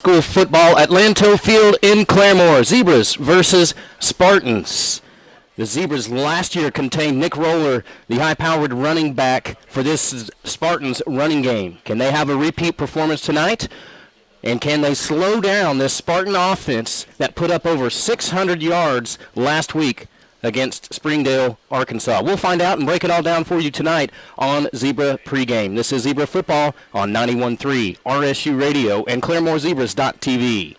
School football at Lanto Field in Claremore. Zebras versus Spartans. The Zebras last year contained Nick Roller, the high-powered running back for this Spartans running game. Can they have a repeat performance tonight? And can they slow down this Spartan offense that put up over 600 yards last week against Springdale, Arkansas? We'll find out and break it all down for you tonight on Zebra Pregame. This is Zebra Football on 91.3 RSU Radio and ClaremoreZebras.tv.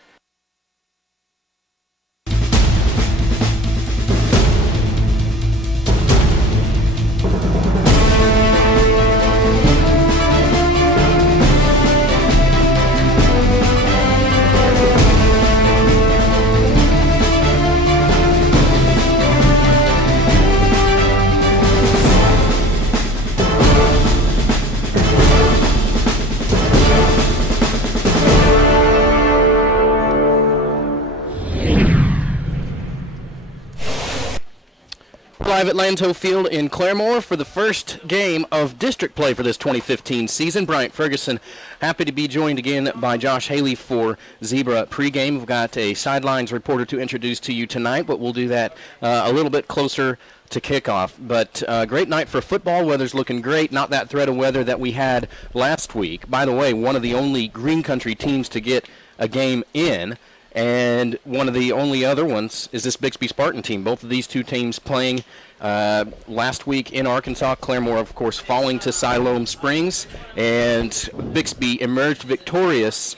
Live at Lanto Field in Claremore for the first game of district play for this 2015 season. Bryant Ferguson, happy to be joined again by Josh Haley for Zebra Pregame. We've got a sidelines reporter to introduce to you tonight, but we'll do that a little bit closer to kickoff. But great night for football. Weather's looking great. Not that threat of weather that we had last week. By the way, one of the only Green Country teams to get a game in. And one of the only other ones is this Bixby Spartan team. Both of these two teams playing last week in Arkansas. Claremore, of course, falling to Siloam Springs. And Bixby emerged victorious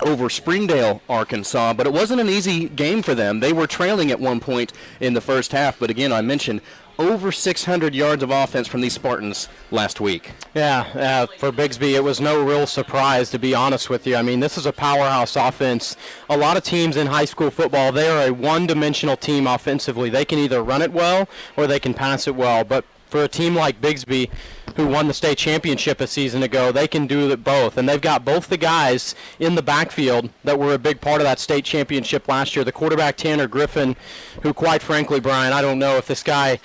over Springdale, Arkansas. But it wasn't an easy game for them. They were trailing at one point in the first half. But again, I mentioned over 600 yards of offense from these Spartans last week. Yeah, for Bixby, it was no real surprise, to be honest with you. I mean, this is a powerhouse offense. A lot of teams in high school football, they are a one-dimensional team offensively. They can either run it well or they can pass it well. But for a team like Bixby, who won the state championship a season ago, they can do it both. And they've got both the guys in the backfield that were a big part of that state championship last year. The quarterback, Tanner Griffin, who, quite frankly, Brian, I don't know if this guy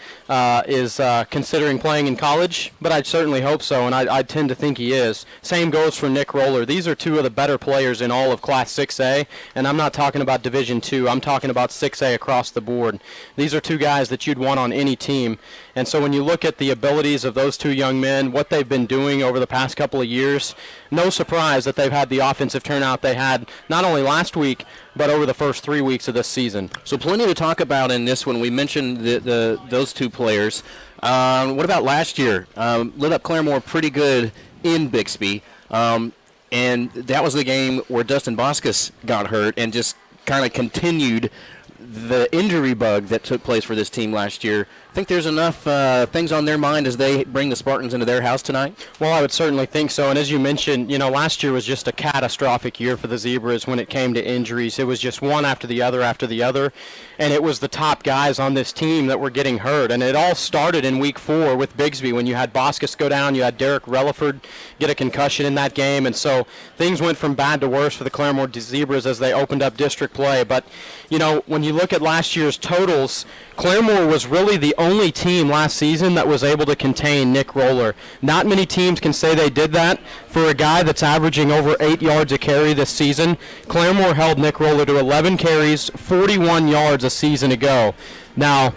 is considering playing in college, but I certainly hope so, and I tend to think he is. Same goes for Nick Roller. These are two of the better players in all of Class 6A, and I'm not talking about Division II. I'm talking about 6A across the board. These are two guys that you'd want on any team. And so when you look at the abilities of those two young men, what they've been doing over the past couple of years, no surprise that they've had the offensive turnout they had not only last week, but over the first 3 weeks of this season. So plenty to talk about in this one. We mentioned those two players. What about last year? Lit up Claremore pretty good in Bixby. And that was the game where Dustin Boscus got hurt and just kind of continued the injury bug that took place for this team last year. I think there's enough things on their mind as they bring the Spartans into their house tonight? Well, I would certainly think so. And as you mentioned, last year was just a catastrophic year for the Zebras when it came to injuries. It was just one after the other after the other. And it was the top guys on this team that were getting hurt. And it all started in week 4 with Bixby when you had Boscus go down, you had Derek Relaford get a concussion in that game. And so things went from bad to worse for the Claremore Zebras as they opened up district play. But, when you look at last year's totals, Claremore was really the only team last season that was able to contain Nick Roller. Not many teams can say they did that. For a guy that's averaging over 8 yards a carry this season, Claremore held Nick Roller to 11 carries, 41 yards a season ago. Now,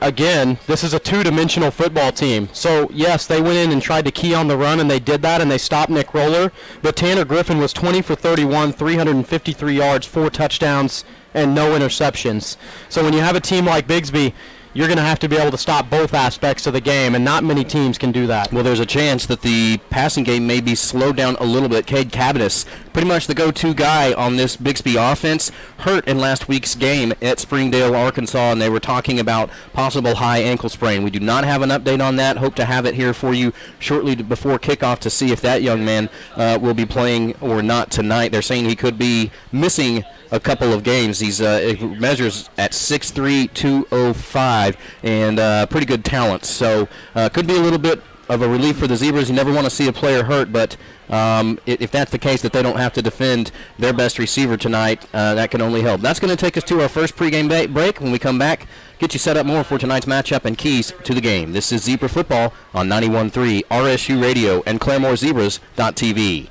again, this is a two-dimensional football team. So, yes, they went in and tried to key on the run, and they did that, and they stopped Nick Roller. But Tanner Griffin was 20 for 31, 353 yards, 4 touchdowns, and no interceptions. So when you have a team like Bixby, you're going to have to be able to stop both aspects of the game, and not many teams can do that. Well, there's a chance that the passing game may be slowed down a little bit. Cade Cabanis, pretty much the go-to guy on this Bixby offense, hurt in last week's game at Springdale, Arkansas, and they were talking about possible high ankle sprain. We do not have an update on that. Hope to have it here for you shortly before kickoff to see if that young man will be playing or not tonight. They're saying he could be missing a couple of games. He's measures at 6'3", 205, and pretty good talent. So could be a little bit of a relief for the Zebras. You never want to see a player hurt, but if that's the case, that they don't have to defend their best receiver tonight, that can only help. That's going to take us to our first pregame break. When we come back, get you set up more for tonight's matchup and keys to the game. This is Zebra Football on 91.3 RSU Radio and ClaremoreZebras.tv.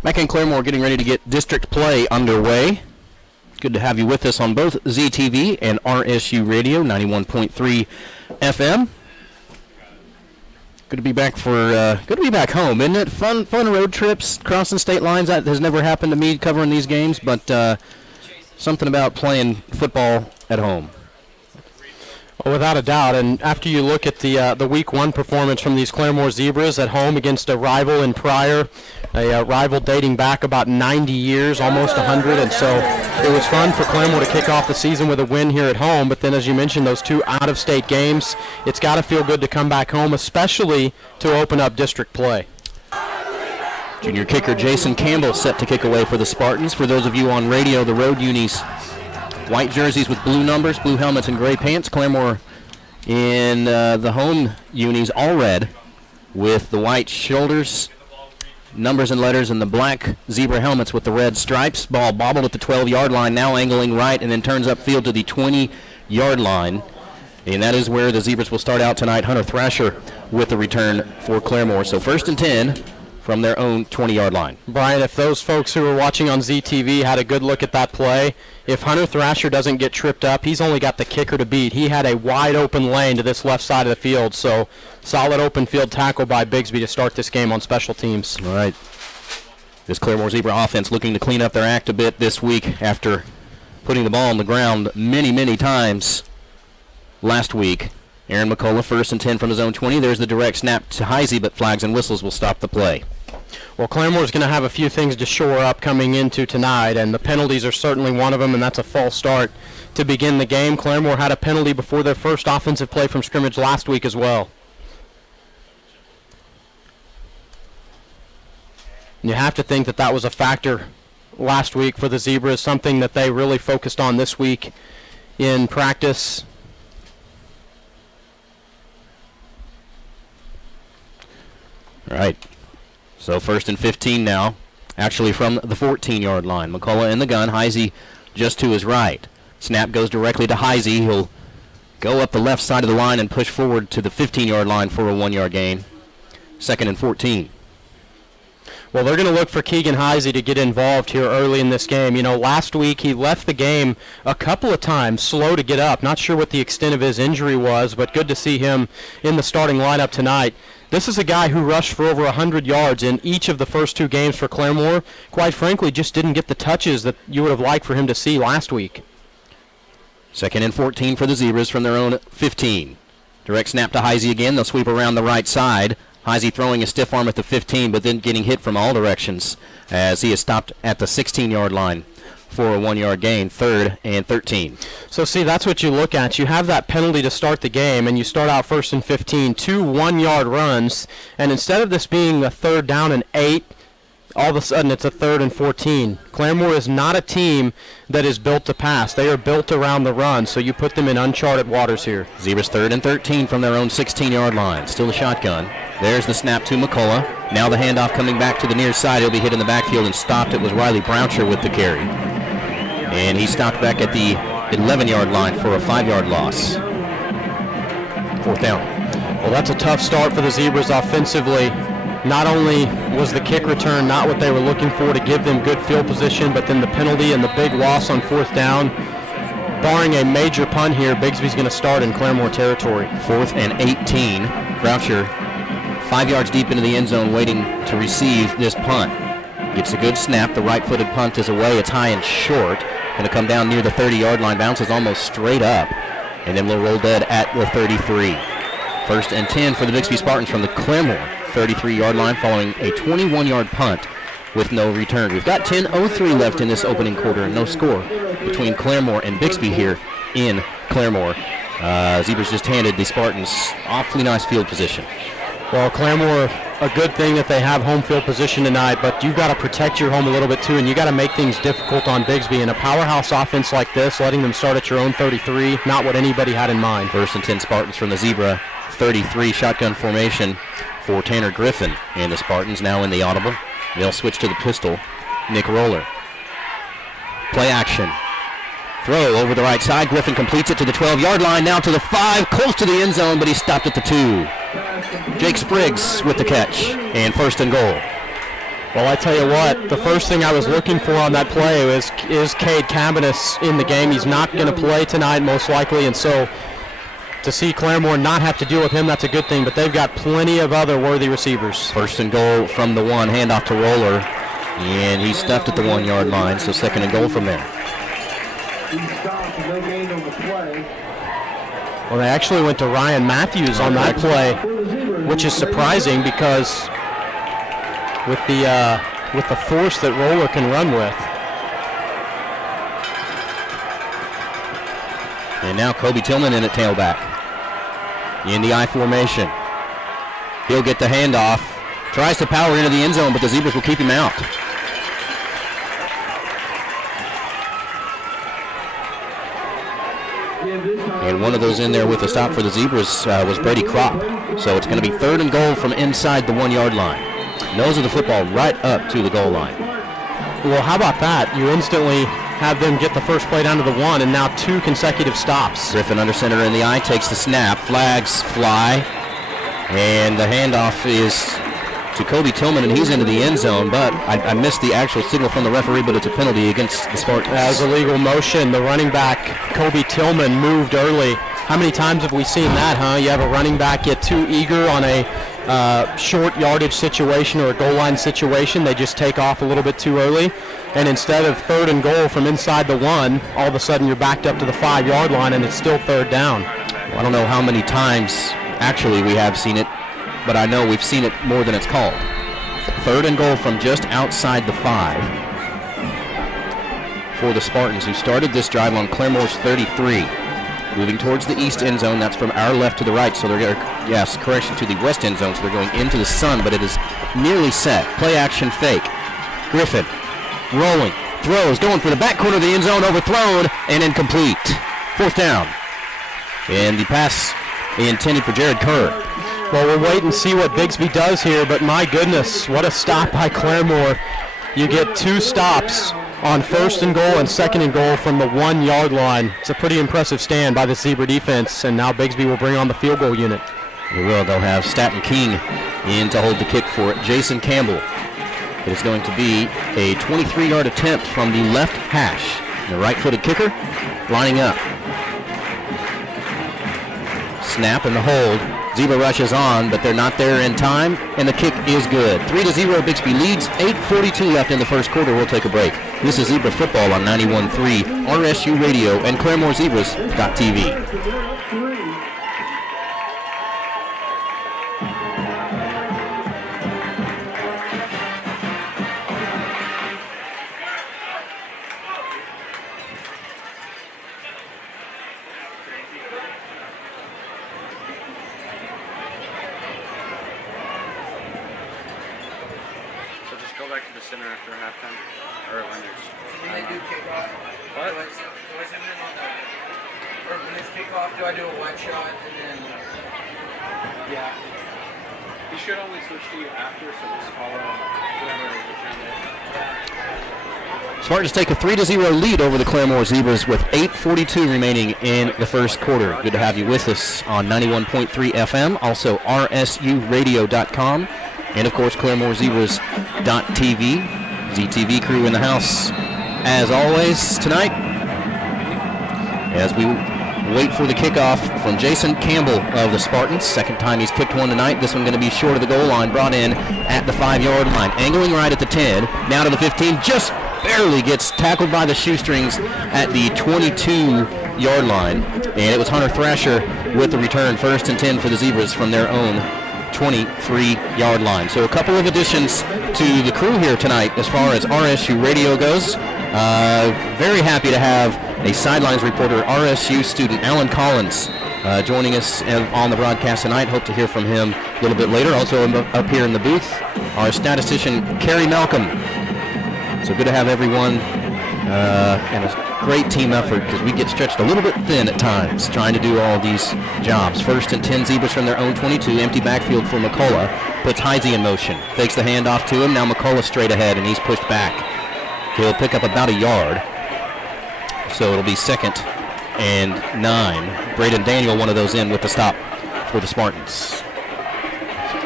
Back in Claremore, getting ready to get district play underway. Good to have you with us on both ZTV and RSU Radio, 91.3 FM. Good to be back good to be back home, isn't it? Fun road trips, crossing state lines. That has never happened to me covering these games, but something about playing football at home. Well, without a doubt, and after you look at the Week 1 performance from these Claremore Zebras at home against a rival in Pryor, a rival dating back about 90 years, almost 100, and so it was fun for Claremore to kick off the season with a win here at home, but then as you mentioned, those two out-of-state games, it's got to feel good to come back home, especially to open up district play. Junior kicker Jason Campbell set to kick away for the Spartans. For those of you on radio, the road unis, white jerseys with blue numbers, blue helmets, and gray pants. Claremore in the home unis, all red, with the white shoulders, numbers and letters, and the black zebra helmets with the red stripes. Ball bobbled at the 12-yard line, now angling right, and then turns upfield to the 20-yard line. And that is where the Zebras will start out tonight. Hunter Thrasher with the return for Claremore. So 1st and 10 from their own 20-yard line. Brian, if those folks who were watching on ZTV had a good look at that play, if Hunter Thrasher doesn't get tripped up, he's only got the kicker to beat. He had a wide open lane to this left side of the field, so solid open field tackle by Bigsby to start this game on special teams. All right. This Claremore Zebra offense looking to clean up their act a bit this week after putting the ball on the ground many, many times last week. Aaron McCullough, 1st and 10 from his own 20. There's the direct snap to Heisey, but flags and whistles will stop the play. Well, Claremore's going to have a few things to shore up coming into tonight, and the penalties are certainly one of them, and that's a false start to begin the game. Claremore had a penalty before their first offensive play from scrimmage last week as well. You have to think that that was a factor last week for the Zebras, something that they really focused on this week in practice. All right. So 1st and 15 now, actually from the 14-yard line. McCullough in the gun, Heisey just to his right. Snap goes directly to Heisey. He'll go up the left side of the line and push forward to the 15-yard line for a 1-yard gain. 2nd and 14. Well, they're going to look for Keegan Heisey to get involved here early in this game. You know, last week he left the game a couple of times, slow to get up. Not sure what the extent of his injury was, but good to see him in the starting lineup tonight. This is a guy who rushed for over 100 yards in each of the first 2 games for Claremore. Quite frankly, just didn't get the touches that you would have liked for him to see last week. 2nd and 14 for the Zebras from their own 15. Direct snap to Heisey again. They'll sweep around the right side. Heisey throwing a stiff arm at the 15, but then getting hit from all directions as he is stopped at the 16-yard line for a 1-yard gain. 3rd and 13. So, see, that's what you look at. You have that penalty to start the game, and you start out 1st and 15, 2 1-yard runs, and instead of this being a 3rd down and 8, all of a sudden it's a 3rd and 14. Claremore is not a team that is built to pass. They are built around the run, so you put them in uncharted waters here. Zebras 3rd and 13 from their own 16-yard line. Still a shotgun. There's the snap to McCullough. Now the handoff coming back to the near side. He'll be hit in the backfield and stopped. It was Riley Broucher with the carry. And he stopped back at the 11-yard line for a 5-yard loss. 4th down. Well, that's a tough start for the Zebras offensively. Not only was the kick return not what they were looking for to give them good field position, but then the penalty and the big loss on 4th down. Barring a major punt here, Bigsby's going to start in Claremore territory. 4th and 18. Broucher 5 yards deep into the end zone waiting to receive this punt. Gets a good snap. The right-footed punt is away. It's high and short. Going to come down near the 30-yard line. Bounces almost straight up. And then we'll roll dead at the 33. 1st and 10 for the Bixby Spartans from the Claremore 33-yard line following a 21-yard punt with no return. We've got 10:03 left in this opening quarter and no score between Claremore and Bixby here in Claremore. Zebras just handed the Spartans awfully nice field position. Well, Claremore, a good thing that they have home field position tonight, but you've got to protect your home a little bit too, and you got to make things difficult on Bigsby. In a powerhouse offense like this, letting them start at your own 33, not what anybody had in mind. 1st and 10 Spartans from the Zebra 33 shotgun formation for Tanner Griffin. And the Spartans now in the audible. They'll switch to the pistol. Nick Roller. Play action. Throw over the right side. Griffin completes it to the 12-yard line, now to the 5, close to the end zone, but he stopped at the 2. Jake Spriggs with the catch, and 1st and goal. Well, I tell you what, the first thing I was looking for on that play is Cade Cabanis in the game. He's not going to play tonight, most likely, and so to see Claremore not have to deal with him, that's a good thing, but they've got plenty of other worthy receivers. First and goal from the 1, handoff to Roller, and he's stuffed at the 1-yard line, so second and goal from there. Well, they actually went to Ryan Matthews on that play, which is surprising because with the force that Roller can run with. And now Kobe Tillman in at tailback. In the I formation. He'll get the handoff. Tries to power into the end zone, but the Zebras will keep him out. And one of those in there with a stop for the Zebras was Brady Kropp. So it's going to be third and goal from inside the 1-yard line. Nose of the football right up to the goal line. Well, how about that? You instantly have them get the first play down to the 1, and now 2 consecutive stops. Griffin under center in the I, takes the snap. Flags fly. And the handoff is to Kobe Tillman, and he's into the end zone, but I missed the actual signal from the referee, but it's a penalty against the Spartans. That was illegal motion. The running back, Kobe Tillman, moved early. How many times have we seen that, huh? You have a running back get too eager on a short yardage situation or a goal line situation. They just take off a little bit too early. And instead of third and goal from inside the 1, all of a sudden you're backed up to the 5-yard line and it's still third down. I don't know how many times actually we have seen it, but I know we've seen it more than it's called. Third and goal from just outside the 5 for the Spartans, who started this drive on Claremore's 33. Moving towards the east end zone, that's from our left to the right, so they're going to, yes, correction, to the west end zone, so they're going into the sun, but it is nearly set. Play action fake. Griffin rolling, throws, going for the back corner of the end zone, overthrown, and incomplete. Fourth down. And the pass intended for Jared Kerr. Well, we'll wait and see what Bigsby does here, but my goodness, what a stop by Claremore. You get 2 stops on first and goal and second and goal from the 1-yard line. It's a pretty impressive stand by the Zebra defense, and now Bigsby will bring on the field goal unit. They will. They'll have Staten King in to hold the kick for it. Jason Campbell. It is going to be a 23-yard attempt from the left hash. The right-footed kicker lining up. Snap and the hold. Zebra rushes on, but they're not there in time, and the kick is good. 3-0, Bixby leads. 8:42 left in the first quarter. We'll take a break. This is Zebra Football on 91.3 RSU Radio and ClaremoreZebras.tv. Spartans take a 3-0 lead over the Claremore Zebras with 8:42 remaining in the first quarter. Good to have you with us on 91.3 FM, also RSURadio.com, and of course ClaremoreZebras.tv. ZTV crew in the house as always tonight as we wait for the kickoff from Jason Campbell of the Spartans. Second time he's kicked one tonight. This one going to be short of the goal line, brought in at the 5-yard line. Angling right at the 10, now to the 15, just barely gets tackled by the shoestrings at the 22-yard line. And it was Hunter Thrasher with the return. First and 10 for the Zebras from their own 23-yard line. So a couple of additions to the crew here tonight as far as RSU Radio goes. Very happy to have a sidelines reporter, RSU student Alan Collins, joining us on the broadcast tonight. Hope to hear from him a little bit later. Also up here in the booth, our statistician, Kerry Malcolm. So good to have everyone, and a great team effort because we get stretched a little bit thin at times trying to do all these jobs. First and 10 Zebras from their own 22, empty backfield for McCullough. Puts Heisey in motion, fakes the handoff to him. Now McCullough straight ahead, and he's pushed back. He'll pick up about a yard. So it'll be 2nd and 9. Braden Daniel, one of those in with the stop for the Spartans.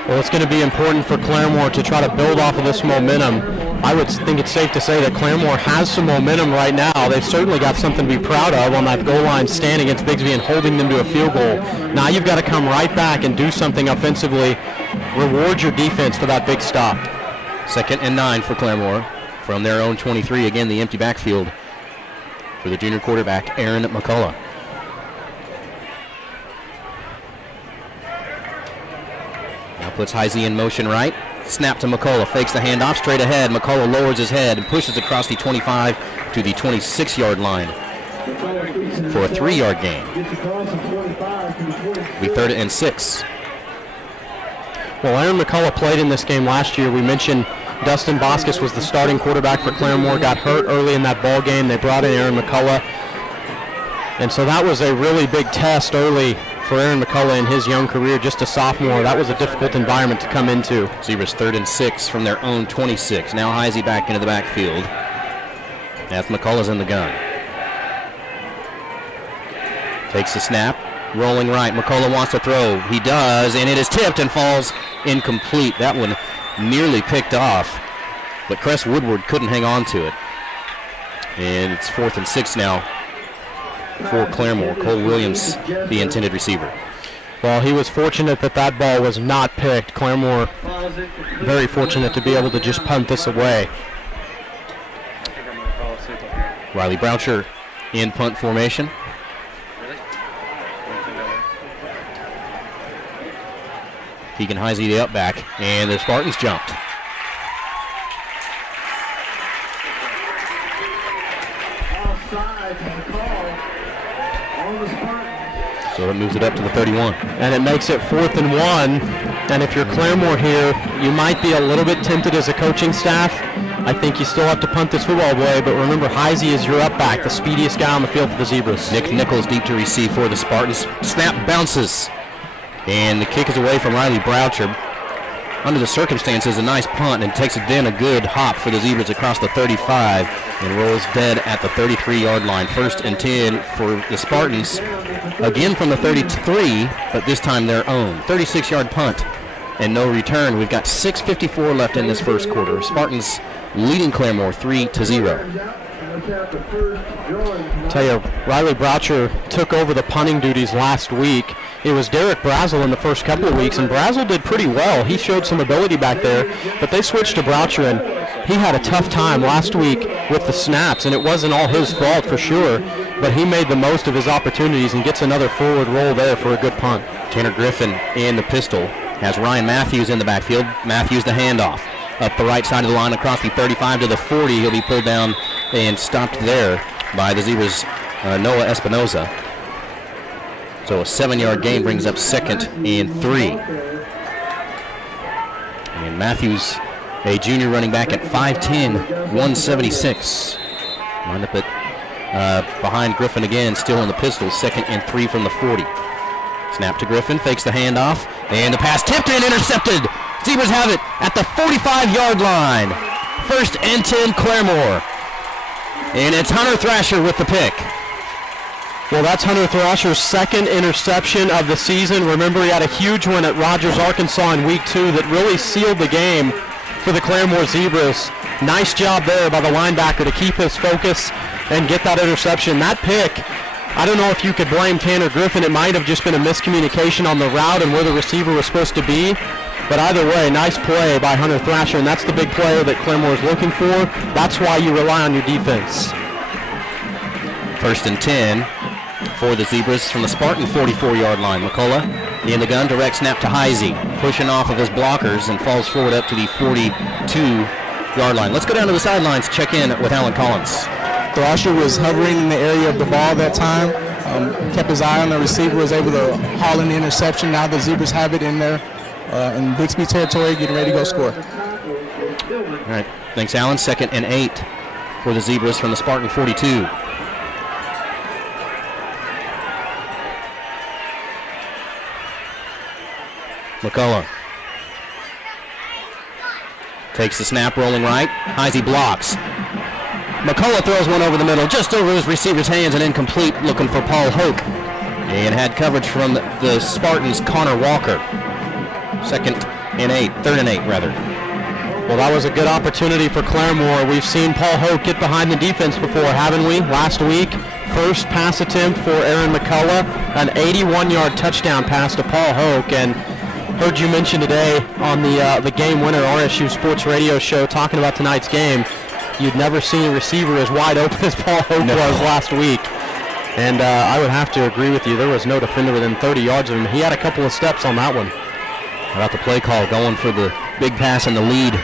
Well, it's going to be important for Claremore to try to build off of this momentum. I would think it's safe to say that Claremore has some momentum right now. They've certainly got something to be proud of on that goal line stand against Bigsby and holding them to a field goal. Now you've got to come right back and do something offensively. Reward your defense for that big stop. 2nd and 9 for Claremore from their own 23. Again, the empty backfield for the junior quarterback, Aaron McCullough. Now puts Heisey in motion right. Snap to McCullough. Fakes the handoff straight ahead. McCullough lowers his head and pushes across the 25 to the 26-yard line for a 3-yard gain. Be 3rd and 6. Well, Aaron McCullough played in this game last year. We mentioned Dustin Boscus was the starting quarterback for Claremore, got hurt early in that ball game. They brought in Aaron McCullough. And so that was a really big test early for Aaron McCullough in his young career, just a sophomore. That was a difficult environment to come into. Zebras 3rd and 6 from their own 26. Now Heisey back into the backfield. As McCullough's in the gun. Takes the snap. Rolling right. McCullough wants to throw. He does, and it is tipped and falls incomplete. That one nearly picked off, but Cress Woodward couldn't hang on to it. And it's 4th and 6 now for Claremore. Cole Williams, the intended receiver. Well, he was fortunate that that ball was not picked. Claremore very fortunate to be able to just punt this away. Riley Broucher in punt formation. Keegan Heisey, the up back, and the Spartans jumped. So it moves it up to the 31. And it makes it 4th and 1. And if you're Claremore here, you might be a little bit tempted as a coaching staff. I think you still have to punt this football away, but remember, Heisey is your up back, the speediest guy on the field for the Zebras. Nick Nichols deep to receive for the Spartans. Snap bounces. And the kick is away from Riley Broucher. Under the circumstances, a nice punt, and takes it in a good hop for the Zebras across the 35 and rolls dead at the 33-yard line. 1st and 10 for the Spartans. Again from the 33, but this time their own. 36-yard punt and no return. We've got 6:54 left in this first quarter. Spartans leading Claremore 3-0. Tell you, Riley Broucher took over the punting duties last week. It was Derek Brazel in the first couple of weeks, and Brazel did pretty well. He showed some ability back there, but they switched to Broucher, and he had a tough time last week with the snaps, and it wasn't all his fault for sure, but he made the most of his opportunities and gets another forward roll there for a good punt. Tanner Griffin in the pistol has Ryan Matthews in the backfield. Matthews the handoff. Up the right side of the line across the 35 to the 40. He'll be pulled down and stopped there by the Zebras' Noah Espinoza. So a 7-yard gain brings up 2nd and 3. And Matthews, a junior running back at 5'10", 176. Wind up at behind Griffin again, still in the pistol. 2nd and 3 from the 40. Snap to Griffin, fakes the handoff, and the pass tipped and intercepted. Zebras have it at the 45-yard line. 1st and 10, Claremore. And it's Hunter Thrasher with the pick. Well, that's Hunter Thrasher's 2nd interception of the season. Remember, he had a huge one at Rogers, Arkansas in week 2 that really sealed the game for the Claremore Zebras. Nice job there by the linebacker to keep his focus and get that interception. That pick, I don't know if you could blame Tanner Griffin. It might have just been a miscommunication on the route and where the receiver was supposed to be. But either way, nice play by Hunter Thrasher, and that's the big player that Claremore is looking for. That's why you rely on your defense. 1st and 10 for the Zebras from the Spartan 44-yard line. McCullough in the gun, direct snap to Heisey, pushing off of his blockers and falls forward up to the 42-yard line. Let's go down to the sidelines, check in with Alan Collins. Thrasher was hovering in the area of the ball that time, kept his eye on the receiver, was able to haul in the interception. Now the Zebras have it in there in Bixby territory, getting ready to go score. All right, thanks, Alan. 2nd and 8 for the Zebras from the Spartan 42. McCullough takes the snap, rolling right. Heisey blocks. McCullough throws one over the middle, just over his receiver's hands and incomplete, looking for Paul Hoke. And had coverage from the Spartans' Connor Walker. 2nd Third and eight, rather. Well, that was a good opportunity for Claremore. We've seen Paul Hoke get behind the defense before, haven't we? Last week, first pass attempt for Aaron McCullough, an 81-yard touchdown pass to Paul Hoke. And heard you mention today on the Game Winner RSU Sports Radio show talking about tonight's game, you'd never seen a receiver as wide open as Paul Hoke was last week. And I would have to agree with you. There was no defender within 30 yards of him. He had a couple of steps on that one. How about the play call going for the big pass and the lead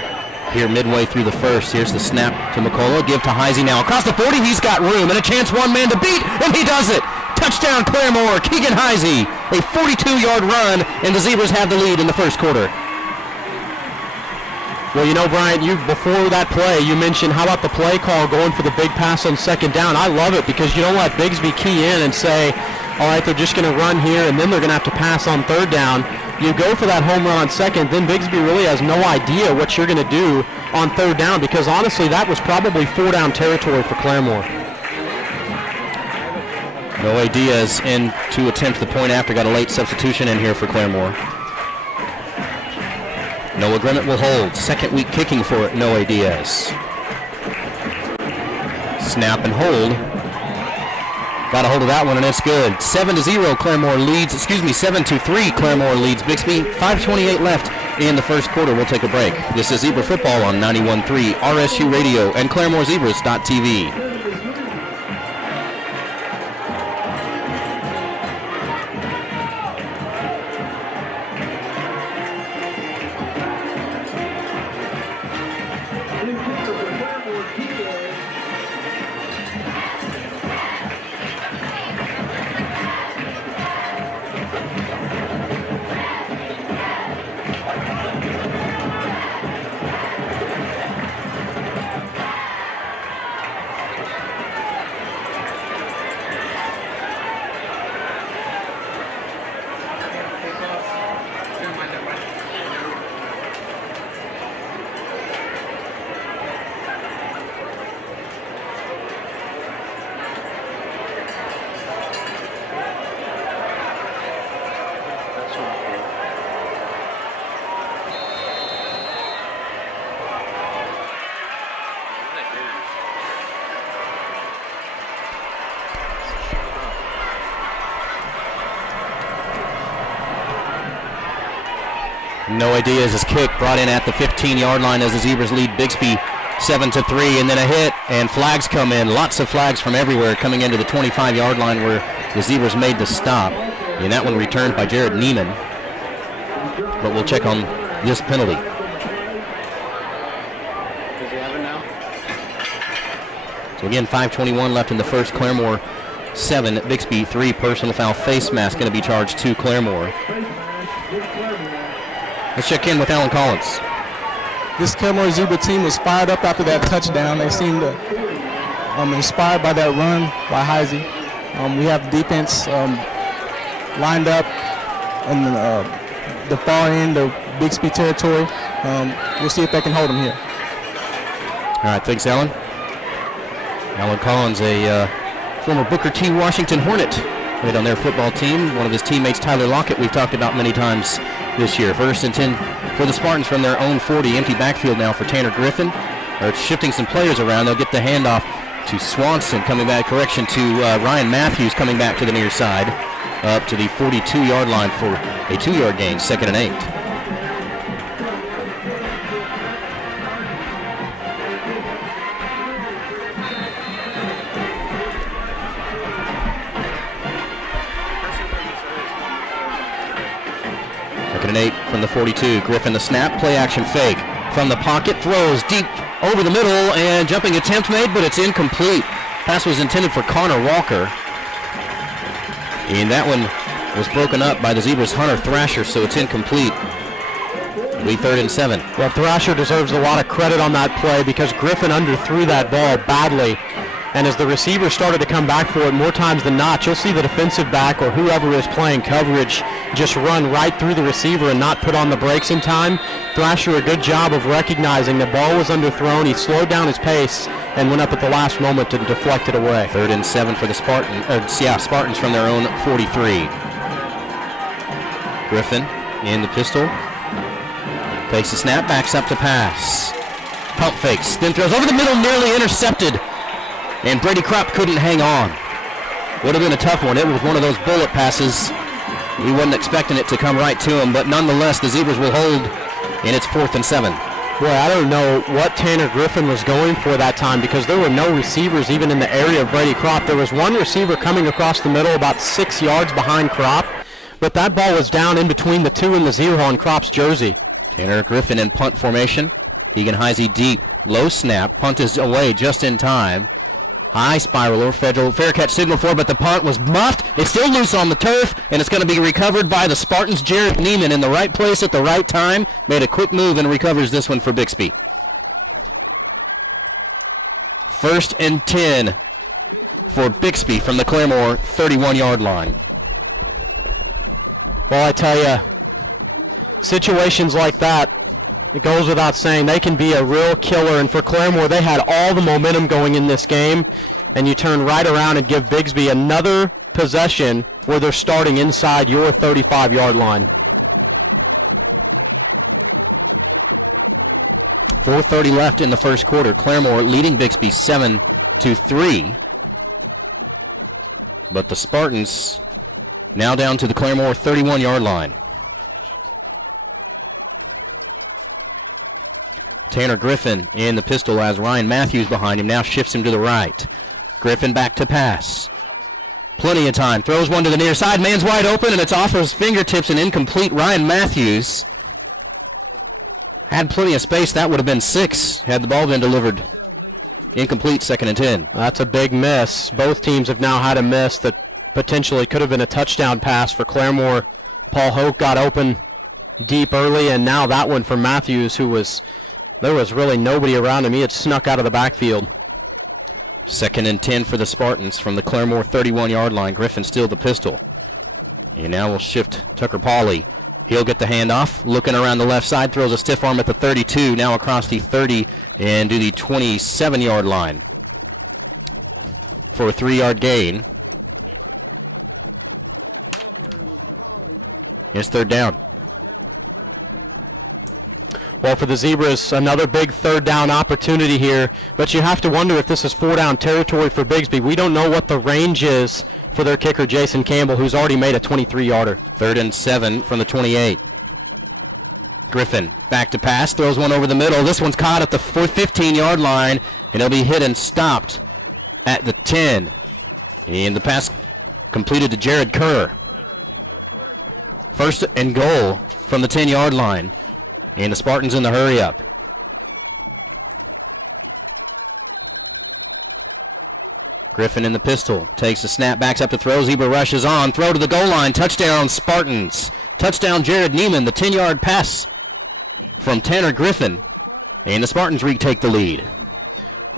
here midway through the first. Here's the snap to McCullough. Give to Heisey now. Across the 40, he's got room and a chance one man to beat, and he does it. Touchdown Claremore, Keegan Heisey. A 42-yard run, and the Zebras have the lead in the first quarter. Well, you know, Bryant, before that play, you mentioned how about the play call going for the big pass on second down. I love it because you don't let Bigsby key in and say, all right, they're just going to run here, and then they're going to have to pass on third down. You go for that home run on second, then Bigsby really has no idea what you're going to do on third down because, honestly, that was probably four-down territory for Claremore. Noe Diaz in to attempt the point after. Got a late substitution in here for Claremore. Noah Grimmett will hold. Second week kicking for it, Noe Diaz. Snap and hold. Got a hold of that one, and it's good. 7-0, Claremore leads. 7-3, Claremore leads Bixby. 5:28 left in the first quarter. We'll take a break. This is Zebra Football on 91.3 RSU Radio and ClaremoreZebras.tv. Noe Diaz's kick brought in at the 15-yard line as the Zebras lead Bixby 7-3, and then a hit, and flags come in. Lots of flags from everywhere coming into the 25-yard line where the Zebras made the stop. And that one returned by Jared Neiman. But we'll check on this penalty. Does he have it now? So again, 5:21 left in the first. Claremore 7, Bixby 3. Personal foul face mask going to be charged to Claremore. Let's check in with Alan Collins. This Claremore Zebra team was fired up after that touchdown. They seemed inspired by that run by Heisey. We have defense lined up in the far end of Bixby territory. We'll see if they can hold them here. All right, thanks, Alan. Alan Collins, a former Booker T. Washington Hornet, played on their football team. One of his teammates, Tyler Lockett, we've talked about many times this year. First and 10 for the Spartans from their own 40. Empty backfield now for Tanner Griffin. They're shifting some players around. They'll get the handoff to Swanson, coming back, correction, to Ryan Matthews coming back to the near side, up to the 42-yard line for a 2-yard gain, 2nd and 8. Second and 8 from the 42. Griffin the snap, play action fake. From the pocket, throws deep over the middle, and jumping attempt made, but it's incomplete. Pass was intended for Connor Walker. And that one was broken up by the Zebras' Hunter Thrasher, so it's incomplete. It'll be 3rd and 7. Well, Thrasher deserves a lot of credit on that play because Griffin underthrew that ball badly. And as the receiver started to come back for it more times than not, you'll see the defensive back or whoever is playing coverage just run right through the receiver and not put on the brakes in time. Thrasher, a good job of recognizing the ball was underthrown. He slowed down his pace and went up at the last moment to deflect it away. 3rd and 7 for the Spartans from their own 43. Griffin in the pistol. Takes the snap, backs up to pass. Pump fakes, then throws over the middle, nearly intercepted. And Brady Krupp couldn't hang on. Would have been a tough one. It was one of those bullet passes. He wasn't expecting it to come right to him, but nonetheless, the Zebras will hold, and it's 4th and 7. Boy, I don't know what Tanner Griffin was going for that time because there were no receivers even in the area of Brady Krupp. There was one receiver coming across the middle about 6 yards behind Krupp, but that ball was down in between the 2 and the 0 on Krupp's jersey. Tanner Griffin in punt formation. Egan Heisey deep. Low snap. Punt is away just in time. High spiral over fair catch signal for, but the punt was muffed. It's still loose on the turf, and it's going to be recovered by the Spartans. Jared Neiman in the right place at the right time. Made a quick move and recovers this one for Bixby. 1st and 10 for Bixby from the Claremore 31-yard line. Well, I tell you, situations like that, it goes without saying, they can be a real killer. And for Claremore, they had all the momentum going in this game, and you turn right around and give Bixby another possession where they're starting inside your 35-yard line. 4:30 left in the first quarter. Claremore leading Bixby 7-3. But the Spartans now down to the Claremore 31-yard line. Tanner Griffin in the pistol as Ryan Matthews behind him now shifts him to the right. Griffin back to pass. Plenty of time. Throws one to the near side. Man's wide open, and it's off his fingertips and incomplete. Ryan Matthews had plenty of space. That would have been 6 had the ball been delivered. Incomplete, 2nd and 10. That's a big miss. Both teams have now had a miss that potentially could have been a touchdown pass for Claremore. Paul Hoke got open deep early, and now that one for Matthews, there was really nobody around him. He had snuck out of the backfield. 2nd and 10 for the Spartans from the Claremore 31-yard line. Griffin still the pistol. And now we'll shift Tucker Pauley. He'll get the handoff. Looking around the left side, throws a stiff arm at the 32, now across the 30 and to the 27-yard line for a 3-yard gain. It's 3rd down. Well, for the Zebras, another big 3rd down opportunity here, but you have to wonder if this is 4-down territory for Bixby. We don't know what the range is for their kicker, Jason Campbell, who's already made a 23-yarder. 3rd and 7 from the 28. Griffin back to pass, throws one over the middle. This one's caught at the 15-yard line, and it'll be hit and stopped at the 10. And the pass completed to Jared Kerr. 1st and goal from the 10-yard line. And the Spartans in the hurry up. Griffin in the pistol. Takes the snap, backs up to throw. Zebra rushes on. Throw to the goal line. Touchdown, Spartans. Touchdown, Jared Neiman. The 10-yard pass from Tanner Griffin. And the Spartans retake the lead.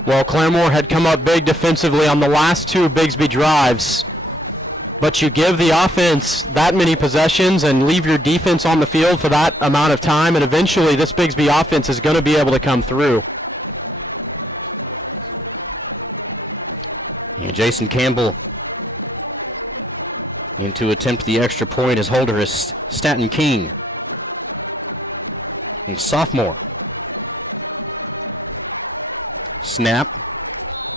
Well, Claremore had come up big defensively on the last 2 Bixby drives. But you give the offense that many possessions and leave your defense on the field for that amount of time, and eventually this Bixby offense is going to be able to come through. And Jason Campbell in to attempt the extra point. His holder is Staten King, and sophomore. Snap.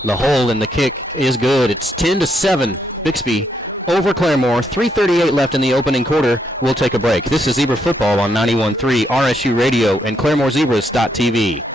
The hole in the kick is good. It's 10-7. Bixby over Claremore. 3:38 left in the opening quarter. We'll take a break. This is Zebra Football on 91.3 RSU Radio and ClaremoreZebras.tv.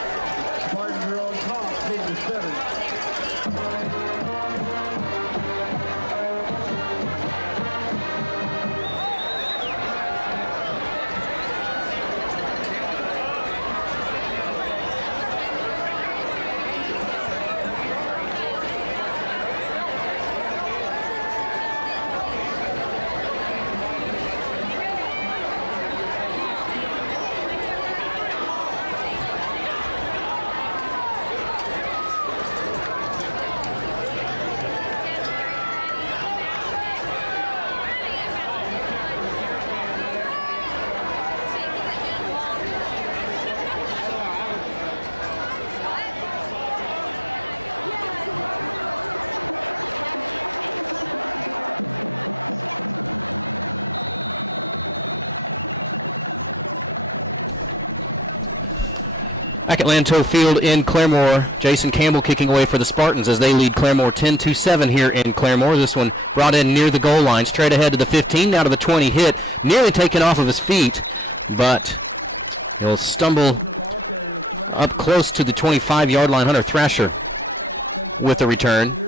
Back at Lanto Field in Claremore, Jason Campbell kicking away for the Spartans as they lead Claremore 10-7 here in Claremore. This one brought in near the goal line, straight ahead to the 15, now to the 20, hit, nearly taken off of his feet, but he'll stumble up close to the 25-yard line. Hunter Thrasher with the return.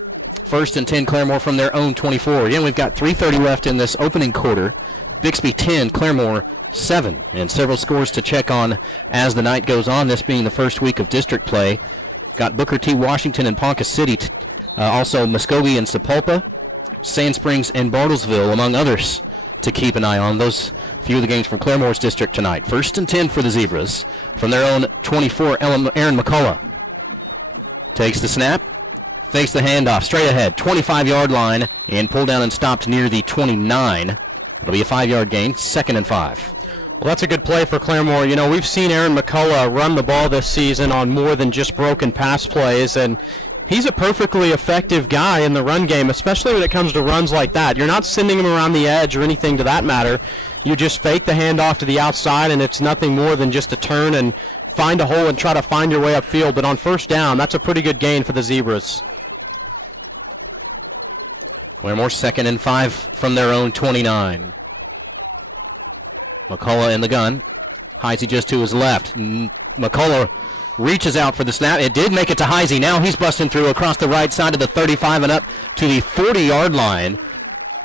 1st and 10 Claremore from their own 24. Again, we've got 3:30 left in this opening quarter. Bixby 10, Claremore 7, and several scores to check on as the night goes on, this being the first week of district play. Got Booker T. Washington and Ponca City, also Muskogee and Sapulpa, Sand Springs and Bartlesville, among others, to keep an eye on. Those few of the games from Claremore's district tonight. 1st and 10 for the Zebras. From their own 24, Aaron McCullough takes the snap, fakes the handoff, straight ahead, 25-yard line, and pulled down and stopped near the 29. It'll be a 5-yard gain, 2nd and 5. Well, that's a good play for Claremore. You know, we've seen Aaron McCullough run the ball this season on more than just broken pass plays, and he's a perfectly effective guy in the run game, especially when it comes to runs like that. You're not sending him around the edge or anything to that matter. You just fake the handoff to the outside, and it's nothing more than just a turn and find a hole and try to find your way upfield. But on 1st down, that's a pretty good gain for the Zebras. Claremore 2nd and 5 from their own 29. McCullough in the gun. Heisey just to his left. McCullough reaches out for the snap. It did make it to Heisey. Now he's busting through across the right side of the 35 and up to the 40-yard line.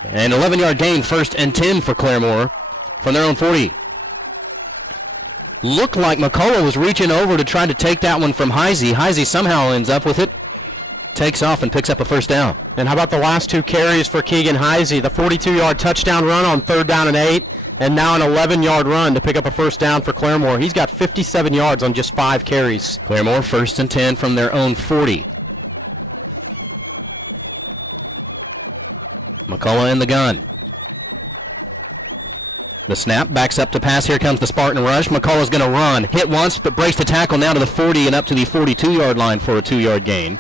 An 11-yard gain, 1st and 10 for Claremore from their own 40. Looked like McCullough was reaching over to try to take that one from Heisey. Heisey somehow ends up with it. Takes off and picks up a 1st down. And how about the last 2 carries for Keegan Heisey? The 42-yard touchdown run on 3rd down and 8, and now an 11-yard run to pick up a 1st down for Claremore. He's got 57 yards on just 5 carries. Claremore 1st and 10 from their own 40. McCullough in the gun. The snap, backs up to pass. Here comes the Spartan rush. McCullough's going to run. Hit once, but breaks the tackle now to the 40 and up to the 42-yard line for a 2-yard gain.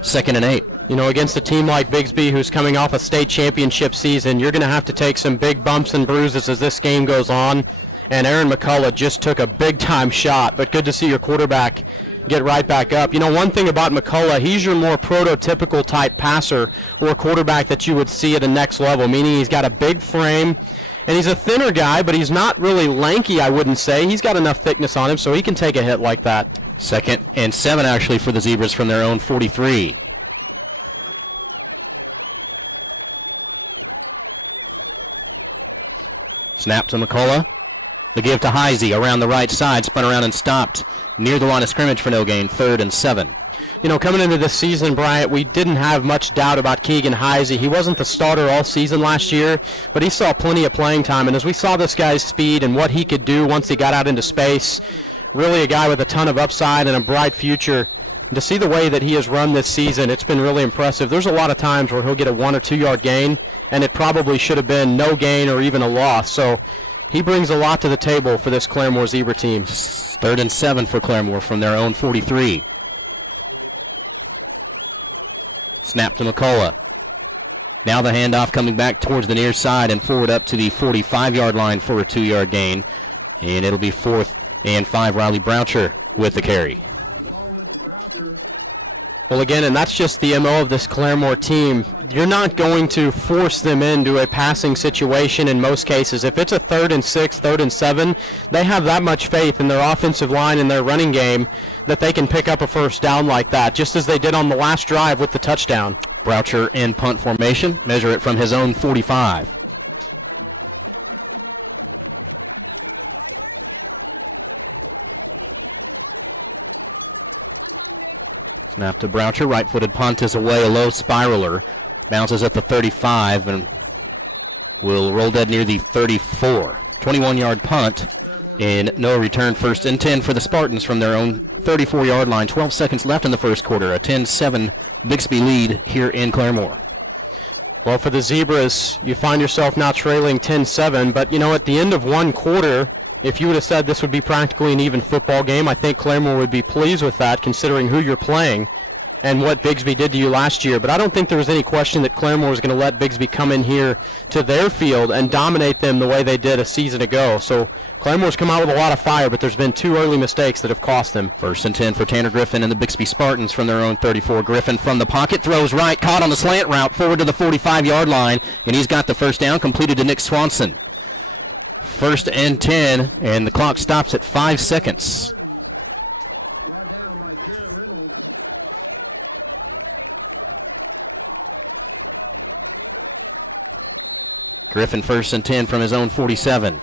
2nd and 8. You know, against a team like Bixby, who's coming off a state championship season, you're going to have to take some big bumps and bruises as this game goes on. And Aaron McCullough just took a big-time shot, but good to see your quarterback get right back up. You know, one thing about McCullough, he's your more prototypical type passer or quarterback that you would see at a next level, meaning he's got a big frame, and he's a thinner guy, but he's not really lanky, I wouldn't say. He's got enough thickness on him, so he can take a hit like that. 2nd and 7, actually, for the Zebras from their own 43. Snap to McCullough. The give to Heisey around the right side, spun around and stopped near the line of scrimmage for no gain, 3rd and 7. You know, coming into this season, Bryant, we didn't have much doubt about Keegan Heisey. He wasn't the starter all season last year, but he saw plenty of playing time. And as we saw this guy's speed and what he could do once he got out into space, really a guy with a ton of upside and a bright future. And to see the way that he has run this season, it's been really impressive. There's a lot of times where he'll get a 1 or 2 yard gain, and it probably should have been no gain or even a loss. So he brings a lot to the table for this Claremore Zebra team. 3rd and 7 for Claremore from their own 43. Snap to McCullough. Now the handoff coming back towards the near side and forward up to the 45-yard line for a 2-yard gain. And it'll be 4th and 5. Riley Broucher with the carry. Well, again, and that's just the MO of this Claremore team. You're not going to force them into a passing situation in most cases. If it's a 3rd and 6, 3rd and 7, they have that much faith in their offensive line and their running game that they can pick up a 1st down like that, just as they did on the last drive with the touchdown. Broucher in punt formation, measure it from his own 45. Snap to Broucher, right-footed punt is away, a low spiraler. Bounces at the 35 and will roll dead near the 34. 21-yard punt and no return. 1st and 10 for the Spartans from their own 34-yard line. 12 seconds left in the first quarter. A 10-7 Bixby lead here in Claremore. Well, for the Zebras, you find yourself now trailing 10-7, but, you know, at the end of one quarter, if you would have said this would be practically an even football game, I think Claremore would be pleased with that, considering who you're playing. and what Bigsby did to you last year, but I don't think there was any question that Claremore was going to let Bigsby come in here to their field and dominate them the way they did a season ago. So Claremore's come out with a lot of fire, but there's been 2 early mistakes that have cost them. 1st and 10 for Tanner Griffin and the Bixby Spartans from their own 34. Griffin from the pocket, throws right, caught on the slant route, forward to the 45-yard line, and he's got the first down, completed to Nick Swanson. 1st and 10, and the clock stops at 5 seconds. Griffin 1st and 10 from his own 47.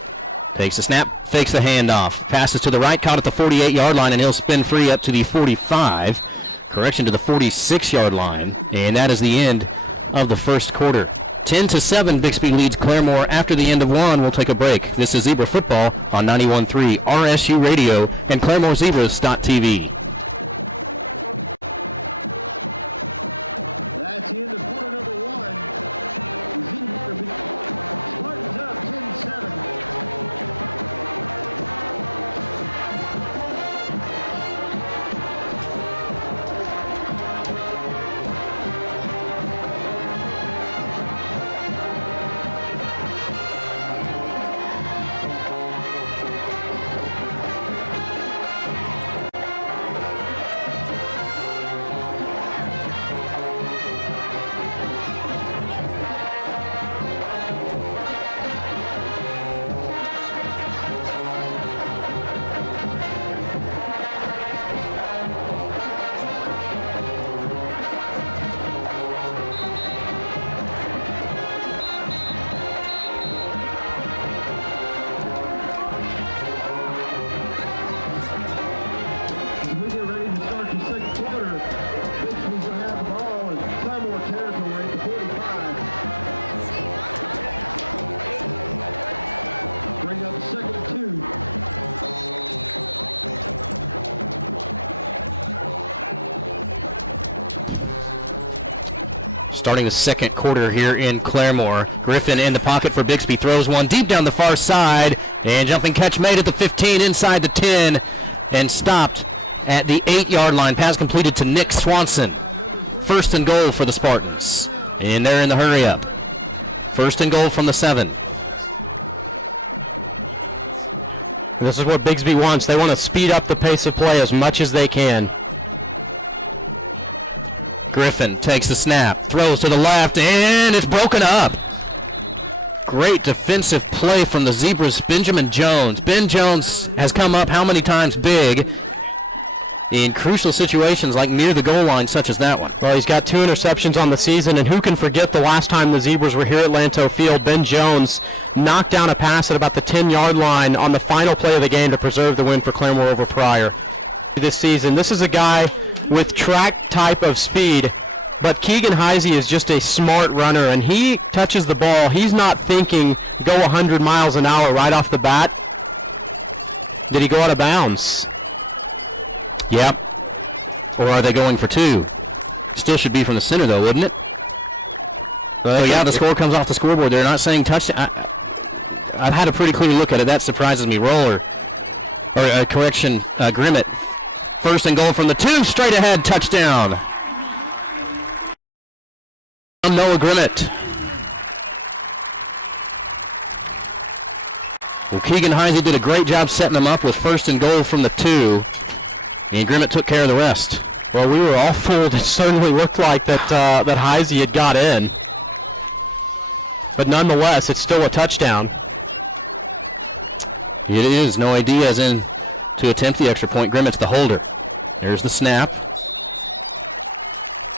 Takes the snap, fakes the handoff, passes to the right, caught at the 48-yard line, and he'll spin free up to the 45. Correction, to the 46-yard line, and that is the end of the first quarter. 10-7, Bixby leads Claremore after the end of one. We'll take a break. This is Zebra Football on 91.3 RSU Radio and ClaremoreZebras.tv. Starting the second quarter here in Claremore. Griffin in the pocket for Bixby, throws one deep down the far side, and jumping catch made at the 15, inside the 10, and stopped at the 8-yard line. Pass completed to Nick Swanson. 1st and goal for the Spartans, and they're in the hurry up. 1st and goal from the 7. And this is what Bigsby wants. They want to speed up the pace of play as much as they can. Griffin takes the snap, throws to the left, and it's broken up. Great defensive play from the Zebras, Benjamin Jones. Ben Jones has come up how many times big in crucial situations like near the goal line, such as that one. Well, he's got 2 interceptions on the season, and who can forget the last time the Zebras were here at Lanto Field? Ben Jones knocked down a pass at about the 10-yard line on the final play of the game to preserve the win for Claremore over Pryor. This season, this is a guy with track type of speed, but Keegan Heisey is just a smart runner, and he touches the ball. He's not thinking go 100 miles an hour right off the bat. Did he go out of bounds? Yep. Or are they going for 2? Still should be from the center, though, wouldn't it? So, yeah, the score comes off the scoreboard. They're not saying touchdown. I've had a pretty clear look at it. That surprises me. Grimmett. 1st and goal from the 2, straight ahead, touchdown. Noah Grimmett. Well, Keegan Heisey did a great job setting them up with 1st and goal from the 2, and Grimmett took care of the rest. Well, we were all fooled. It certainly looked like that that Heisey had got in. But nonetheless, it's still a touchdown. It is. Noah Diaz in to attempt the extra point. Grimmett's the holder. There's the snap.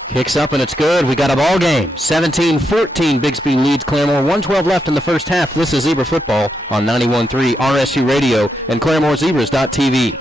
Kicks up, and it's good. We got a ball game. 17-14, Bixby leads Claremore. 1:12 left in the first half. This is Zebra Football on 91.3 RSU Radio and ClaremoreZebras.tv.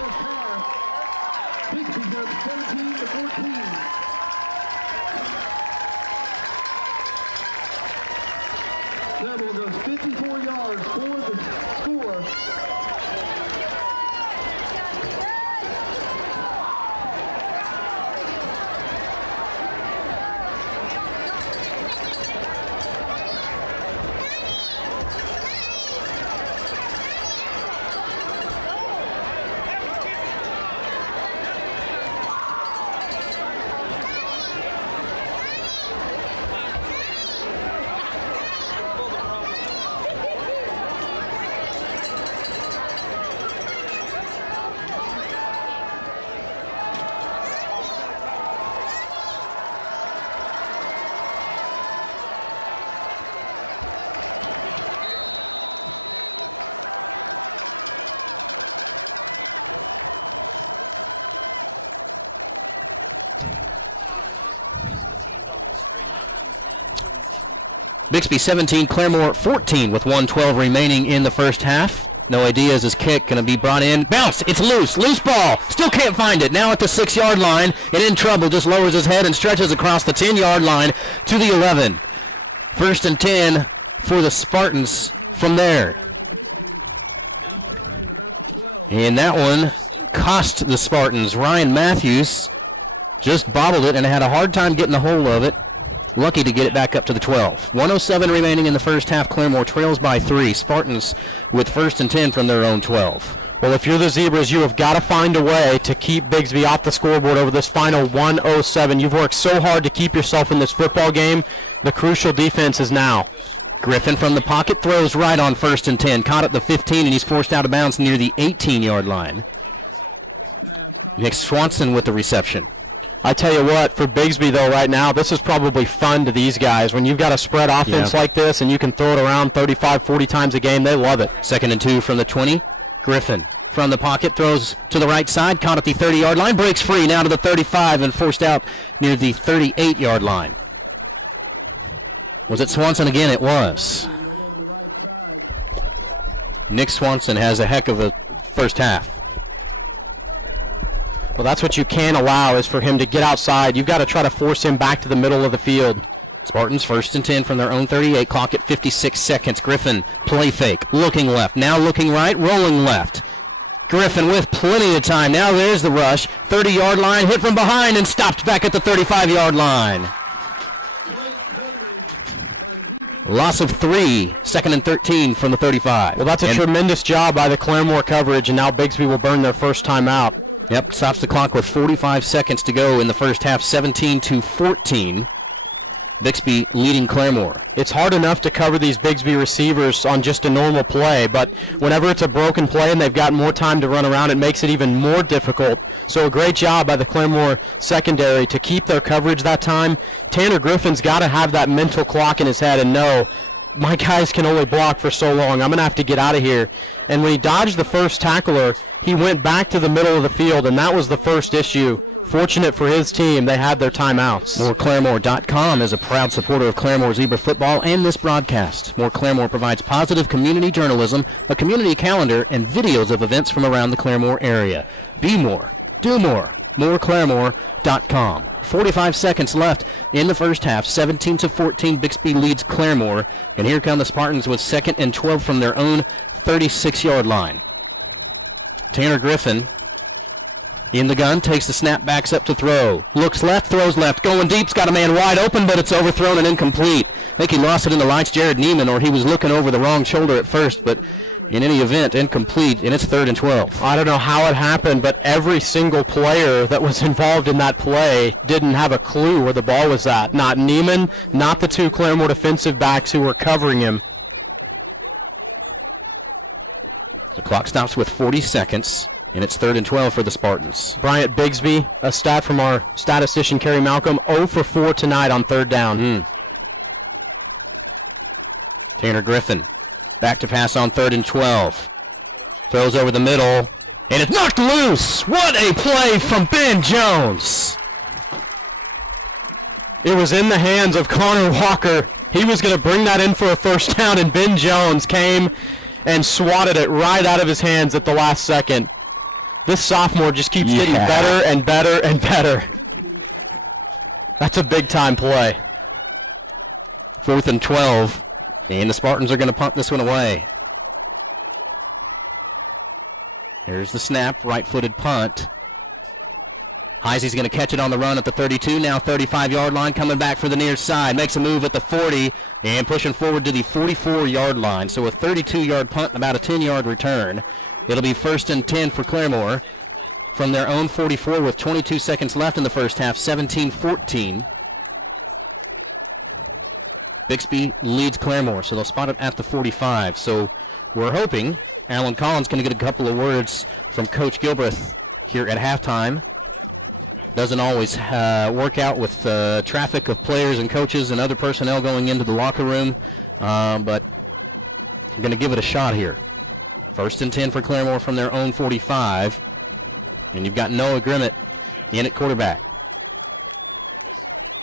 Bixby 17, Claremore 14 with 1:12 remaining in the first half. No idea is his kick going to be brought in. Bounce. It's loose. Loose ball. Still can't find it. Now at the 6-yard line and in trouble. Just lowers his head and stretches across the 10-yard line to the 11. First and 10 for the Spartans from there. And that one cost the Spartans. Ryan Matthews just bobbled it and had a hard time getting a hold of it. Lucky to get it back up to the 12. 1:07 remaining in the first half. Claremore trails by 3. Spartans with first and 10 from their own 12. Well, if you're the Zebras, you have got to find a way to keep Bixby off the scoreboard over this final 1:07. You've worked so hard to keep yourself in this football game. The crucial defense is now. Griffin from the pocket throws right on first and 10. Caught at the 15, and he's forced out of bounds near the 18-yard line. Nick Swanson with the reception. I tell you what, for Bixby, though, right now, this is probably fun to these guys. When you've got a spread offense like this and you can throw it around 35, 40 times a game, they love it. Second and 2 from the 20. Griffin from the pocket throws to the right side, caught at the 30-yard line, breaks free now to the 35 and forced out near the 38-yard line. Was it Swanson again? It was. Nick Swanson has a heck of a first half. Well, that's what you can't allow is for him to get outside. You've got to try to force him back to the middle of the field. Spartans first and 10 from their own 38. Clock at 56 seconds. Griffin, play fake, looking left, now looking right, rolling left. Griffin with plenty of time. Now there's the rush. 30-yard line, hit from behind and stopped back at the 35-yard line. Loss of 3, second and 13 from the 35. Well, that's a tremendous job by the Claremore coverage, and now Bixby will burn their first time out. Yep, stops the clock with 45 seconds to go in the first half, 17-14. Bixby leading Claremore. It's hard enough to cover these Bixby receivers on just a normal play, but whenever it's a broken play and they've got more time to run around, it makes it even more difficult. So a great job by the Claremore secondary to keep their coverage that time. Tanner Griffin's got to have that mental clock in his head and know, my guys can only block for so long. I'm going to have to get out of here. And when he dodged the first tackler, he went back to the middle of the field, and that was the first issue. Fortunate for his team, they had their timeouts. MoreClaremore.com is a proud supporter of Claremore Zebra football and this broadcast. More Claremore provides positive community journalism, a community calendar, and videos of events from around the Claremore area. Be more. Do more. MoreClaremore.com. 45 seconds left in the first half. 17-14, Bixby leads Claremore. And here come the Spartans with second and 12 from their own 36-yard line. Tanner Griffin in the gun, takes the snap, backs up to throw. Looks left, throws left, going deep's got a man wide open, but it's overthrown and incomplete. I think he lost it in the lights, Jared Neiman, or he was looking over the wrong shoulder at first, but in any event, incomplete, and it's 3rd and 12. I don't know how it happened, but every single player that was involved in that play didn't have a clue where the ball was at. Not Neiman, not the 2 Claremore defensive backs who were covering him. The clock stops with 40 seconds. And it's 3rd and 12 for the Spartans. Bryant Bigsby, a stat from our statistician, Kerry Malcolm, 0 for 4 tonight on 3rd down. Tanner Griffin, back to pass on 3rd and 12. Throws over the middle, and it's knocked loose. What a play from Ben Jones. It was in the hands of Connor Walker. He was going to bring that in for a first down, and Ben Jones came and swatted it right out of his hands at the last second. This sophomore just keeps getting better and better and better. That's a big-time play. 4th and 12, and the Spartans are going to punt this one away. Here's the snap, right-footed punt. Heisey's going to catch it on the run at the 32, now 35-yard line, coming back for the near side. Makes a move at the 40, and pushing forward to the 44-yard line. So a 32-yard punt and about a 10-yard return. It'll be 1st and 10 for Claremore from their own 44 with 22 seconds left in the first half, 17-14. Bixby leads Claremore, so they'll spot it at the 45. So we're hoping Alan Collins going to get a couple of words from Coach Gilbreth here at halftime. Doesn't always work out with traffic of players and coaches and other personnel going into the locker room, but I'm going to give it a shot here. 1st and 10 for Claremore from their own 45, and you've got Noah Grimmett in at quarterback.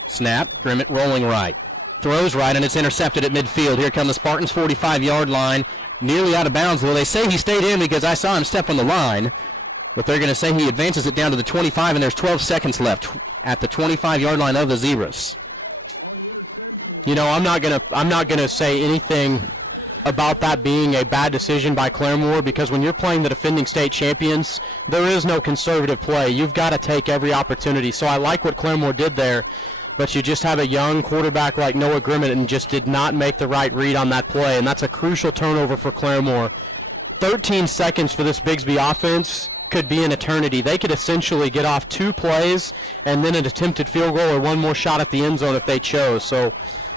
Snap, Grimmett rolling right. Throws right, and it's intercepted at midfield. Here come the Spartans' 45-yard line, nearly out of bounds. Well, they say he stayed in because I saw him step on the line, but they're going to say he advances it down to the 25, and there's 12 seconds left at the 25-yard line of the Zebras. You know, I'm not gonna say anything about that being a bad decision by Claremore, because when you're playing the defending state champions, there is no conservative play. You've got to take every opportunity. So I like what Claremore did there, but you just have a young quarterback like Noah Grimmett and just did not make the right read on that play, and that's a crucial turnover for Claremore. 13 seconds for this Bigsby offense could be an eternity. They could essentially get off 2 plays and then an attempted field goal or one more shot at the end zone if they chose. So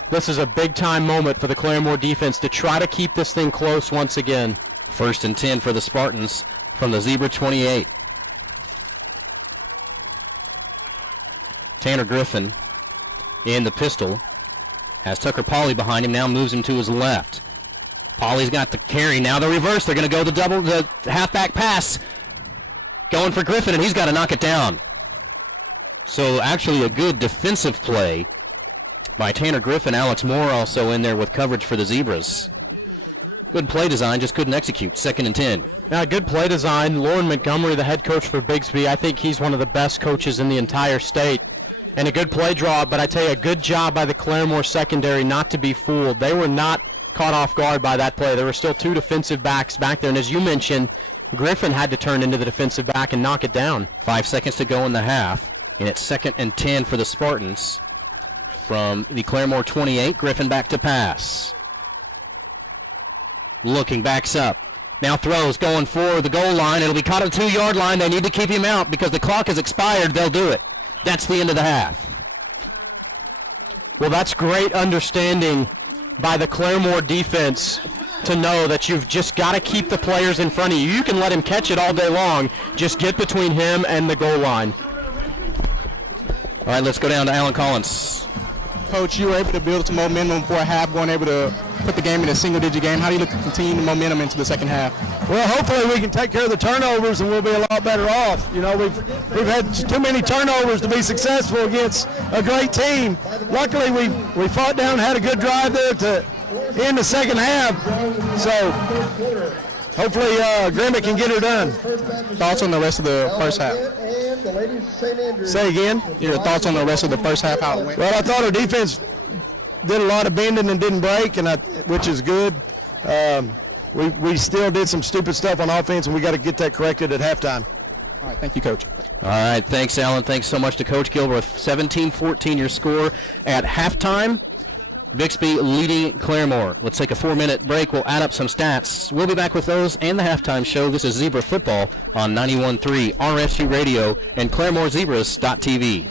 this is a big-time moment for the Claremore defense to try to keep this thing close once again. 1st and 10 for the Spartans from the Zebra 28. Tanner Griffin in the pistol. Has Tucker Pauley behind him, now moves him to his left. Pauley's got the carry, now the reverse. They're going to go the halfback pass. Going for Griffin, and he's got to knock it down. So actually a good defensive play by Tanner Griffin. Alex Moore also in there with coverage for the Zebras. Good play design, just couldn't execute. 2nd and 10. Now, good play design. Lauren Montgomery, the head coach for Bigsby, I think he's one of the best coaches in the entire state. And a good play draw, but I tell you, a good job by the Claremore secondary not to be fooled. They were not caught off guard by that play. There were still 2 defensive backs back there, and as you mentioned, Griffin had to turn into the defensive back and knock it down. 5 seconds to go in the half, and it's 2nd and 10 for the Spartans. From the Claremore 28, Griffin back to pass. Looking, backs up. Now throws, going for the goal line. It'll be caught at the 2-yard line. They need to keep him out because the clock has expired. They'll do it. That's the end of the half. Well, that's great understanding by the Claremore defense to know that you've just got to keep the players in front of you. You can let him catch it all day long. Just get between him and the goal line. All right, let's go down to Alan Collins. Coach, you were able to build some momentum before half, going able to put the game in a single-digit game. How do you look to continue the momentum into the second half? Well, hopefully we can take care of the turnovers and we'll be a lot better off. You know, we've had too many turnovers to be successful against a great team. Luckily, we fought down, had a good drive there to end the second half. So hopefully Grimmett can get her done. Thoughts on the rest of the first half? Say again? Your thoughts on the rest of the first half, how it went? Well, I thought our defense did a lot of bending and didn't break, which is good. We still did some stupid stuff on offense, and we got to get that corrected at halftime. All right, thank you, Coach. All right, thanks, Alan. Thanks so much to Coach Gilbert. 17-14 your score at halftime. Bixby leading Claremore. Let's take a 4-minute break. We'll add up some stats. We'll be back with those and the halftime show. This is Zebra Football on 91.3 RSU Radio and ClaremoreZebras.tv.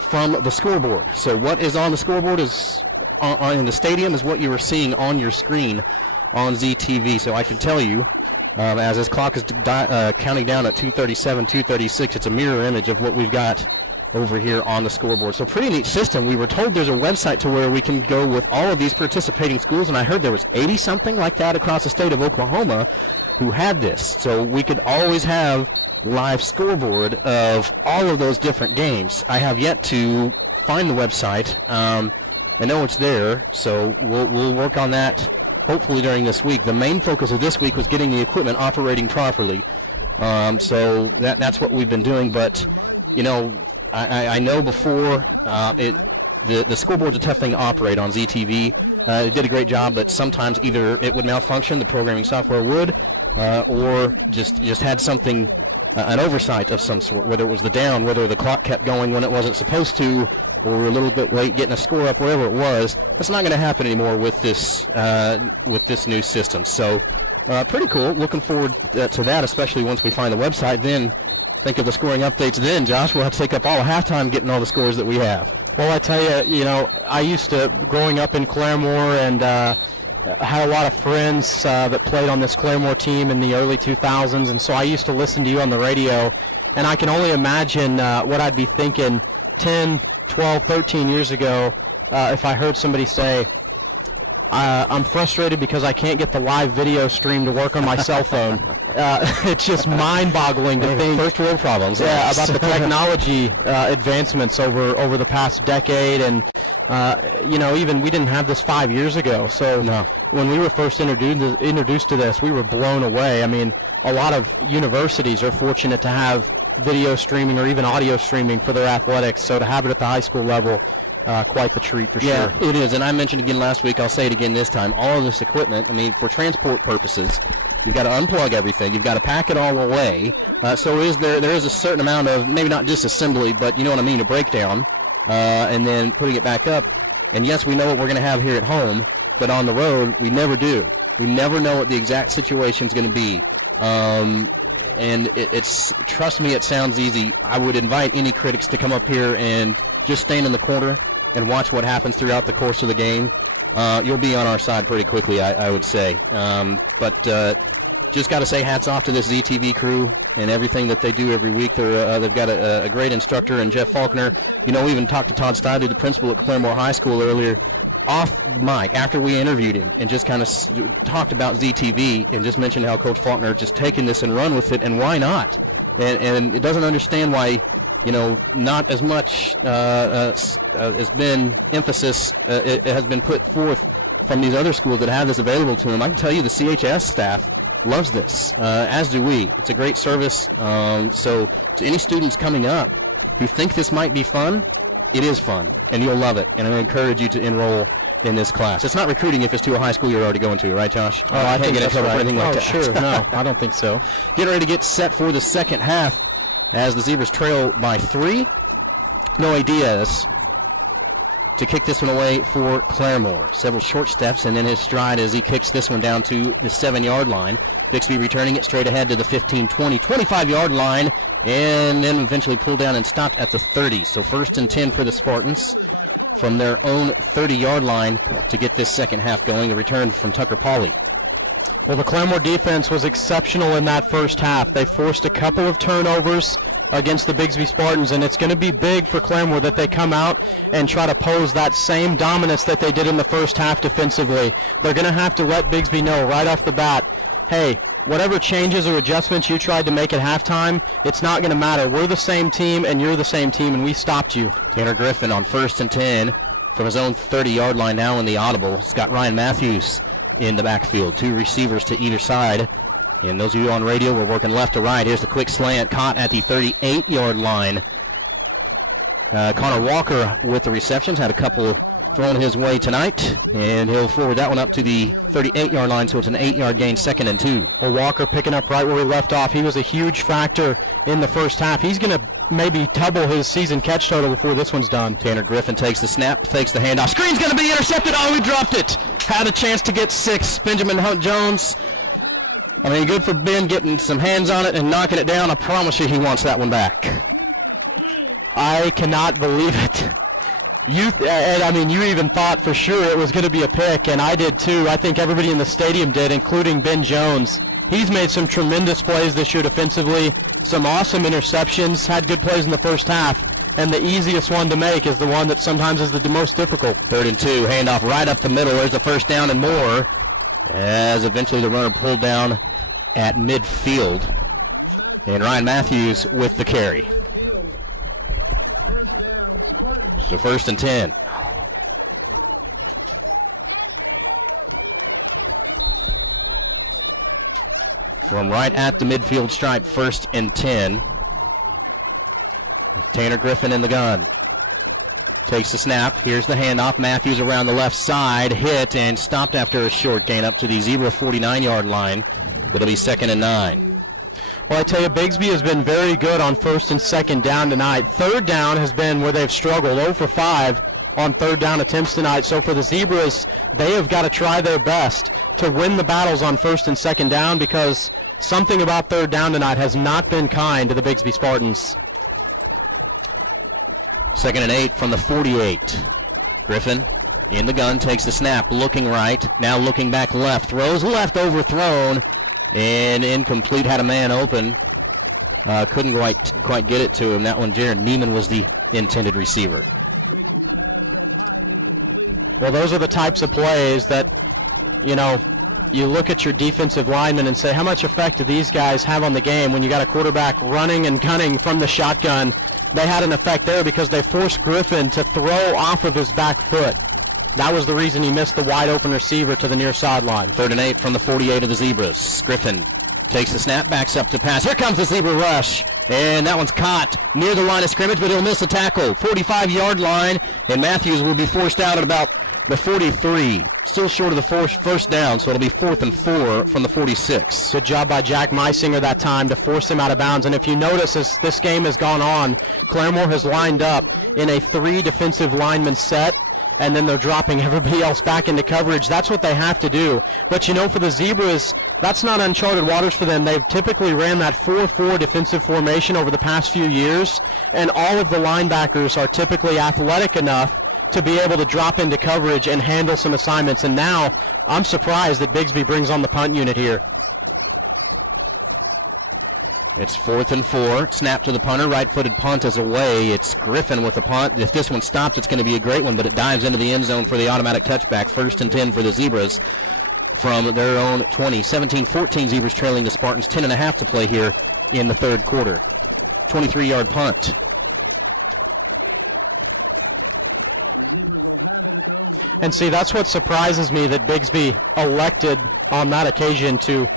from the scoreboard. So what is on the scoreboard is in the stadium is what you are seeing on your screen on ZTV. So I can tell you, as this clock is counting down at 2:37, 2:36, it's a mirror image of what we've got over here on the scoreboard. So pretty neat system. We were told there's a website to where we can go with all of these participating schools, and I heard there was 80-something like that across the state of Oklahoma who had this. So we could always have live scoreboard of all of those different games. I have yet to find the website. I know it's there, so we'll work on that hopefully during this week. The main focus of this week was getting the equipment operating properly. So that's what we've been doing, but you know, I know before the scoreboard's a tough thing to operate on ZTV. It did a great job, but sometimes either it would malfunction, the programming software would, or just had something, an oversight of some sort, whether it was the down, whether the clock kept going when it wasn't supposed to, or we're a little bit late getting a score up, whatever it was. That's not going to happen anymore with this new system. So pretty cool. Looking forward to that, especially once we find the website. Then think of the scoring updates then, Josh. We'll have to take up all of halftime getting all the scores that we have. Well, I tell you, you know, I used to, growing up in Claremore, and had a lot of friends that played on this Claremore team in the early 2000s, and so I used to listen to you on the radio, and I can only imagine what I'd be thinking 10, 12, 13 years ago if I heard somebody say, I'm frustrated because I can't get the live video stream to work on my cell phone. It's just mind-boggling to think. First world problems. Yeah, about the technology advancements over the past decade, and you know, even we didn't have this 5 years ago. So when we were first introduced to this, we were blown away. I mean, a lot of universities are fortunate to have video streaming or even audio streaming for their athletics. So to have it at the high school level, quite the treat for sure. Yeah, it is. And I mentioned again last week, I'll say it again this time, all of this equipment, I mean, for transport purposes, you've got to unplug everything. You've got to pack it all away. So there is a certain amount of, maybe not disassembly, but you know what I mean, a breakdown, and then putting it back up. And yes, we know what we're going to have here at home, but on the road, we never do. We never know what the exact situation is going to be. And it's trust me, it sounds easy. I would invite any critics to come up here and just stand in the corner and watch what happens throughout the course of the game. You'll be on our side pretty quickly, I would say. But just got to say hats off to this ZTV crew and everything that they do every week. They've got a great instructor, and Jeff Faulkner. You know, we even talked to Todd Stidley, the principal at Claremore High School, earlier off mic after we interviewed him, and just kind of talked about ZTV and just mentioned how Coach Faulkner just taken this and run with it, and why not? And it doesn't understand why, you know, not as much has been emphasis it has been put forth from these other schools that have this available to them. I can tell you the CHS staff loves this, as do we. It's a great service. So to any students coming up who think this might be fun, it is fun, and you'll love it, and I encourage you to enroll in this class. It's not recruiting if it's to a high school you're already going to, right, Josh? Oh, I think get in that's trouble right. for anything like that. Sure. No, I don't think so. Getting ready to get set for the second half as the Zebras trail by 3. Noe Diaz to kick this one away for Claremore. Several short steps and then his stride as he kicks this one down to the 7-yard line. Bixby returning it straight ahead to the 15, 20, 25-yard line, and then eventually pulled down and stopped at the 30. So 1st and 10 for the Spartans from their own 30-yard line to get this second half going. The return from Tucker Pauley. Well, the Claremore defense was exceptional in that first half. They forced a couple of turnovers against the Bixby Spartans, and it's going to be big for Claremore that they come out and try to pose that same dominance that they did in the first half defensively. They're going to have to let Bixby know right off the bat, hey, whatever changes or adjustments you tried to make at halftime, it's not going to matter. We're the same team, and you're the same team, and we stopped you. Tanner Griffin on 1st and 10 from his own 30-yard line now in the audible. It's got Ryan Matthews in the backfield. 2 receivers to either side. And those of you on radio, we're working left to right. Here's the quick slant caught at the 38-yard line. Connor Walker with the receptions. Had a couple thrown his way tonight. And he'll forward that one up to the 38-yard line, so it's an 8-yard gain, 2nd and 2. Well, Walker picking up right where he left off. He was a huge factor in the first half. He's going to maybe double his season catch total before this one's done. Tanner Griffin takes the snap, fakes the handoff. Screen's going to be intercepted. Oh, we dropped it. Had a chance to get 6. Benjamin Hunt-Jones. I mean, good for Ben getting some hands on it and knocking it down. I promise you he wants that one back. I cannot believe it. You even thought for sure it was going to be a pick, and I did too. I think everybody in the stadium did, including Ben Jones. He's made some tremendous plays this year defensively, some awesome interceptions, had good plays in the first half, and the easiest one to make is the one that sometimes is the most difficult. 3rd and 2, handoff right up the middle. There's a first down and more, as eventually the runner pulled down at midfield. And Ryan Matthews with the carry. So 1st and 10. From right at the midfield stripe, 1st and 10. Tanner Griffin in the gun. Takes the snap. Here's the handoff. Matthews around the left side. Hit and stopped after a short gain up to the Zebra 49-yard line. It'll be 2nd and 9. Well, I tell you, Bigsby has been very good on 1st and 2nd down tonight. 3rd down has been where they've struggled, 0 for 5 on 3rd down attempts tonight. So for the Zebras, they have got to try their best to win the battles on 1st and 2nd down, because something about 3rd down tonight has not been kind to the Bigsby Spartans. 2nd and 8 from the 48. Griffin in the gun, takes the snap, looking right, now looking back left, throws left, overthrown, and incomplete, had a man open. Couldn't quite get it to him. That one, Jared Neiman was the intended receiver. Well, those are the types of plays that, you look at your defensive linemen and say, how much effect do these guys have on the game when you got a quarterback running and gunning from the shotgun? They had an effect there because they forced Griffin to throw off of his back foot. That was the reason he missed the wide-open receiver to the near sideline. 3rd and 8 from the 48 of the Zebras. Griffin takes the snap, backs up to pass. Here comes the Zebra rush, and that one's caught near the line of scrimmage, but he'll miss a tackle. 45-yard line, and Matthews will be forced out at about the 43. Still short of the first down, so it'll be 4th and 4 from the 46. Good job by Jack Meisinger that time to force him out of bounds. And if you notice, as this game has gone on, Claremore has lined up in a 3 defensive lineman set, and then they're dropping everybody else back into coverage. That's what they have to do. But, for the Zebras, that's not uncharted waters for them. They've typically ran that 4-4 defensive formation over the past few years, and all of the linebackers are typically athletic enough to be able to drop into coverage and handle some assignments. And now I'm surprised that Bigsby brings on the punt unit here. It's 4th and 4. Snap to the punter. Right-footed punt is away. It's Griffin with the punt. If this one stops, it's going to be a great one, but it dives into the end zone for the automatic touchback. 1st and 10 for the Zebras from their own 20. 17-14 Zebras trailing the Spartans. 10.5 to play here in the 3rd quarter. 23-yard punt. And see, that's what surprises me, that Bigsby elected on that occasion to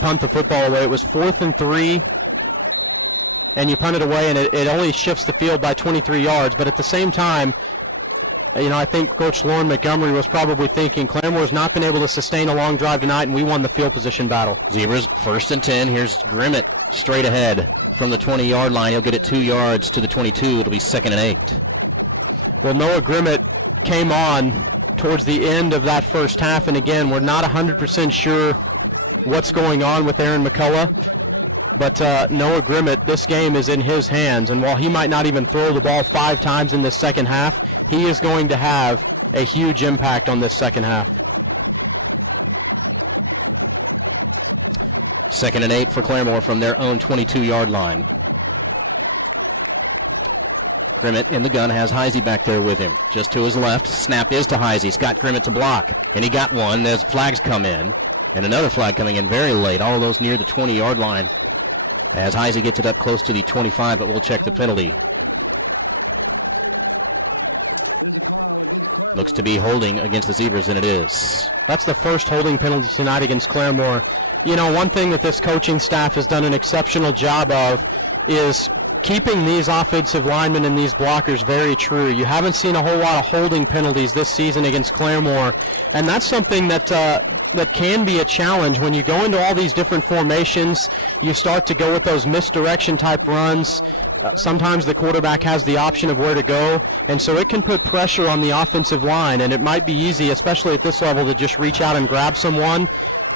punt the football away. It was 4th and 3, and you punt it away, and it only shifts the field by 23 yards. But at the same time, I think Coach Lauren Montgomery was probably thinking, Claremore's not been able to sustain a long drive tonight, and we won the field position battle. Zebras 1st and 10. Here's Grimmett straight ahead from the 20-yard line. He'll get it 2 yards to the 22. It'll be 2nd and 8. Well, Noah Grimmett came on towards the end of that first half, and again, we're not 100% sure what's going on with Aaron McCullough, but Noah Grimmett, this game is in his hands, and while he might not even throw the ball 5 times in this second half, he is going to have a huge impact on this second half. 2nd and 8 for Claremore from their own 22-yard line. Grimmett in the gun has Heisey back there with him. Just to his left, snap is to Heisey. Scott Grimmett to block, and he got one as flags come in. And another flag coming in very late, all of those near the 20-yard line, as Heisey gets it up close to the 25, but we'll check the penalty. Looks to be holding against the Zebras, and it is. That's the first holding penalty tonight against Claremore. One thing that this coaching staff has done an exceptional job of is keeping these offensive linemen and these blockers very true. You haven't seen a whole lot of holding penalties this season against Claremore, and that's something that that can be a challenge when you go into all these different formations. You start to go with those misdirection type runs. Sometimes the quarterback has the option of where to go, and so it can put pressure on the offensive line, and it might be easy, especially at this level, to just reach out and grab someone.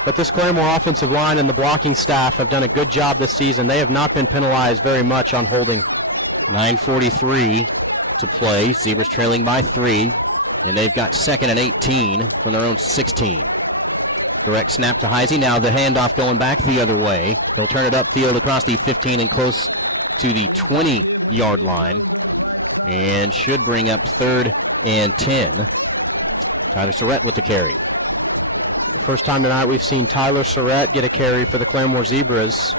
But this Claremore offensive line and the blocking staff have done a good job this season. They have not been penalized very much on holding. 9:43 to play. Zebras trailing by 3, and they've got 2nd and 18 from their own 16. Direct snap to Heisey. Now the handoff going back the other way. He'll turn it upfield across the 15 and close to the 20-yard line, and should bring up 3rd and 10. Tyler Surratt with the carry. First time tonight we've seen Tyler Surratt get a carry for the Claremore Zebras.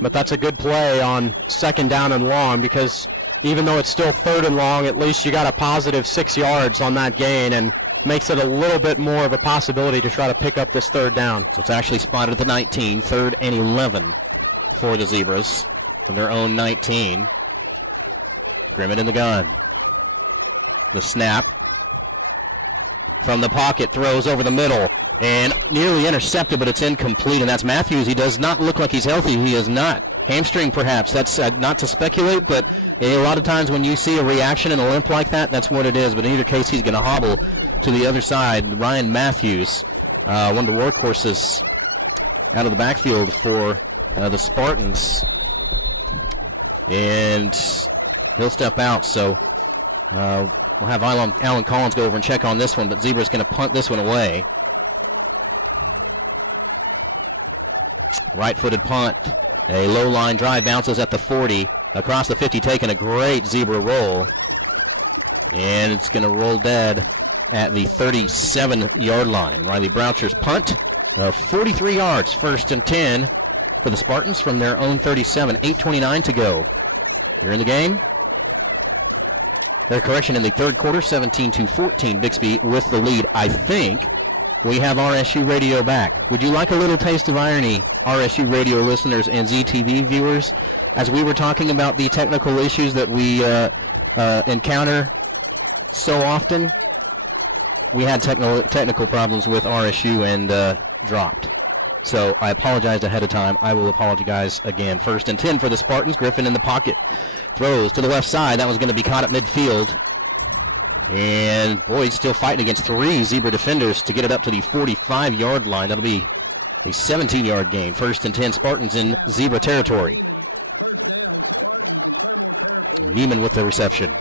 But that's a good play on 2nd down and long, because even though it's still 3rd and long, at least you got a positive 6 yards on that gain, and makes it a little bit more of a possibility to try to pick up this 3rd down. So it's actually spotted at the 19, 3rd and 11 for the Zebras from their own 19. Grimmett in the gun. The snap from the pocket, throws over the middle, and nearly intercepted, but it's incomplete, and that's Matthews. He does not look like he's healthy. He is not. Hamstring, perhaps. That's not to speculate, but a lot of times when you see a reaction and a limp like that, that's what it is. But in either case, he's going to hobble to the other side. Ryan Matthews, one of the workhorses out of the backfield for the Spartans, and he'll step out. So we'll have Alan Collins go over and check on this one, but Zebra's going to punt this one away. Right-footed punt. A low-line drive, bounces at the 40. Across the 50, taking a great Zebra roll. And it's going to roll dead at the 37-yard line. Riley Broucher's punt of 43 yards, 1st and 10 for the Spartans from their own 37. 8:29 to go. Here in the game. Their correction in the 3rd quarter, 17-14. Bixby with the lead. I think we have RSU Radio back. Would you like a little taste of irony, RSU Radio listeners and ZTV viewers, as we were talking about the technical issues that we encounter so often? We had technical problems with RSU and dropped. So I apologize ahead of time. I will apologize again. 1st and 10 for the Spartans. Griffin in the pocket. Throws to the left side. That was going to be caught at midfield. And, boy, he's still fighting against 3 Zebra defenders to get it up to the 45-yard line. That'll be a 17-yard gain. 1st and 10, Spartans in Zebra territory. Neiman with the reception.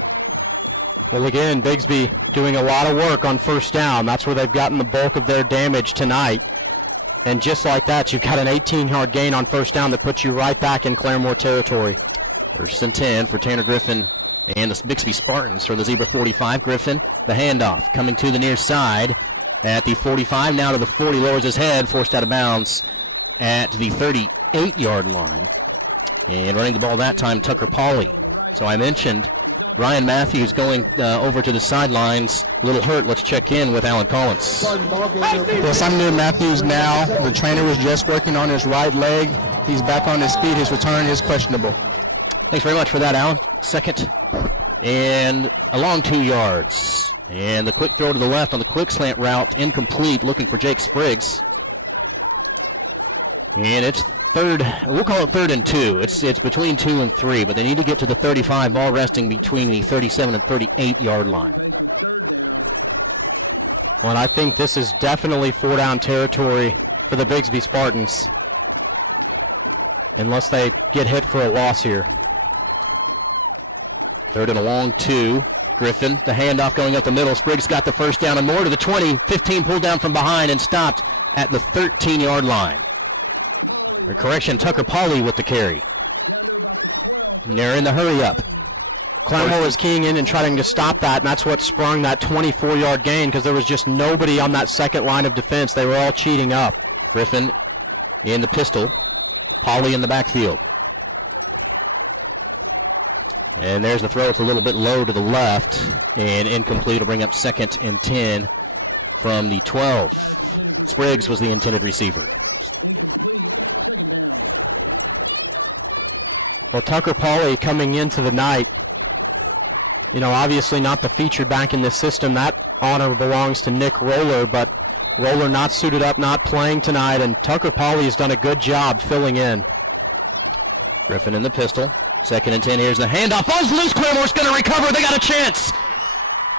Well, again, Bigsby doing a lot of work on 1st down. That's where they've gotten the bulk of their damage tonight. And just like that, you've got an 18-yard gain on 1st down that puts you right back in Claremore territory. 1st and 10 for Tanner Griffin and the Bixby Spartans for the Zebra 45. Griffin, the handoff, coming to the near side at the 45, now to the 40, lowers his head, forced out of bounds at the 38-yard line. And running the ball that time, Tucker Pauley. So I mentioned Ryan Matthews going over to the sidelines. A little hurt. Let's check in with Alan Collins. Yes, I'm near Matthews now. The trainer was just working on his right leg. He's back on his feet. His return is questionable. Thanks very much for that, Alan. 2nd and a long 2 yards. And the quick throw to the left on the quick slant route, incomplete, looking for Jake Spriggs. And it's 3rd, we'll call it 3rd and 2. It's between 2 and 3, but they need to get to the 35, ball resting between the 37 and 38-yard line. Well, and I think this is definitely 4-down territory for the Bigsby Spartans, unless they get hit for a loss here. 3rd and a long 2. Griffin, the handoff going up the middle. Spriggs got the 1st down and more to the 20. 15 pulled down from behind and stopped at the 13-yard line. Or correction, Tucker Pauley with the carry. And they're in the hurry-up. Claremore was keying in and trying to stop that, and that's what sprung that 24-yard gain, because there was just nobody on that second line of defense. They were all cheating up. Griffin in the pistol. Pauley in the backfield. And there's the throw. It's a little bit low to the left, and incomplete. Will bring up 2nd and 10 from the 12. Spriggs was the intended receiver. Well, Tucker Pauley coming into the night, you know, obviously not the featured back in this system. That honor belongs to Nick Roller, but Roller not suited up, not playing tonight, and Tucker Pauley has done a good job filling in. Griffin in the pistol. 2nd and 10. Here's the handoff. Ball's loose. Claremore's going to recover. They got a chance.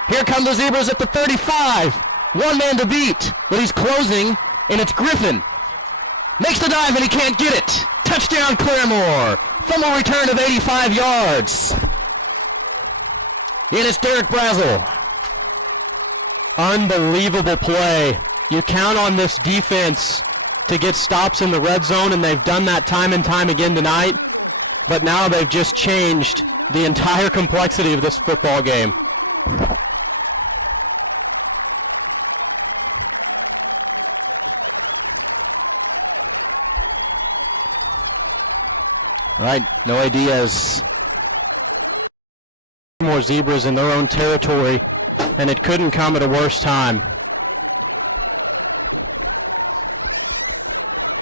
Here come the Zebras at the 35. One man to beat, but he's closing, and it's Griffin. Makes the dive, and he can't get it. Touchdown, Claremore. Fumble return of 85 yards. And it's Derek Brazel. Unbelievable play. You count on this defense to get stops in the red zone, and they've done that time and time again tonight. But now they've just changed the entire complexity of this football game. All right, no ideas. More Zebras in their own territory, and it couldn't come at a worse time.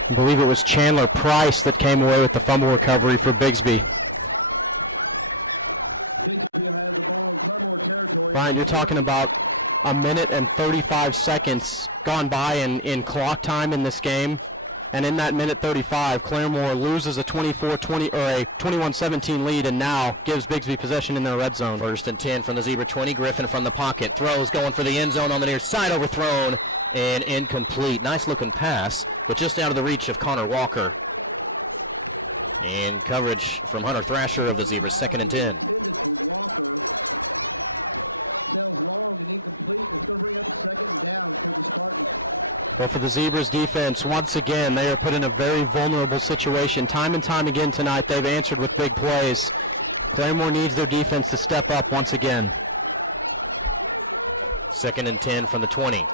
I believe it was Chandler Price that came away with the fumble recovery for Bigsby. Brian, you're talking about a minute and 35 seconds gone by in clock time in this game. And in that minute 35, Claremore loses a 24-20 or a 21-17 lead, and now gives Bigsby possession in their red zone. 1st and 10 from the Zebra 20. Griffin from the pocket. Throws going for the end zone on the near side. Overthrown and incomplete. Nice looking pass, but just out of the reach of Connor Walker. And coverage from Hunter Thrasher of the Zebras. 2nd and 10. Well, for the Zebras defense, once again, they are put in a very vulnerable situation. Time and time again tonight, they've answered with big plays. Claremore needs their defense to step up once again. 2nd and 10 from the 20.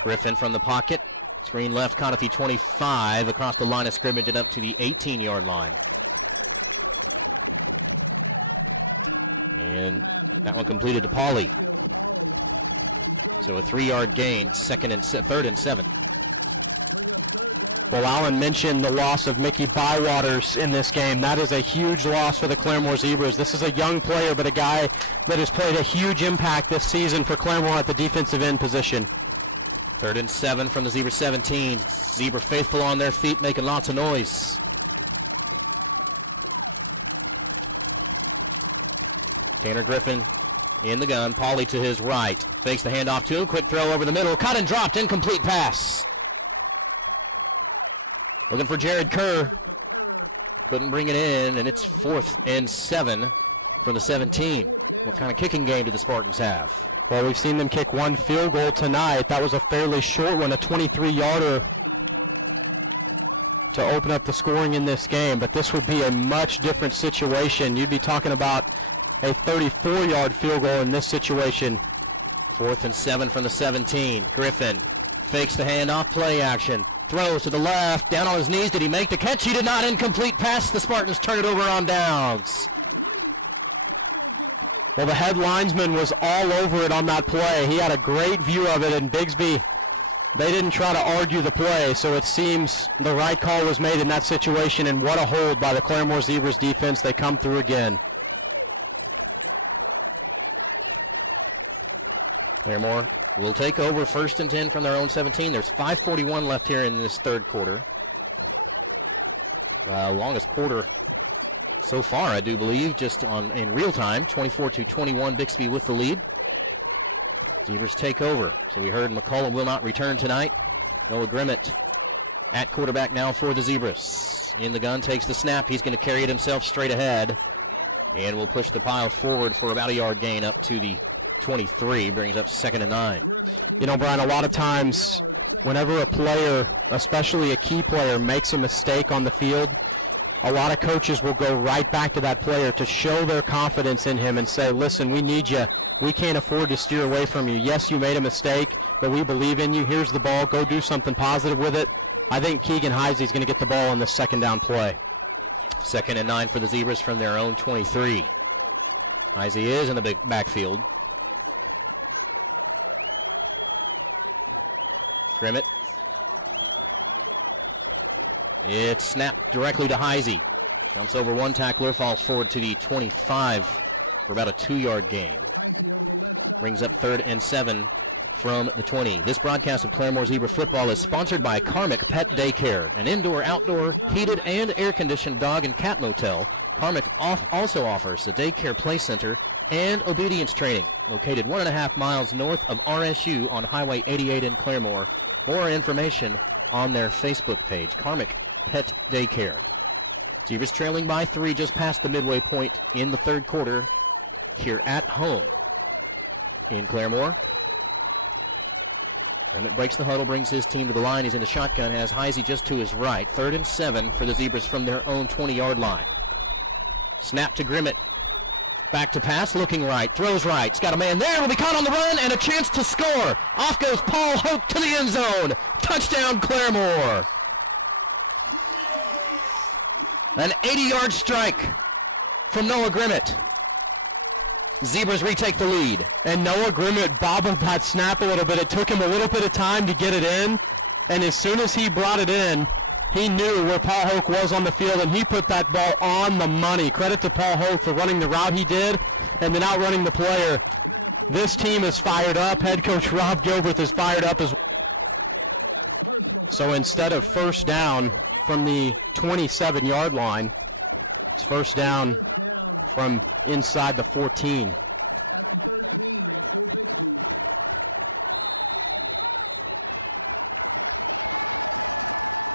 Griffin from the pocket. Screen left, Conathy 25 across the line of scrimmage and up to the 18-yard line. And that one completed to Pauly. So a 3-yard gain, 3rd and 7. Well, Alan mentioned the loss of Mickey Bywaters in this game. That is a huge loss for the Claremore Zebras. This is a young player, but a guy that has played a huge impact this season for Claremore at the defensive end position. 3rd and 7 from the Zebra 17. Zebra faithful on their feet, making lots of noise. Tanner Griffin in the gun. Pauly to his right. Fakes the handoff to him. Quick throw over the middle. Caught and dropped. Incomplete pass. Looking for Jared Kerr. Couldn't bring it in, and it's 4th and 7 from the 17. What kind of kicking game do the Spartans have? Well, we've seen them kick one field goal tonight. That was a fairly short one, a 23-yarder to open up the scoring in this game. But this would be a much different situation. You'd be talking about a 34-yard field goal in this situation. 4th and 7 from the 17. Griffin fakes the handoff, play action. Throws to the left, down on his knees. Did he make the catch? He did not. Incomplete pass. The Spartans turn it over on downs. Well, the head linesman was all over it on that play. He had a great view of it, and Bigsby, they didn't try to argue the play, so it seems the right call was made in that situation, and what a hold by the Claremore Zebras defense. They come through again. Claremore will take over 1st and 10 from their own 17. There's 5:41 left here in this third quarter. Longest quarter so far, I do believe, just in real time. 24-21, Bixby with the lead. Zebras take over. So we heard McCullough will not return tonight. Noah Grimmett at quarterback now for the Zebras. In the gun, takes the snap. He's going to carry it himself straight ahead. And will push the pile forward for about a yard gain up to the 23, brings up 2nd and 9. You know, Brian, a lot of times whenever a player, especially a key player, makes a mistake on the field, a lot of coaches will go right back to that player to show their confidence in him and say, listen, we need you. We can't afford to steer away from you. Yes, you made a mistake, but we believe in you. Here's the ball. Go do something positive with it. I think Keegan Heisey is going to get the ball on this 2nd down play. 2nd and 9 for the Zebras from their own 23. Heisey is in the big backfield. Grimmett. It's snapped directly to Heisey. Jumps over one tackler, falls forward to the 25 for about a 2-yard gain. Brings up 3rd and 7 from the 20. This broadcast of Claremore Zebra football is sponsored by Carmick Pet Daycare, an indoor, outdoor, heated, and air-conditioned dog and cat motel. Carmick also offers a daycare play center and obedience training, located 1.5 miles north of RSU on Highway 88 in Claremore. More information on their Facebook page. Carmick Pet Daycare. Zebras trailing by 3 just past the midway point in the third quarter here at home in Claremore. Grimmett breaks the huddle, brings his team to the line. He's in the shotgun, has Heisey just to his right. 3rd and 7 for the Zebras from their own 20-yard line. Snap to Grimmett. Back to pass, looking right, throws right. He's got a man there, will be caught on the run, and a chance to score. Off goes Paul Hoke to the end zone. Touchdown, Claremore. An 80-yard strike from Noah Grimmett. Zebras retake the lead. And Noah Grimmett bobbled that snap a little bit. It took him a little bit of time to get it in, and as soon as he brought it in, he knew where Paul Hoke was on the field, and he put that ball on the money. Credit to Paul Hoke for running the route he did and then outrunning the player. This team is fired up. Head coach Rob Gilbert is fired up as well. So instead of first down from the 27-yard line, it's first down from inside the 14.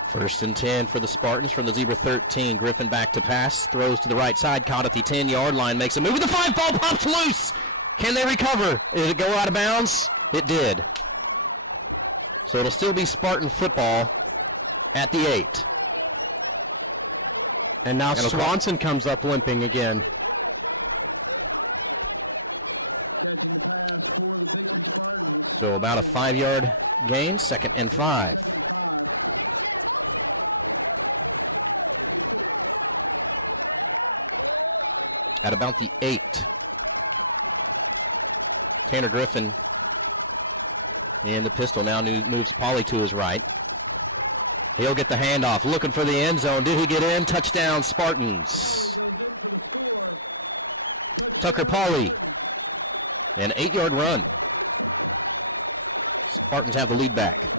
First and 10 for the Spartans from the Zebra 13. Griffin back to pass, throws to the right side, caught at the 10-yard line, makes a move with the 5, ball pops loose. Can they recover? Did it go out of bounds? It did. So it'll still be Spartan football at the 8. And now Swanson comes up limping again. So about a 5-yard gain, 2nd and 5. At about the 8. Tanner Griffin in the pistol now moves Pauly to his right. He'll get the handoff, looking for the end zone. Did he get in? Touchdown, Spartans. Tucker Pauly, an 8-yard run. Spartans have the lead back.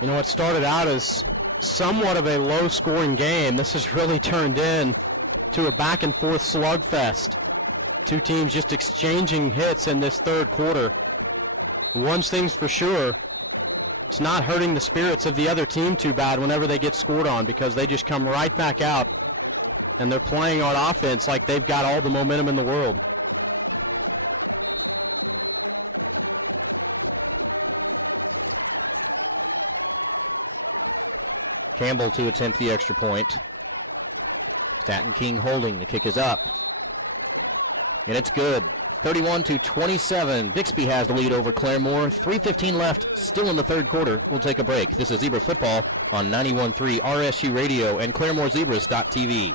You know, it started out as somewhat of a low-scoring game. This has really turned in to a back-and-forth slugfest. Two teams just exchanging hits in this third quarter. One thing's for sure, it's not hurting the spirits of the other team too bad whenever they get scored on, because they just come right back out and they're playing on offense like they've got all the momentum in the world. Campbell to attempt the extra point. Staten King holding. The kick is up. And it's good. 31-27. Bixby has the lead over Claremore. 3:15 left, still in the third quarter. We'll take a break. This is Zebra Football on 91.3 RSU Radio and ClaremoreZebras.tv.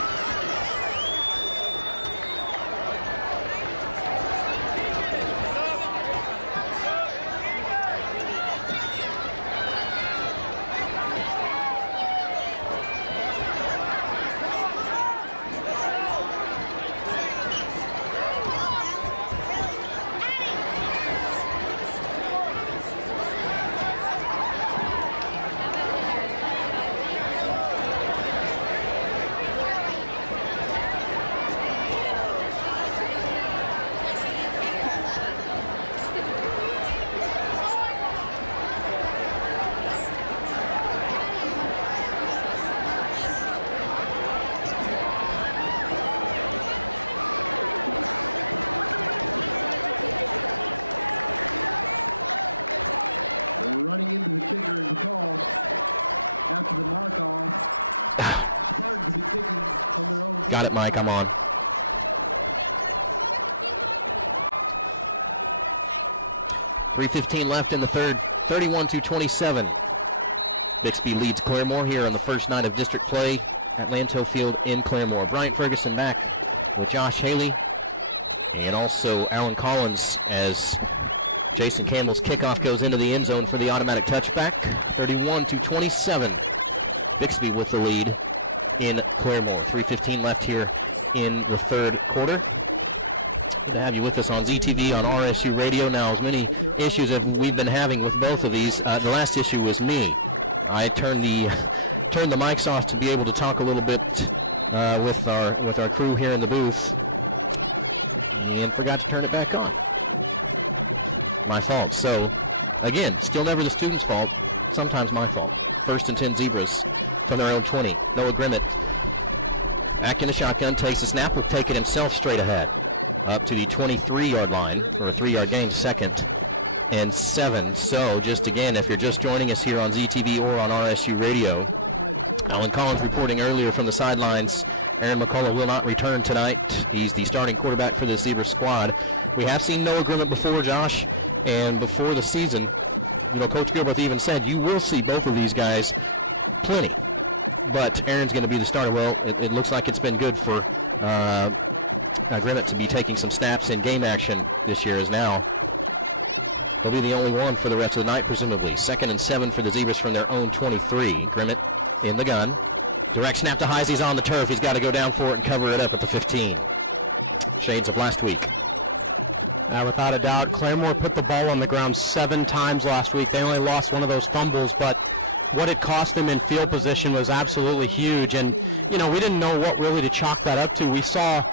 Got it, Mike. I'm on. .315 left in the third. 31-27. Bixby leads Claremore here on the first night of district play at Lanto Field in Claremore. Bryant Ferguson back with Josh Haley and also Alan Collins as Jason Campbell's kickoff goes into the end zone for the automatic touchback. 31-27. Bixby with the lead in Claremore. 3:15 left here in the third quarter. Good to have you with us on ZTV on RSU Radio. Now, as many issues as we've been having with both of these, the last issue was me. I turned the mics off to be able to talk a little bit with our crew here in the booth, and forgot to turn it back on. My fault. So, again, still never the students' fault. Sometimes my fault. 1st and 10 Zebras from their own 20. Noah Grimmett back in the shotgun, takes the snap, will take it himself straight ahead. Up to the 23-yard line for a 3-yard gain, 2nd and 7. So just again, if you're just joining us here on ZTV or on RSU Radio, Alan Collins reporting earlier from the sidelines. Aaron McCullough will not return tonight. He's the starting quarterback for the Zebra squad. We have seen Noah Grimmett before, Josh, and before the season, Coach Gilbert even said you will see both of these guys plenty. But Aaron's going to be the starter. Well, it looks like it's been good for Grimmett to be taking some snaps in game action this year, as now they'll be the only one for the rest of the night, presumably. 2nd and 7 for the Zebras from their own 23. Grimmett in the gun. Direct snap to Heisey. He's on the turf. He's got to go down for it and cover it up at the 15. Shades of last week. Without a doubt, Claremore put the ball on the ground 7 times last week. They only lost one of those fumbles, but what it cost them in field position was absolutely huge. And, we didn't know what really to chalk that up to. We saw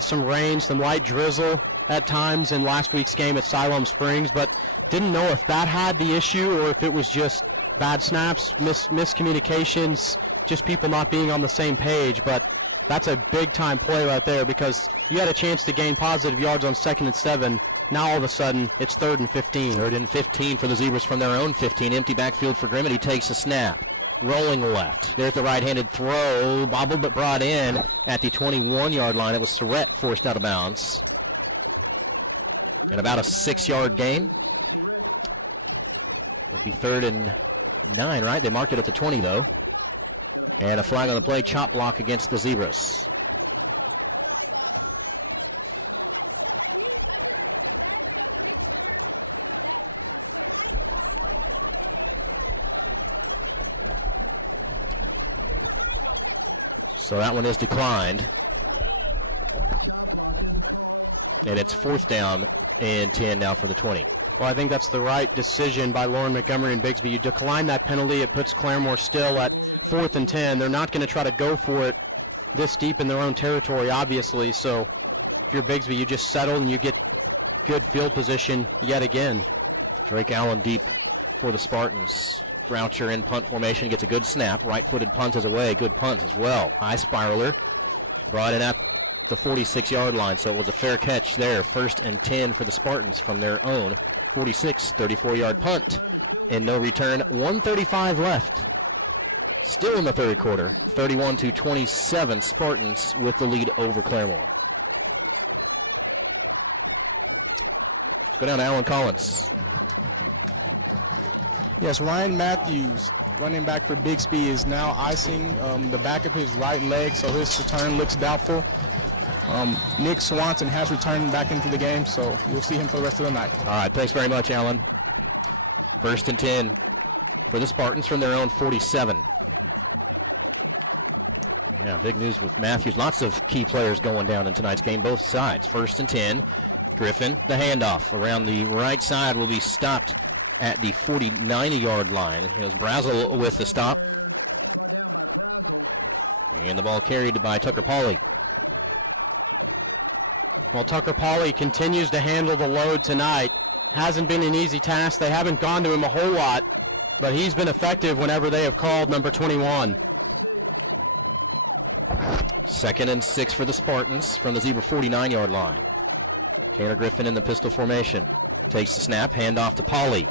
some rain, some light drizzle at times in last week's game at Siloam Springs, but didn't know if that had the issue or if it was just bad snaps, miscommunications, just people not being on the same page. But that's a big-time play right there, because you had a chance to gain positive yards on 2nd and 7. Now all of a sudden, it's 3rd and 15. 3rd and 15 for the Zebras from their own 15. Empty backfield for Grimmett. He takes a snap. Rolling left. There's the right-handed throw. Bobbled but brought in at the 21-yard line. It was Surratt forced out of bounds. And about a 6-yard gain. Would be 3rd and 9, right? They marked it at the 20, though. And a flag on the play. Chop block against the Zebras. So that one is declined. And it's 4th down and 10 now for the 20. Well, I think that's the right decision by Lauren Montgomery and Bigsby. You decline that penalty, it puts Claremore still at 4th and 10. They're not going to try to go for it this deep in their own territory, obviously. So if you're Bigsby, you just settle and you get good field position yet again. Drake Allen deep for the Spartans. Groucher in punt formation, gets a good snap. Right-footed punt is away. Good punt as well. High spiraler. Brought in at the 46-yard line, so it was a fair catch there. 1st and 10 for the Spartans from their own 46, 34-yard punt. And no return. 1:35 left. Still in the 3rd quarter. 31-27, Spartans with the lead over Claremore. Let's go down to Alan Collins. Yes, Ryan Matthews, running back for Bixby, is now icing the back of his right leg, so his return looks doubtful. Nick Swanson has returned back into the game, so you'll see him for the rest of the night. All right, thanks very much, Alan. 1st and 10 for the Spartans from their own 47. Yeah, big news with Matthews. Lots of key players going down in tonight's game, both sides. 1st and 10. Griffin, the handoff around the right side, will be stopped at the 49-yard line. It was Brazel with the stop. And the ball carried by Tucker Pauley. Well, Tucker Pauley continues to handle the load tonight. Hasn't been an easy task. They haven't gone to him a whole lot, but he's been effective whenever they have called number 21. 2nd and 6 for the Spartans from the Zebra 49-yard line. Tanner Griffin in the pistol formation. Takes the snap, handoff to Pauley.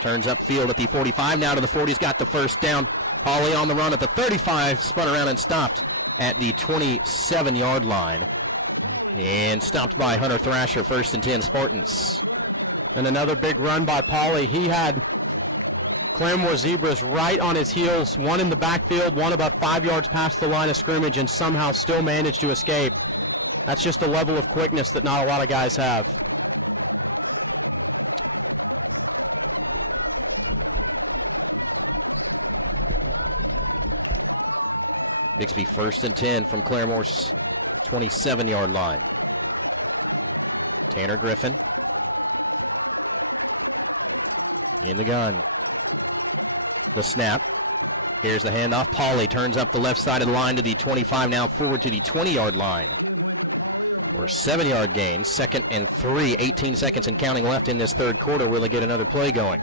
Turns upfield at the 45, now to the 40. He's got the 1st down. Pauley on the run at the 35, spun around and stopped at the 27-yard line. And stopped by Hunter Thrasher, 1st and 10 Spartans. And another big run by Pauley. He had Claremore Zebras right on his heels, one in the backfield, one about 5 yards past the line of scrimmage, and somehow still managed to escape. That's just a level of quickness that not a lot of guys have. Bixby 1st and 10 from Claremore's 27-yard line. Tanner Griffin in the gun. The snap. Here's the handoff. Pauley turns up the left side of the line to the 25, now forward to the 20-yard line. Or 7-yard gain. 2nd and 3. 18 seconds and counting left in this 3rd quarter. Will they get another play going?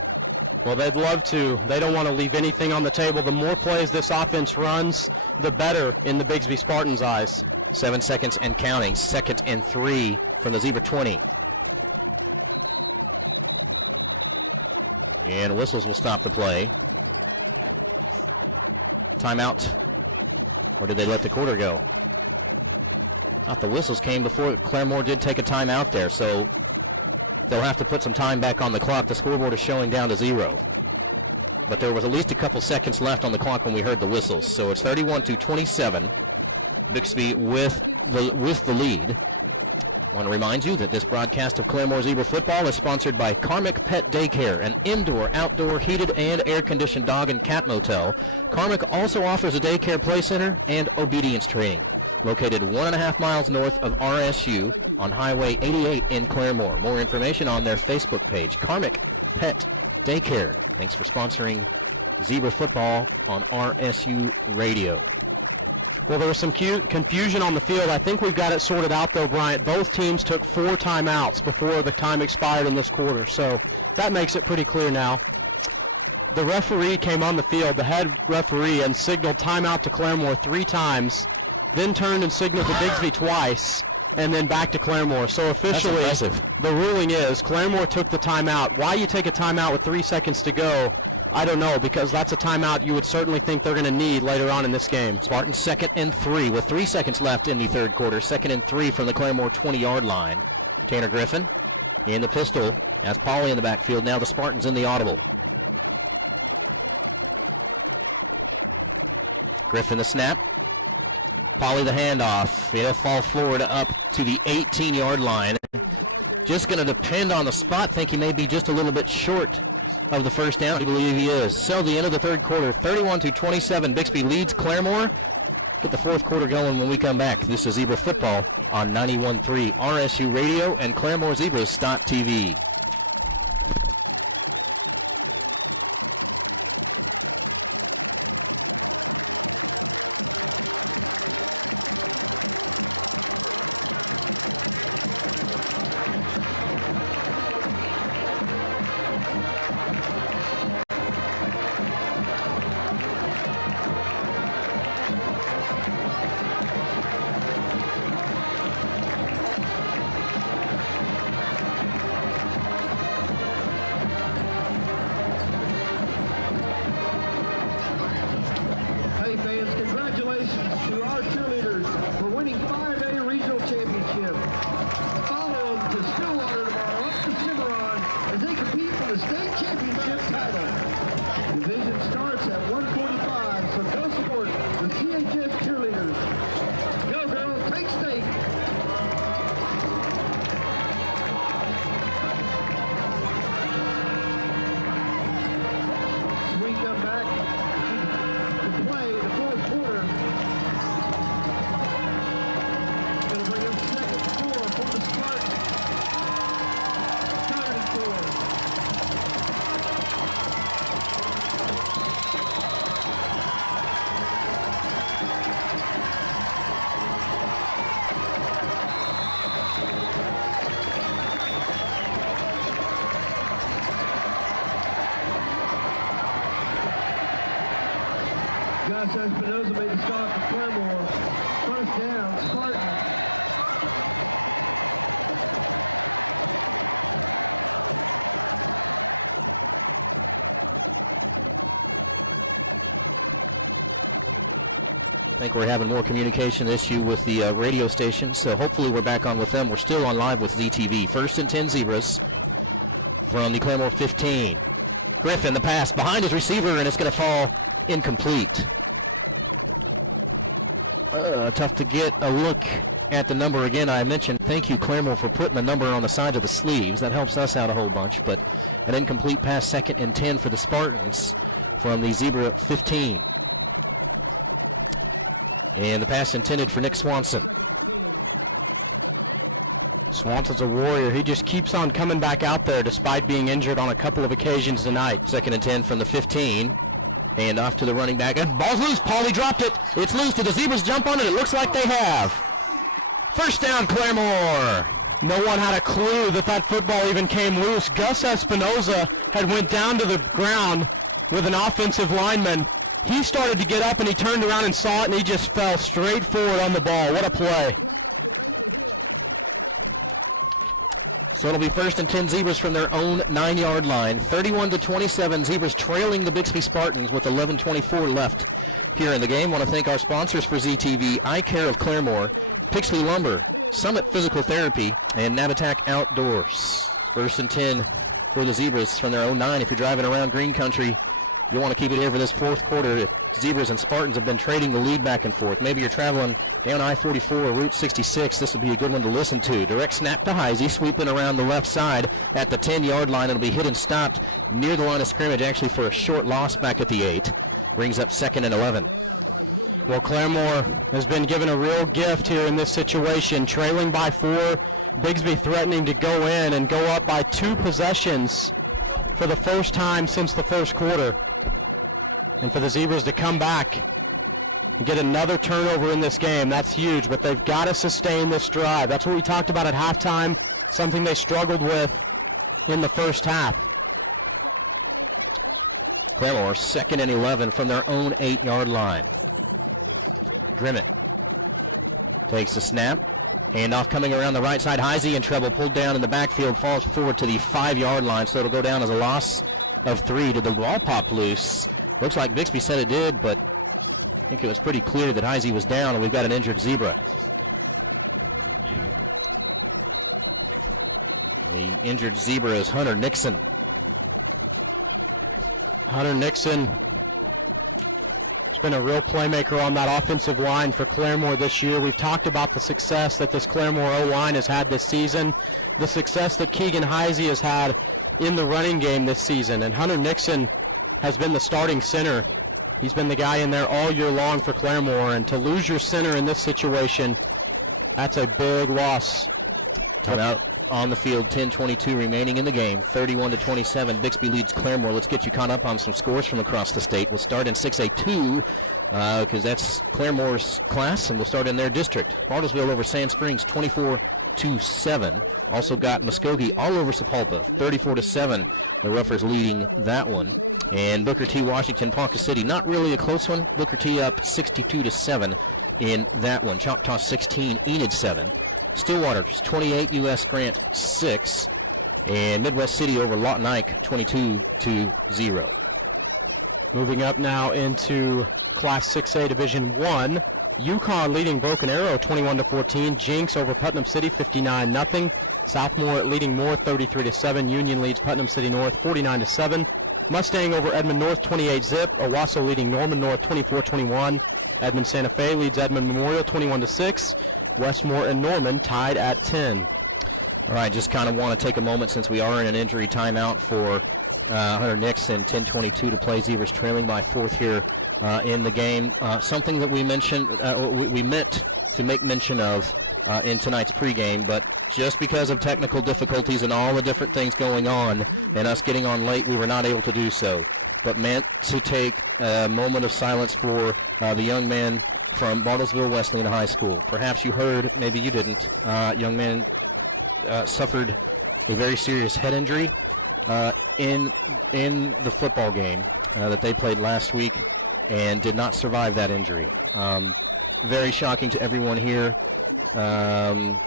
Well, they'd love to. They don't want to leave anything on the table. The more plays this offense runs, the better in the Bigsby Spartans' eyes. 7 seconds and counting. 2nd and 3 from the Zebra 20. And whistles will stop the play. Timeout. Or did they let the quarter go? Thought the whistles came before Claremore did take a timeout there, so they'll have to put some time back on the clock. The scoreboard is showing down to 0. But there was at least a couple seconds left on the clock when we heard the whistles. So it's 31-27. Bixby with the lead. I want to remind you that this broadcast of Claremore Zebra football is sponsored by Carmick Pet Daycare, an indoor-outdoor heated and air-conditioned dog and cat motel. Carmick also offers a daycare play center and obedience training. Located 1.5 miles north of RSU on Highway 88 in Claremore. More information on their Facebook page, Carmick Pet Daycare. Thanks for sponsoring Zebra football on RSU Radio. Well, there was some confusion on the field. I think we've got it sorted out, though, Bryant. Both teams took 4 timeouts before the time expired in this quarter, so that makes it pretty clear now. The referee came on the field, the head referee, and signaled timeout to Claremore 3 times, then turned and signaled to Bigsby twice, and then back to Claremore. So officially, the ruling is Claremore took the timeout. Why you take a timeout with 3 seconds to go, I don't know, because that's a timeout you would certainly think they're going to need later on in this game. Spartans 2nd and 3 with 3 seconds left in the third quarter. 2nd and 3 from the Claremore 20-yard line. Tanner Griffin in the pistol. As Pauly in the backfield. Now the Spartans in the audible. Griffin the snap. Pauly the handoff. It'll fall forward up to the 18-yard line. Just going to depend on the spot. Think he may be just a little bit short of the first down. I believe he is. So the end of the third quarter, 31-27. Bixby leads Claremore. Get the fourth quarter going when we come back. This is Zebra Football on 91.3 RSU Radio and ClaremoreZebras.tv. I think we're having more communication issue with the radio station, so hopefully we're back on with them. We're still on live with ZTV. 1st and 10 Zebras from the Claremore 15. Griffin, the pass behind his receiver, and it's going to fall incomplete. Tough to get a look at the number again. I mentioned thank you, Claremore, for putting the number on the sides of the sleeves. That helps us out a whole bunch, but an incomplete pass, 2nd and 10 for the Spartans from the Zebra 15. And the pass intended for Nick Swanson. Swanson's a warrior. He just keeps on coming back out there despite being injured on a couple of occasions tonight. 2nd and 10 from the 15. Hand off to the running back. And ball's loose. Pauly dropped it. It's loose. Did the Zebras jump on it? It looks like they have. First down, Claremore. No one had a clue that football even came loose. Gus Espinoza had went down to the ground with an offensive lineman. He started to get up and he turned around and saw it and he just fell straight forward on the ball. What a play. So it'll be 1st and 10 Zebras from their own 9-yard line. 31-27, Zebras trailing the Bixby Spartans with 11:24 left here in the game. Want to thank our sponsors for ZTV, Eye Care of Claremore, Pixley Lumber, Summit Physical Therapy, and Navitac Outdoors. 1st and 10 for the Zebras from their own 9. If you're driving around Green Country, you'll want to keep it here for this 4th quarter. Zebras and Spartans have been trading the lead back and forth. Maybe you're traveling down I-44 or Route 66. This will be a good one to listen to. Direct snap to Heisey, sweeping around the left side at the 10-yard line. It'll be hit and stopped near the line of scrimmage, actually for a short loss back at the 8. Brings up 2nd and 11. Well, Claremore has been given a real gift here in this situation, trailing by 4. Bigsby threatening to go in and go up by 2 possessions for the first time since the first quarter. And for the Zebras to come back and get another turnover in this game, that's huge, but they've got to sustain this drive. That's what we talked about at halftime, something they struggled with in the first half. Claremore, 2nd and 11 from their own 8-yard line. Grimmett takes the snap. Handoff coming around the right side. Heisey in trouble, pulled down in the backfield, falls forward to the 5-yard line, so it'll go down as a loss of 3. Did the ball pop loose? Looks like Bixby said it did, but I think it was pretty clear that Heisey was down, and we've got an injured Zebra. The injured Zebra is Hunter Nixon. Hunter Nixon has been a real playmaker on that offensive line for Claremore this year. We've talked about the success that this Claremore O-line has had this season, the success that Keegan Heisey has had in the running game this season, and Hunter Nixon has been the starting center. He's been the guy in there all year long for Claremore, and to lose your center in this situation, that's a big loss. Timeout on the field, 10:22 remaining in the game, 31-27. Bixby leads Claremore. Let's get you caught up on some scores from across the state. We'll start in 6A2 because that's Claremore's class, and we'll start in their district. Bartlesville over Sand Springs, 24-7. Also got Muskogee all over Sapulpa, 34-7. The Roughers leading that one. And Booker T. Washington, Ponca City, not really a close one. Booker T. up 62-7 in that one. Choctaw 16, Enid 7. Stillwater 28, U.S. Grant 6. And Midwest City over Lawton Ike 22-0. Moving up now into Class 6A Division 1. Yukon leading Broken Arrow 21-14. Jinx over Putnam City 59-0. Southmore leading Moore 33-7. Union leads Putnam City North 49-7. Mustang over Edmond North 28-zip. Owasso leading Norman North 24-21. Edmond Santa Fe leads Edmond Memorial 21-6. Westmore and Norman tied at 10. All right, just kind of want to take a moment since we are in an injury timeout for Hunter Nixon, 10:22 to play. Zebras trailing by 4th here in the game. Something that we mentioned, we meant to make mention of in tonight's pregame, but just because of technical difficulties and all the different things going on and us getting on late, we were not able to do so. But meant to take a moment of silence for the young man from Bartlesville Wesleyan High School. Perhaps you heard, maybe you didn't. Young man suffered a very serious head injury in the football game that they played last week and did not survive that injury. Very shocking to everyone here and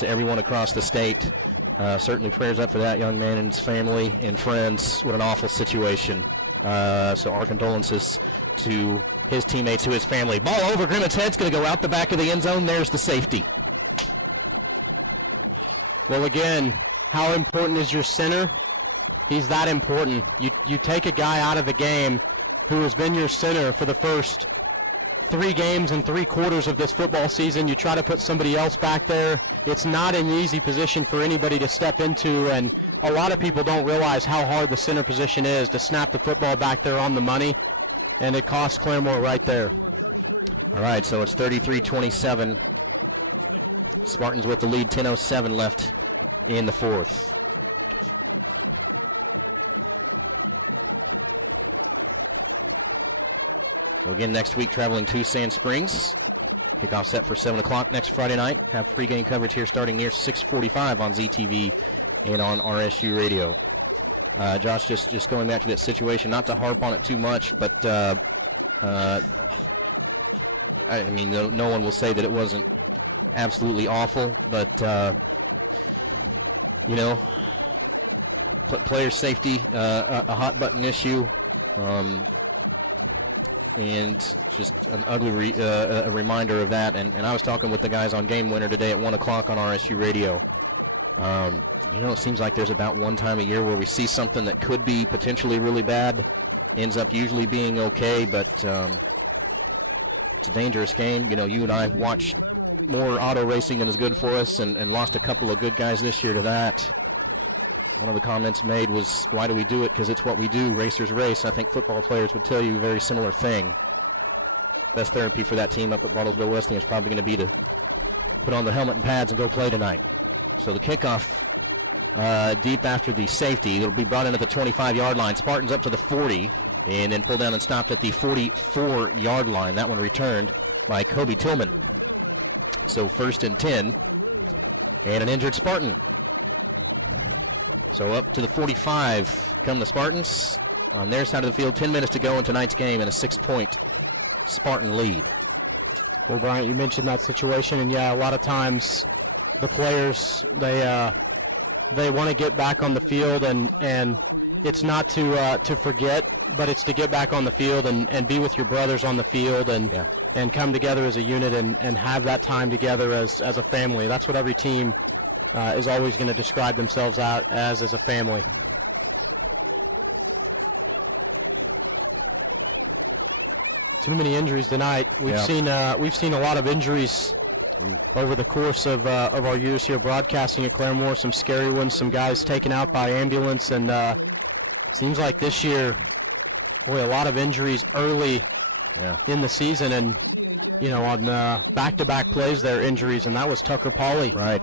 to everyone across the state. Certainly prayers up for that young man and his family and friends. What an awful situation. So our condolences to his teammates, to his family. Ball over Grimmett's head's going to go out the back of the end zone. There's the safety. Well, again, how important is your center? He's that important. You take a guy out of the game who has been your center for the first 3 games and 3 quarters of this football season. You try to put somebody else back there. It's not an easy position for anybody to step into, and a lot of people don't realize how hard the center position is to snap the football back there on the money, and it costs Claremore right there. All right, so it's 33-27. Spartans with the lead, 10:07 left in the 4th. So again, next week traveling to Sand Springs. Kickoff set for 7 o'clock next Friday night. Have pregame coverage here starting near 6:45 on ZTV and on RSU Radio. Josh, just going back to that situation, not to harp on it too much, but I mean, no one will say that it wasn't absolutely awful, but you know, player safety, a hot button issue, and just an ugly a reminder of that. And I was talking with the guys on Game Winner today at 1 o'clock on RSU Radio. You know, it seems like there's about one time a year where we see something that could be potentially really bad, ends up usually being okay, but it's a dangerous game. You know, you and I watched more auto racing than is good for us, and lost a couple of good guys this year to that. One of the comments made was, why do we do it? Because it's what we do. Racers race. I think football players would tell you a very similar thing. Best therapy for that team up at Bartlesville Wesleyan is probably going to be to put on the helmet and pads and go play tonight. So the kickoff deep after the safety. It'll be brought in at the 25-yard line. Spartans up to the 40, and then pulled down and stopped at the 44-yard line. That one returned by Kobe Tillman. So 1st and 10, and an injured Spartan. So up to the 45 come the Spartans. On their side of the field, 10 minutes to go in tonight's game, and a 6-point Spartan lead. Well, Bryant, you mentioned that situation, and yeah, a lot of times the players, they want to get back on the field, and it's not to forget, but it's to get back on the field and be with your brothers on the field and come together as a unit and have that time together as a family. That's what every team is always going to describe themselves out as a family. Too many injuries tonight. We've seen a lot of injuries over the course of our years here broadcasting at Claremore. Some scary ones, some guys taken out by ambulance, and seems like this year, boy, a lot of injuries early in the season, and you know, on back-to-back plays there, injuries, and that was Tucker Pauley. Right.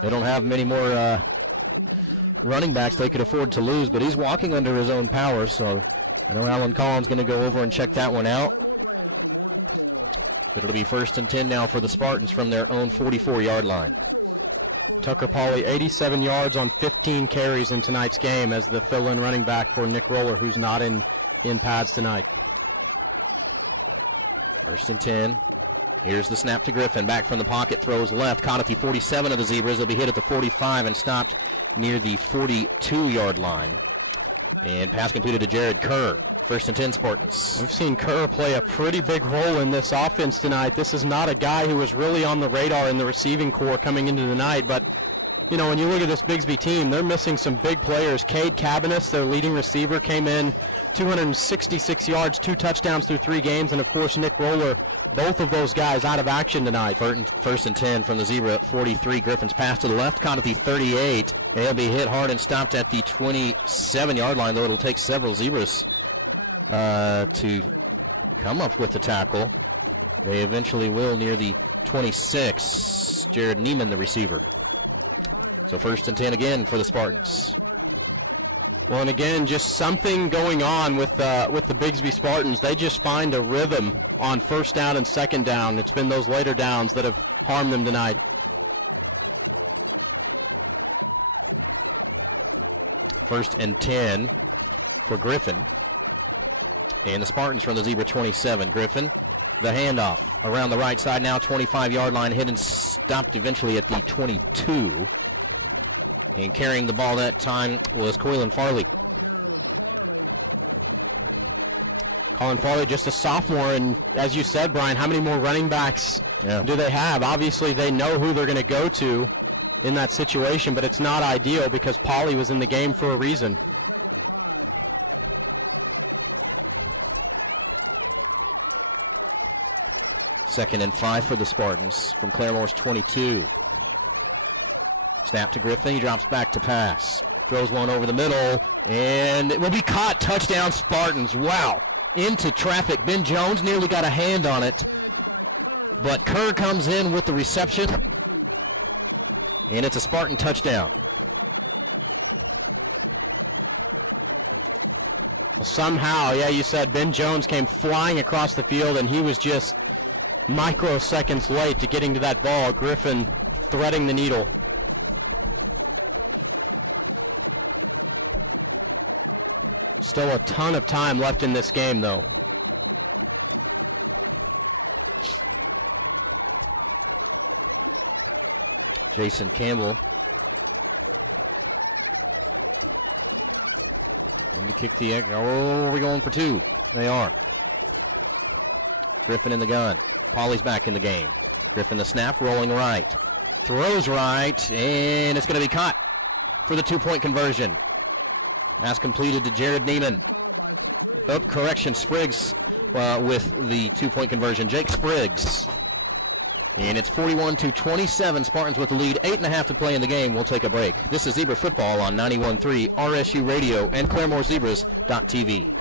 They don't have many more running backs they could afford to lose, but he's walking under his own power, so I know Alan Collins going to go over and check that one out. But it'll be 1st and 10 now for the Spartans from their own 44-yard line. Tucker Pauley, 87 yards on 15 carries in tonight's game as the fill-in running back for Nick Roller, who's not in pads tonight. 1st and 10. Here's the snap to Griffin. Back from the pocket, throws left. Caught at the 47 of the Zebras. He'll be hit at the 45 and stopped near the 42-yard line. And pass completed to Jared Kerr. 1st and 10 Spartans. We've seen Kerr play a pretty big role in this offense tonight. This is not a guy who was really on the radar in the receiving corps coming into the night, but you know, when you look at this Bigsby team, they're missing some big players. Cade Cabanis, their leading receiver, came in 266 yards, 2 touchdowns through 3 games, and of course Nick Roller, both of those guys out of action tonight. 1st and 10 from the Zebra at 43. Griffin's pass to the left, caught at the 38, and he'll be hit hard and stopped at the 27-yard line, though it'll take several Zebras to come up with the tackle. They eventually will near the 26. Jared Neiman, the receiver. So 1st and 10 again for the Spartans. Well, and again, just something going on with the Bigsby Spartans. They just find a rhythm on 1st down and 2nd down. It's been those later downs that have harmed them tonight. 1st and 10 for Griffin. And the Spartans from the Zebra 27. Griffin, the handoff around the right side now, 25-yard line, hit and stopped eventually at the 22. And carrying the ball that time was Coylin Farley. Colin Farley, just a sophomore, and as you said, Brian, how many more running backs do they have? Obviously, they know who they're going to go to in that situation, but it's not ideal because Pauly was in the game for a reason. Second and 5 for the Spartans from Claremore's 22. Snap to Griffin. He drops back to pass. Throws one over the middle, and it will be caught. Touchdown, Spartans. Wow. Into traffic. Ben Jones nearly got a hand on it, but Kerr comes in with the reception, and it's a Spartan touchdown. Well, somehow, you said Ben Jones came flying across the field, and he was just microseconds late to getting to that ball. Griffin threading the needle. Still a ton of time left in this game, though. Jason Campbell in to kick the egg. Oh, are we going for two? They are. Griffin in the gun. Pauley's back in the game. Griffin the snap, rolling right. Throws right, and it's going to be caught for the two-point conversion. Pass completed to Jared Neiman. Oh, correction, Spriggs with the two-point conversion. Jake Spriggs. And it's 41-27. Spartans with the lead. 8.5 to play in the game. We'll take a break. This is Zebra Football on 91.3 RSU Radio and ClaremoreZebras.tv.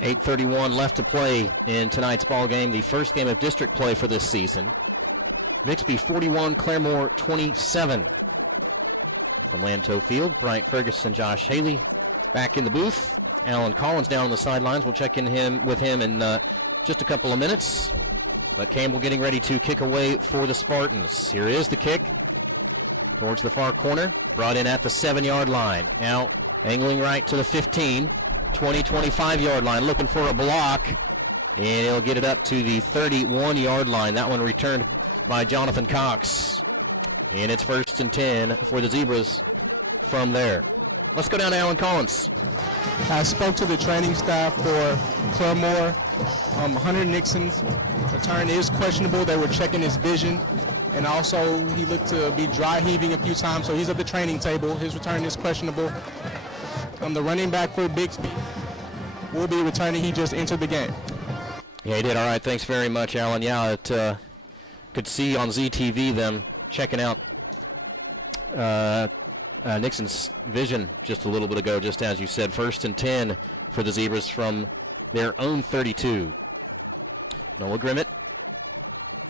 .8:31 left to play in tonight's ball game, the first game of district play for this season. Bixby 41, Claremore 27. From Lanto Field, Bryant Ferguson, Josh Haley back in the booth. Alan Collins down on the sidelines. We'll check in with him in just a couple of minutes. But Campbell getting ready to kick away for the Spartans. Here is the kick towards the far corner, brought in at the 7-yard line. Now angling right to the 15. 20-25 yard line, looking for a block, and he'll get it up to the 31-yard line. That one returned by Jonathan Cox, and it's 1st and 10 for the Zebras from there. Let's go down to Alan Collins. I spoke to the training staff for Claremore. Hunter Nixon's return is questionable. They were checking his vision, and also he looked to be dry heaving a few times, so he's at the training table. His return is questionable. The running back for Bixby will be returning. He just entered the game. Yeah, he did. All right, thanks very much, Alan. Yeah, it could see on ZTV them checking out Nixon's vision just a little bit ago, just as you said. 1st and 10 for the Zebras from their own 32. Noah Grimmett.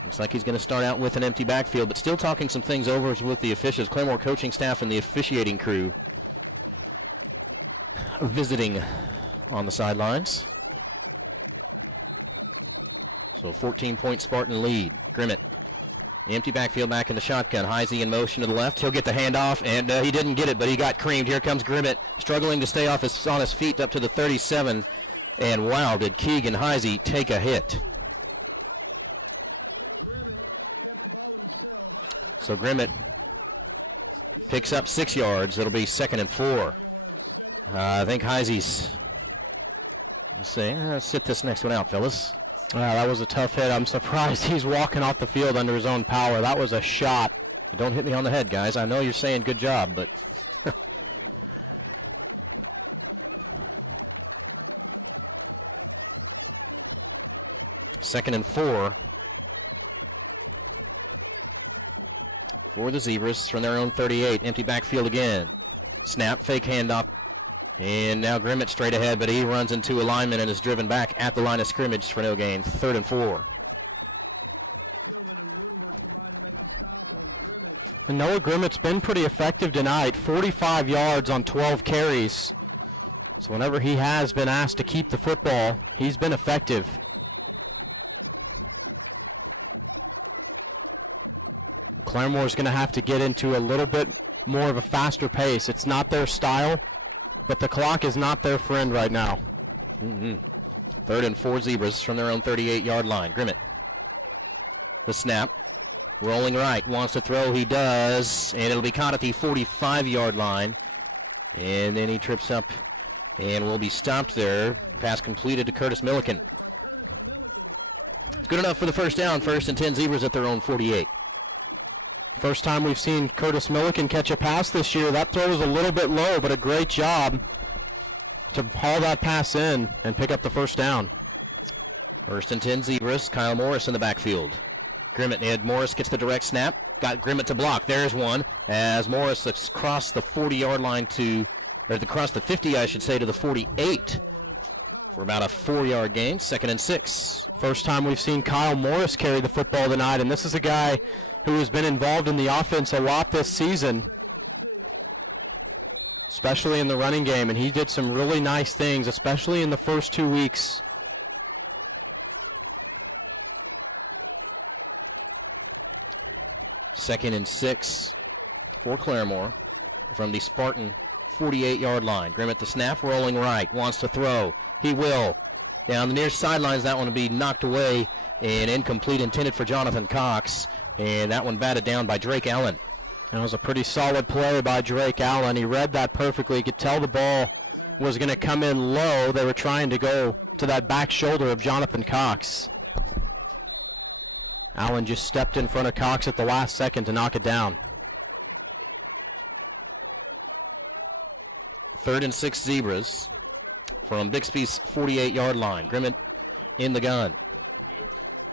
Looks like he's going to start out with an empty backfield, but still talking some things over with the officials, Claremore coaching staff and the officiating crew. Visiting on the sidelines. So 14-point Spartan lead. Grimmett, the empty backfield back in the shotgun. Heisey in motion to the left. He'll get the handoff, and he didn't get it, but he got creamed. Here comes Grimmett, struggling to stay on his feet up to the 37. And wow, did Keegan Heisey take a hit. So Grimmett picks up 6 yards. It'll be 2nd and 4. I think Heisey's let's sit this next one out, fellas. That was a tough hit. I'm surprised he's walking off the field under his own power. That was a shot. Don't hit me on the head, guys. I know you're saying good job, but... Second and 4 for the Zebras from their own 38. Empty backfield again. Snap, fake handoff. And now Grimmett straight ahead, but he runs into a lineman and is driven back at the line of scrimmage for no gain. 3rd and 4. And Noah Grimmett's been pretty effective tonight. 45 yards on 12 carries. So whenever he has been asked to keep the football, he's been effective. Claremore's going to have to get into a little bit more of a faster pace. It's not their style, but the clock is not their friend right now. 3rd and 4 Zebras from their own 38-yard line. Grimmett. The snap. Rolling right. Wants to throw. He does. And it'll be caught at the 45-yard line. And then he trips up and will be stopped there. Pass completed to Curtis Milliken. It's good enough for the first down. 1st and 10 Zebras at their own 48. First time we've seen Curtis Milliken catch a pass this year. That throw was a little bit low, but a great job to haul that pass in and pick up the first down. 1st and 10 Zebras. Kyle Morris in the backfield. Grimmett, Ed Morris gets the direct snap. Got Grimmett to block. There's one. As Morris across the 40-yard line across the 50, I should say, to the 48 for about a 4-yard gain. 2nd and 6. First time we've seen Kyle Morris carry the football tonight, and this is a guy who has been involved in the offense a lot this season, especially in the running game, and he did some really nice things, especially in the first 2 weeks. Second and 6 for Claremore from the Spartan 48-yard line. Grimmett the snap, rolling right, wants to throw. He will. Down the near sidelines, that one will be knocked away and incomplete, intended for Jonathan Cox, and that one batted down by Drake Allen. That was a pretty solid play by Drake Allen. He read that perfectly. He could tell the ball was going to come in low. They were trying to go to that back shoulder of Jonathan Cox. Allen just stepped in front of Cox at the last second to knock it down. 3rd and 6 Zebras from Bixby's 48-yard line. Grimmett in the gun.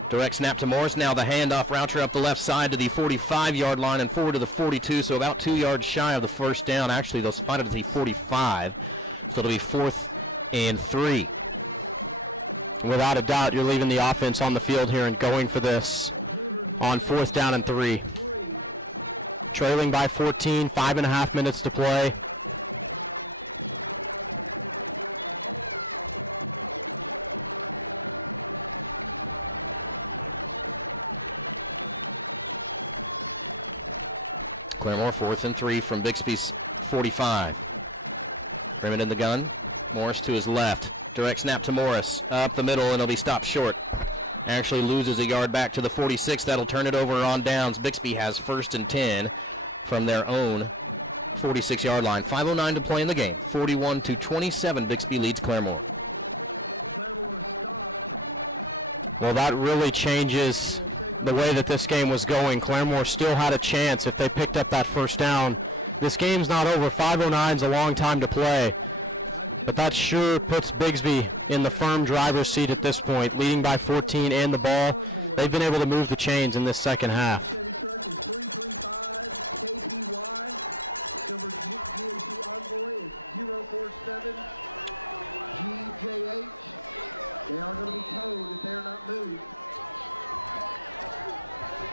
Direct snap to Morris. Now the handoff route up the left side to the 45-yard line and forward to the 42, so about 2 yards shy of the first down. Actually, they'll spot it at the 45, so it'll be 4th and 3. Without a doubt, you're leaving the offense on the field here and going for this on 4th down and 3. Trailing by 14, 5.5 minutes to play. Claremore 4th and 3 from Bixby's 45. Grimmett in the gun. Morris to his left. Direct snap to Morris. Up the middle, and he'll be stopped short. Actually loses a yard back to the 46. That'll turn it over on downs. Bixby has 1st and 10 from their own 46-yard line. 5:09 to play in the game. 41-27, Bixby leads Claremore. Well, that really changes the way that this game was going. Claremore still had a chance if they picked up that first down. This game's not over. 5:09 is a long time to play. But that sure puts Bixby in the firm driver's seat at this point, leading by 14 and the ball. They've been able to move the chains in this second half.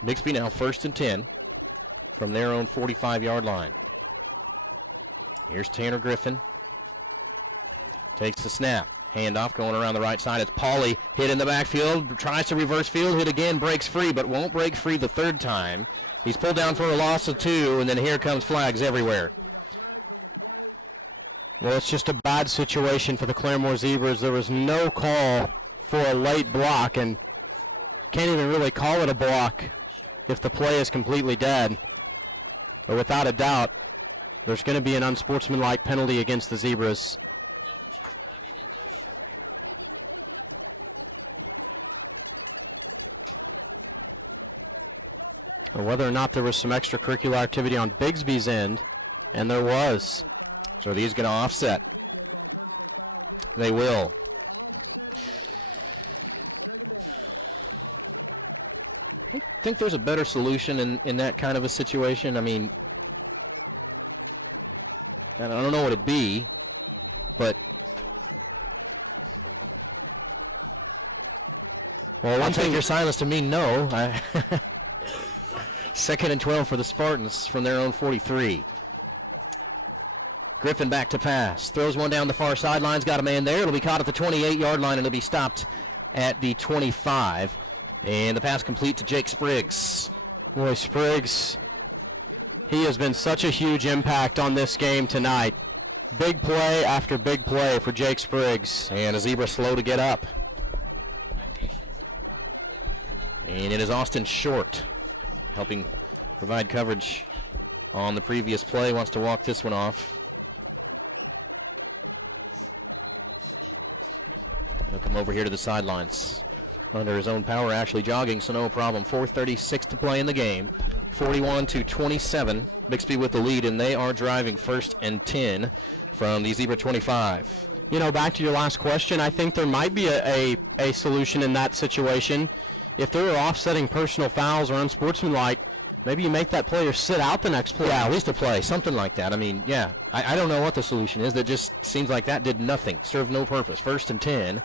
Bixby now 1st and 10 from their own 45-yard line. Here's Tanner Griffin. Takes the snap. Handoff going around the right side. It's Pauly hit in the backfield. Tries to reverse field. Hit again. Breaks free, but won't break free the 3rd time. He's pulled down for a loss of 2, and then here comes flags everywhere. Well, it's just a bad situation for the Claremore Zebras. There was no call for a late block, and can't even really call it a block if the play is completely dead. But without a doubt, there's going to be an unsportsmanlike penalty against the Zebras. Whether or not there was some extracurricular activity on Bixby's end, and there was. So are these going to offset? They will. I think there's a better solution in that kind of a situation. I mean, I don't know what it'd be, but well, one thing your silence to mean no. 2nd and 12 for the Spartans from their own 43. Griffin back to pass. Throws one down the far sidelines. Got a man there. It'll be caught at the 28-yard line, and it'll be stopped at the 25. And the pass complete to Jake Spriggs. Boy, Spriggs, he has been such a huge impact on this game tonight. Big play after big play for Jake Spriggs. And a Zebra slow to get up. And it is Austin Short helping provide coverage on the previous play. Wants to walk this one off. He'll come over here to the sidelines under his own power, actually jogging, so no problem. 4:36 to play in the game. 41-27. Bixby with the lead, and they are driving 1st and 10 from the Zebra 25. You know, back to your last question, I think there might be a solution in that situation. If there are offsetting personal fouls or unsportsmanlike, maybe you make that player sit out the next play. Yeah, at least a play, something like that. I mean, yeah, I don't know what the solution is. That just seems like that did nothing, served no purpose. 1st and 10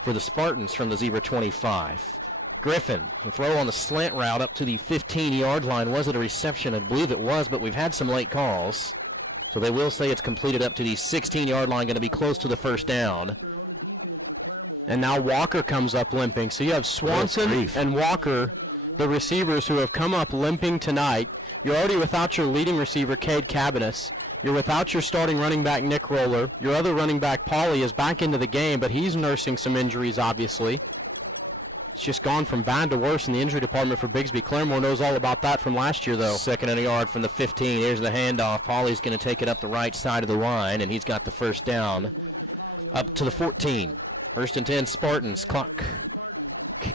for the Spartans from the Zebra 25. Griffin, the throw on the slant route up to the 15-yard line. Was it a reception? I believe it was, but we've had some late calls. So they will say it's completed up to the 16-yard line, going to be close to the first down. And now Walker comes up limping. So you have Swanson and Walker, the receivers who have come up limping tonight. You're already without your leading receiver, Cade Cabanis. You're without your starting running back, Nick Roller. Your other running back, Pauly, is back into the game, but he's nursing some injuries, obviously. It's just gone from bad to worse in the injury department for Bixby. Claremore knows all about that from last year, though. 2nd and a yard from the 15. Here's the handoff. Pauly's going to take it up the right side of the line, and he's got the first down up to the 14. 1st and 10 Spartans. Clock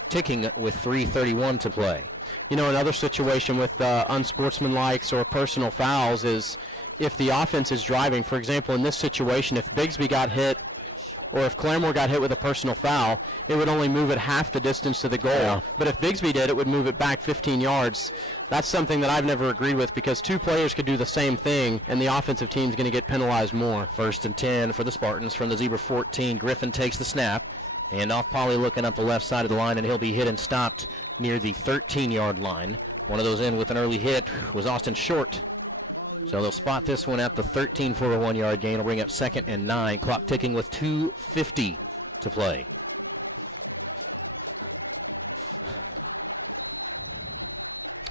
ticking with 3:31 to play. You know, another situation with unsportsmanlikes or personal fouls is if the offense is driving. For example, in this situation, if Bixby got hit or if Claremore got hit with a personal foul, it would only move it half the distance to the goal. Yeah. But if Bixby did, it would move it back 15 yards. That's something that I've never agreed with because two players could do the same thing, and the offensive team's going to get penalized more. 1st and 10 for the Spartans from the Zebra 14. Griffin takes the snap. And off Pauly looking up the left side of the line, and he'll be hit and stopped near the 13-yard line. One of those in with an early hit was Austin Short. So they'll spot this one at the 13 for a 1-yard gain. Will bring up 2nd and 9. Clock ticking with 2:50 to play.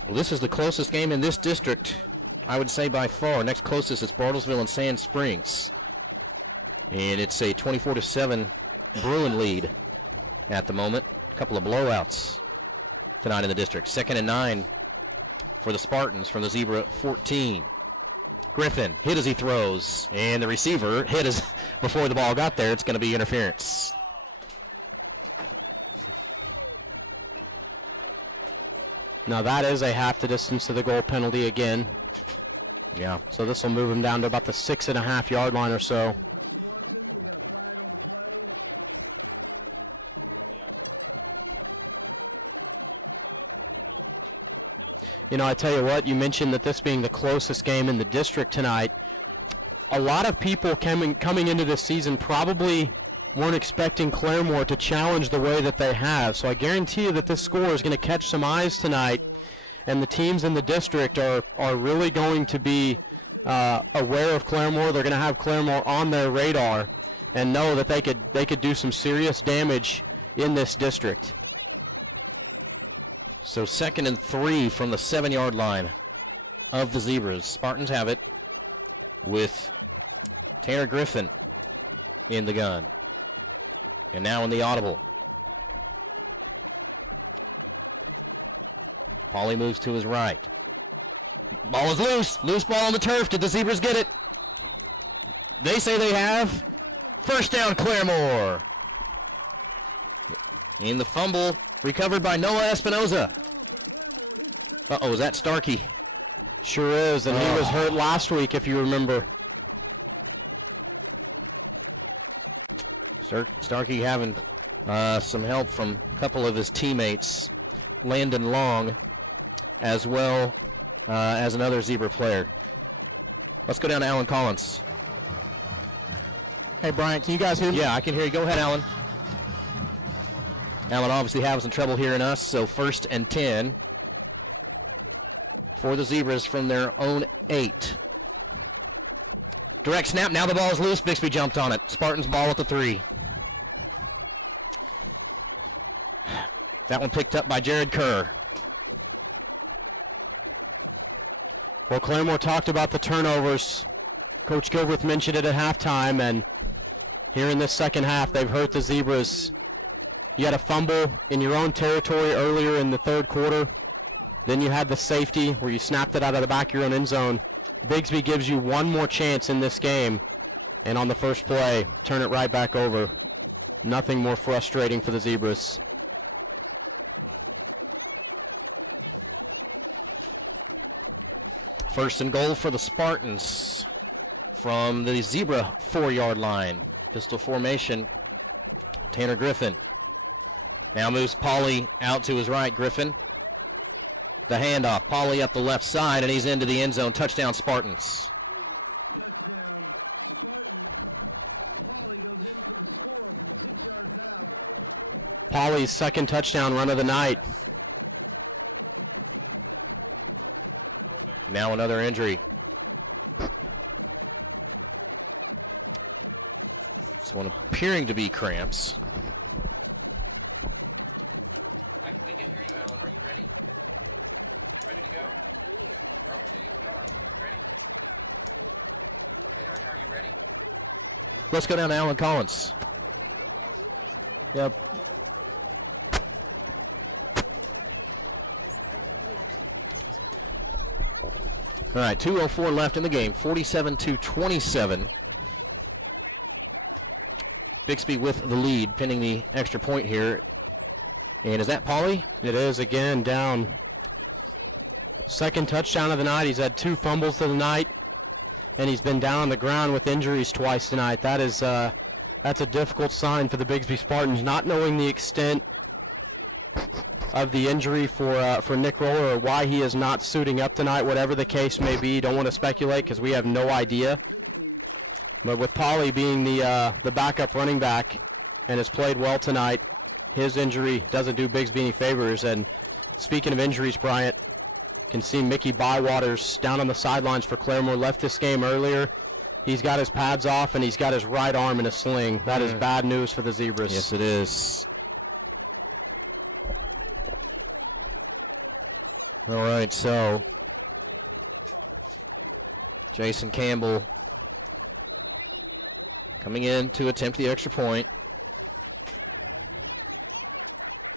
Well, this is the closest game in this district, I would say by far. Next closest is Bartlesville and Sand Springs. And it's a 24-7 Bruin lead at the moment. A couple of blowouts tonight in the district. 2nd and 9 for the Spartans from the Zebra 14. Griffin hit as he throws, and the receiver hit as before the ball got there. It's going to be interference. Now that is a half the distance to the goal penalty again. Yeah. So this will move him down to about the 6.5-yard line or so. You know, I tell you what, you mentioned that this being the closest game in the district tonight. A lot of people coming into this season probably weren't expecting Claremore to challenge the way that they have. So I guarantee you that this score is going to catch some eyes tonight, and the teams in the district are really going to be aware of Claremore. They're going to have Claremore on their radar and know that they could do some serious damage in this district. So 2nd and 3 from the 7-yard line of the Zebras. Spartans have it with Tanner Griffin in the gun. And now in the audible. Pauly moves to his right. Ball is loose. Loose ball on the turf. Did the Zebras get it? They say they have. First down, Claremore. In the fumble, recovered by Noah Espinoza. Uh-oh, is that Starkey? Sure is, and he was hurt last week, if you remember. Starkey having some help from a couple of his teammates, Landon Long, as well as another Zebra player. Let's go down to Alan Collins. Hey, Bryant, can you guys hear me? Yeah, I can hear you. Go ahead, Alan. Alan obviously having some trouble hearing us, so 1st and 10 for the Zebras from their own 8. Direct snap. Now the ball is loose. Bixby jumped on it. Spartans ball at the 3. That one picked up by Jared Kerr. Well, Claremore talked about the turnovers. Coach Gilbreth mentioned it at halftime, and here in this second half, they've hurt the Zebras. You had a fumble in your own territory earlier in the third quarter. Then you had the safety where you snapped it out of the back of your own end zone. Bigsby gives you one more chance in this game, and on the first play, turn it right back over. Nothing more frustrating for the Zebras. First and goal for the Spartans from the Zebra 4-yard line. Pistol formation. Tanner Griffin. Now moves Pauly out to his right. Griffin. The handoff. Pauly up the left side, and he's into the end zone. Touchdown, Spartans. Pauly's second touchdown run of the night. Now another injury. This one appearing to be cramps. We can hear you, Alan. Are you ready? You ready to go? I'll throw it to you if you are. You ready? Okay, are you ready? Let's go down to Alan Collins. Yep. All right, 2:04 left in the game, 47-27. Bixby with the lead, pinning the extra point here. And is that Pauly? It is, again, down. Second touchdown of the night. He's had 2 fumbles of the night, and he's been down on the ground with injuries twice tonight. That is, that's a difficult sign for the Bixby Spartans, not knowing the extent of the injury for Nick Roller or why he is not suiting up tonight, whatever the case may be. Don't want to speculate because we have no idea. But with Pauly being the backup running back and has played well tonight, his injury doesn't do Bixby any favors. And speaking of injuries, Bryant, can see Mickey Bywaters down on the sidelines for Claremore. Left this game earlier. He's got his pads off and he's got his right arm in a sling. That is bad news for the Zebras. Yes, it is. All right, so Jason Campbell coming in to attempt the extra point.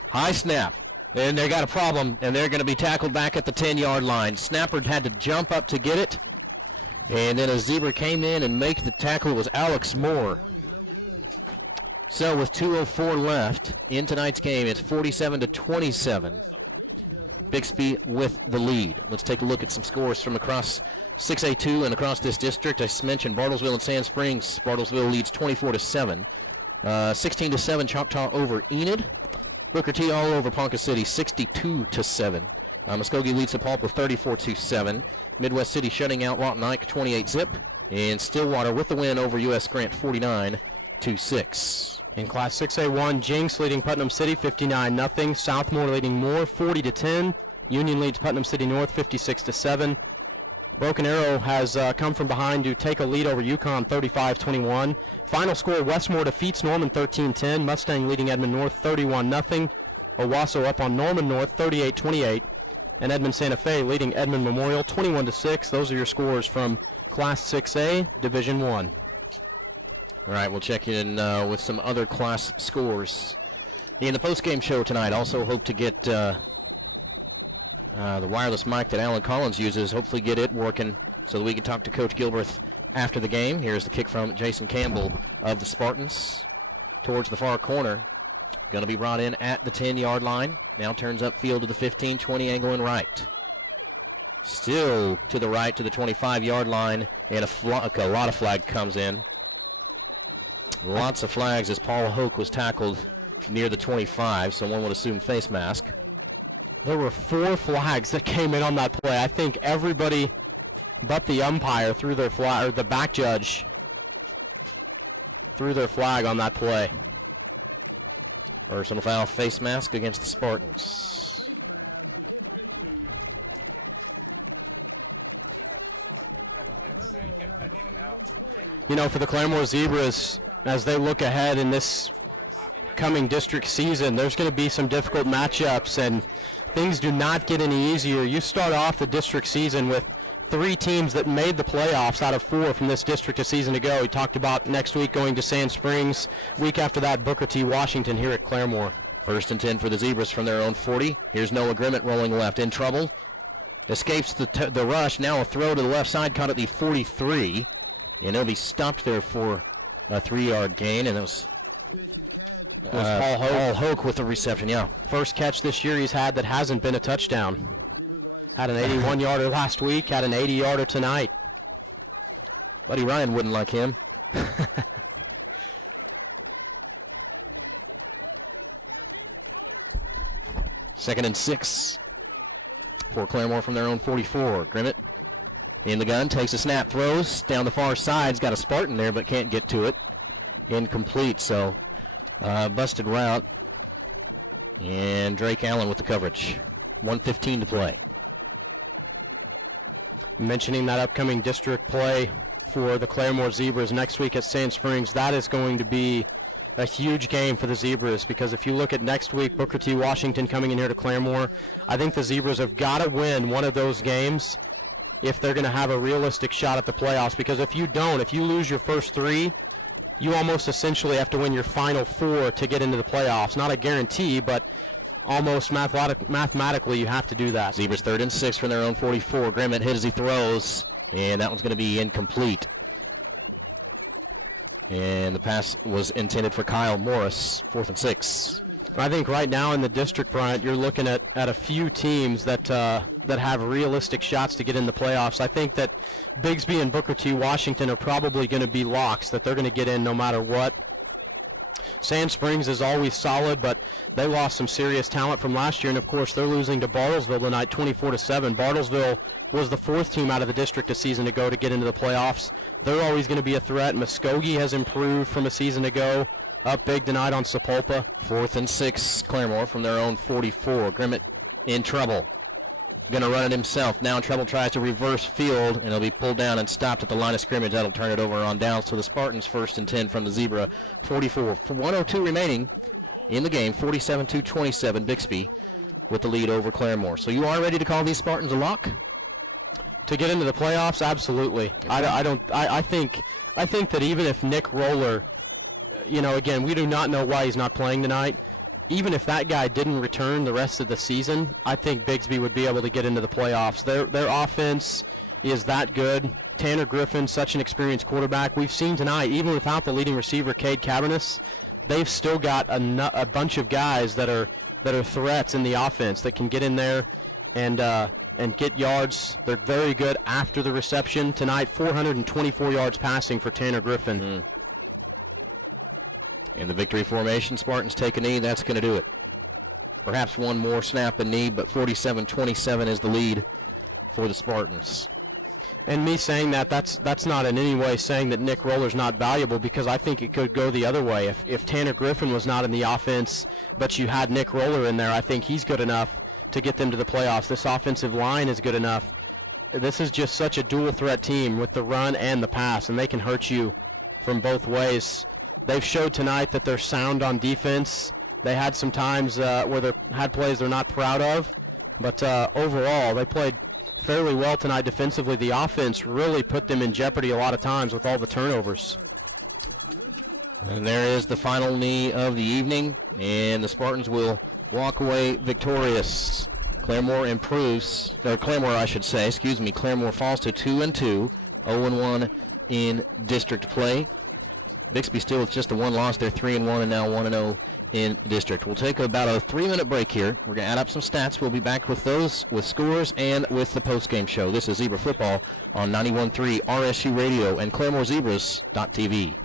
High snap. And they got a problem, and they're going to be tackled back at the 10-yard line. Snapper had to jump up to get it, and then a Zebra came in and make the tackle. It was Alex Moore. So with 2:04 left in tonight's game, it's 47-27. Bixby with the lead. Let's take a look at some scores from across 6A2 and across this district. I mentioned Bartlesville and Sand Springs. Bartlesville leads 24-7. 16-7 Choctaw over Enid. Booker T all over Ponca City, 62-7. Muskogee leads Sapulpa 34-7. Midwest City shutting out Lawton Ike 28-zip. And Stillwater with the win over U.S. Grant 49-6. In Class 6A1, Jinx leading Putnam City 59-0. Southmore leading Moore 40-10. Union leads Putnam City North 56-7. Broken Arrow has come from behind to take a lead over Yukon 35-21. Final score, Westmore defeats Norman 13-10. Mustang leading Edmond North 31-0. Owasso up on Norman North 38-28. And Edmond Santa Fe leading Edmond Memorial 21-6. Those are your scores from Class 6A, Division 1. All right, we'll check in with some other class scores. In the post-game show tonight, also hope to get the wireless mic that Alan Collins uses, hopefully get it working so that we can talk to Coach Gilbreth after the game. Here's the kick from Jason Campbell of the Spartans towards the far corner. Going to be brought in at the 10-yard line. Now turns upfield to the 15, 20 angle and right. Still to the right to the 25-yard line, and a lot of flag comes in. Lots of flags as Paul Hoke was tackled near the 25, so one would assume face mask. There were 4 flags that came in on that play. I think everybody but the umpire threw their flag, or the back judge threw their flag on that play. Personal foul, face mask against the Spartans. You know, for the Claremore Zebras, as they look ahead in this coming district season, there's going to be some difficult matchups, and things do not get any easier. You start off the district season with 3 teams that made the playoffs out of 4 from this district a season ago. We talked about next week going to Sand Springs. Week after that, Booker T. Washington here at Claremore. First and 10 for the Zebras from their own 40. Here's Noah Grimmett rolling left, in trouble. Escapes the rush. Now a throw to the left side, caught at the 43. And he'll be stopped there for a 3-yard gain. And it was Paul Hoke with the reception, yeah. First catch this year he's had that hasn't been a touchdown. Had an 81-yarder last week, had an 80-yarder tonight. Buddy Ryan wouldn't like him. Second and 6 for Claremore from their own 44. Grimmett in the gun, takes a snap, throws down the far side. He's got a Spartan there, but can't get to it. Incomplete, so busted route. And Drake Allen with the coverage. 1:15 to play. Mentioning that upcoming district play for the Claremore Zebras next week at Sand Springs, that is going to be a huge game for the Zebras, because if you look at next week, Booker T. Washington coming in here to Claremore, I think the Zebras have got to win one of those games if they're going to have a realistic shot at the playoffs, because if you don't, if you lose your first 3, you almost essentially have to win your final 4 to get into the playoffs. Not a guarantee, but almost mathematically you have to do that. Zebras 3rd and 6 from their own 44. Grimmett hit as he throws, and that one's going to be incomplete. And the pass was intended for Kyle Morris, 4th and 6. I think right now in the district, Bryant, you're looking at a few teams that have realistic shots to get in the playoffs. I think that Bigsby and Booker T. Washington are probably going to be locks, that they're going to get in no matter what. Sand Springs is always solid, but they lost some serious talent from last year, and of course they're losing to Bartlesville tonight, 24-7. Bartlesville was the 4th team out of the district a season ago to get into the playoffs. They're always going to be a threat. Muskogee has improved from a season ago, up big tonight on Sapulpa. 4th and 6, Claremore from their own 44. Grimmett in trouble. Going to run it himself. Now in trouble, tries to reverse field, and he'll be pulled down and stopped at the line of scrimmage. That'll turn it over on downs to the Spartans. 1st and 10 from the Zebra 44. 1:02 remaining in the game. 47-27. Bixby with the lead over Claremore. So you are ready to call these Spartans a lock? To get into the playoffs, absolutely. I think that even if Nick Roller, again, we do not know why he's not playing tonight. Even if that guy didn't return the rest of the season, I think Bigsby would be able to get into the playoffs. Their offense is that good. Tanner Griffin, such an experienced quarterback. We've seen tonight, even without the leading receiver, Cade Cabanis, they've still got a bunch of guys that are threats in the offense that can get in there and get yards. They're very good after the reception. Tonight, 424 yards passing for Tanner Griffin. Mm. In the victory formation, Spartans take a knee. That's going to do it. Perhaps one more snap and knee, but 47-27 is the lead for the Spartans. And me saying that's not in any way saying that Nick Roller's not valuable, because I think it could go the other way. If Tanner Griffin was not in the offense, but you had Nick Roller in there, I think he's good enough to get them to the playoffs. This offensive line is good enough. This is just such a dual-threat team with the run and the pass, and they can hurt you from both ways. They've showed tonight that they're sound on defense. They had some times where they had plays they're not proud of, but overall they played fairly well tonight defensively. The offense really put them in jeopardy a lot of times with all the turnovers. And there is the final knee of the evening, and the Spartans will walk away victorious. Claremore improves, or Claremore I should say, Claremore falls to 2-2, 0-1 in district play. Bixby still with just the one loss. They're 3-1 and now 1-0 in district. We'll take about a 3-minute break here. We're going to add up some stats. We'll be back with those, with scores, and with the post-game show. This is Zebra Football on 91.3 RSU Radio and ClaremoreZebras.tv.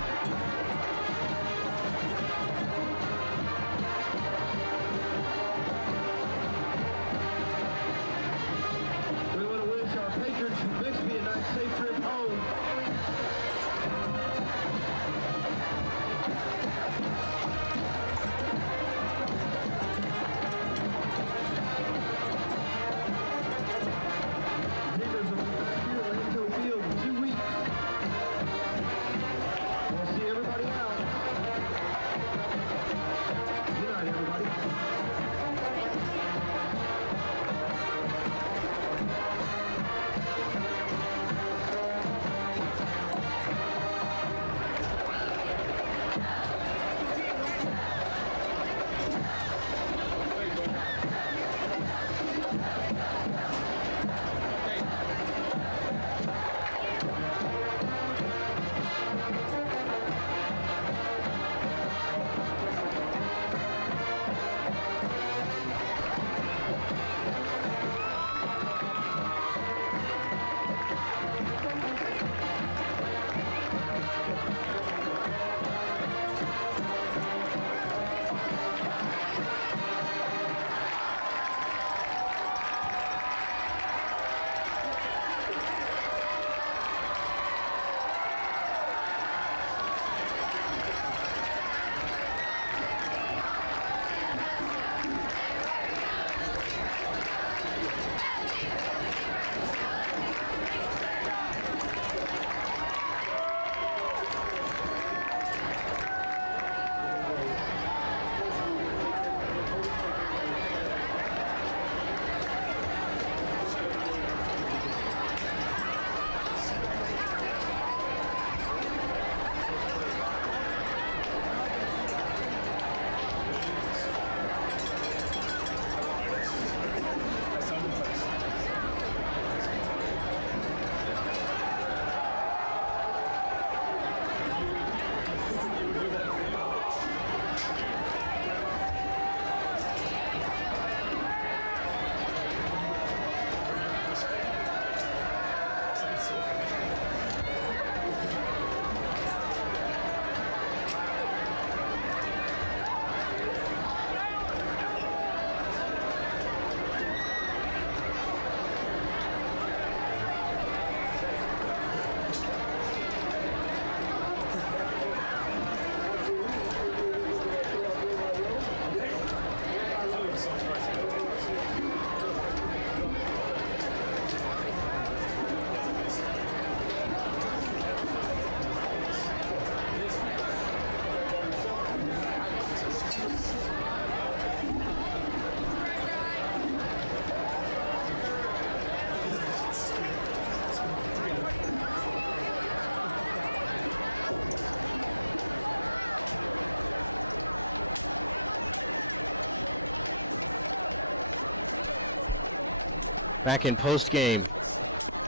back in post-game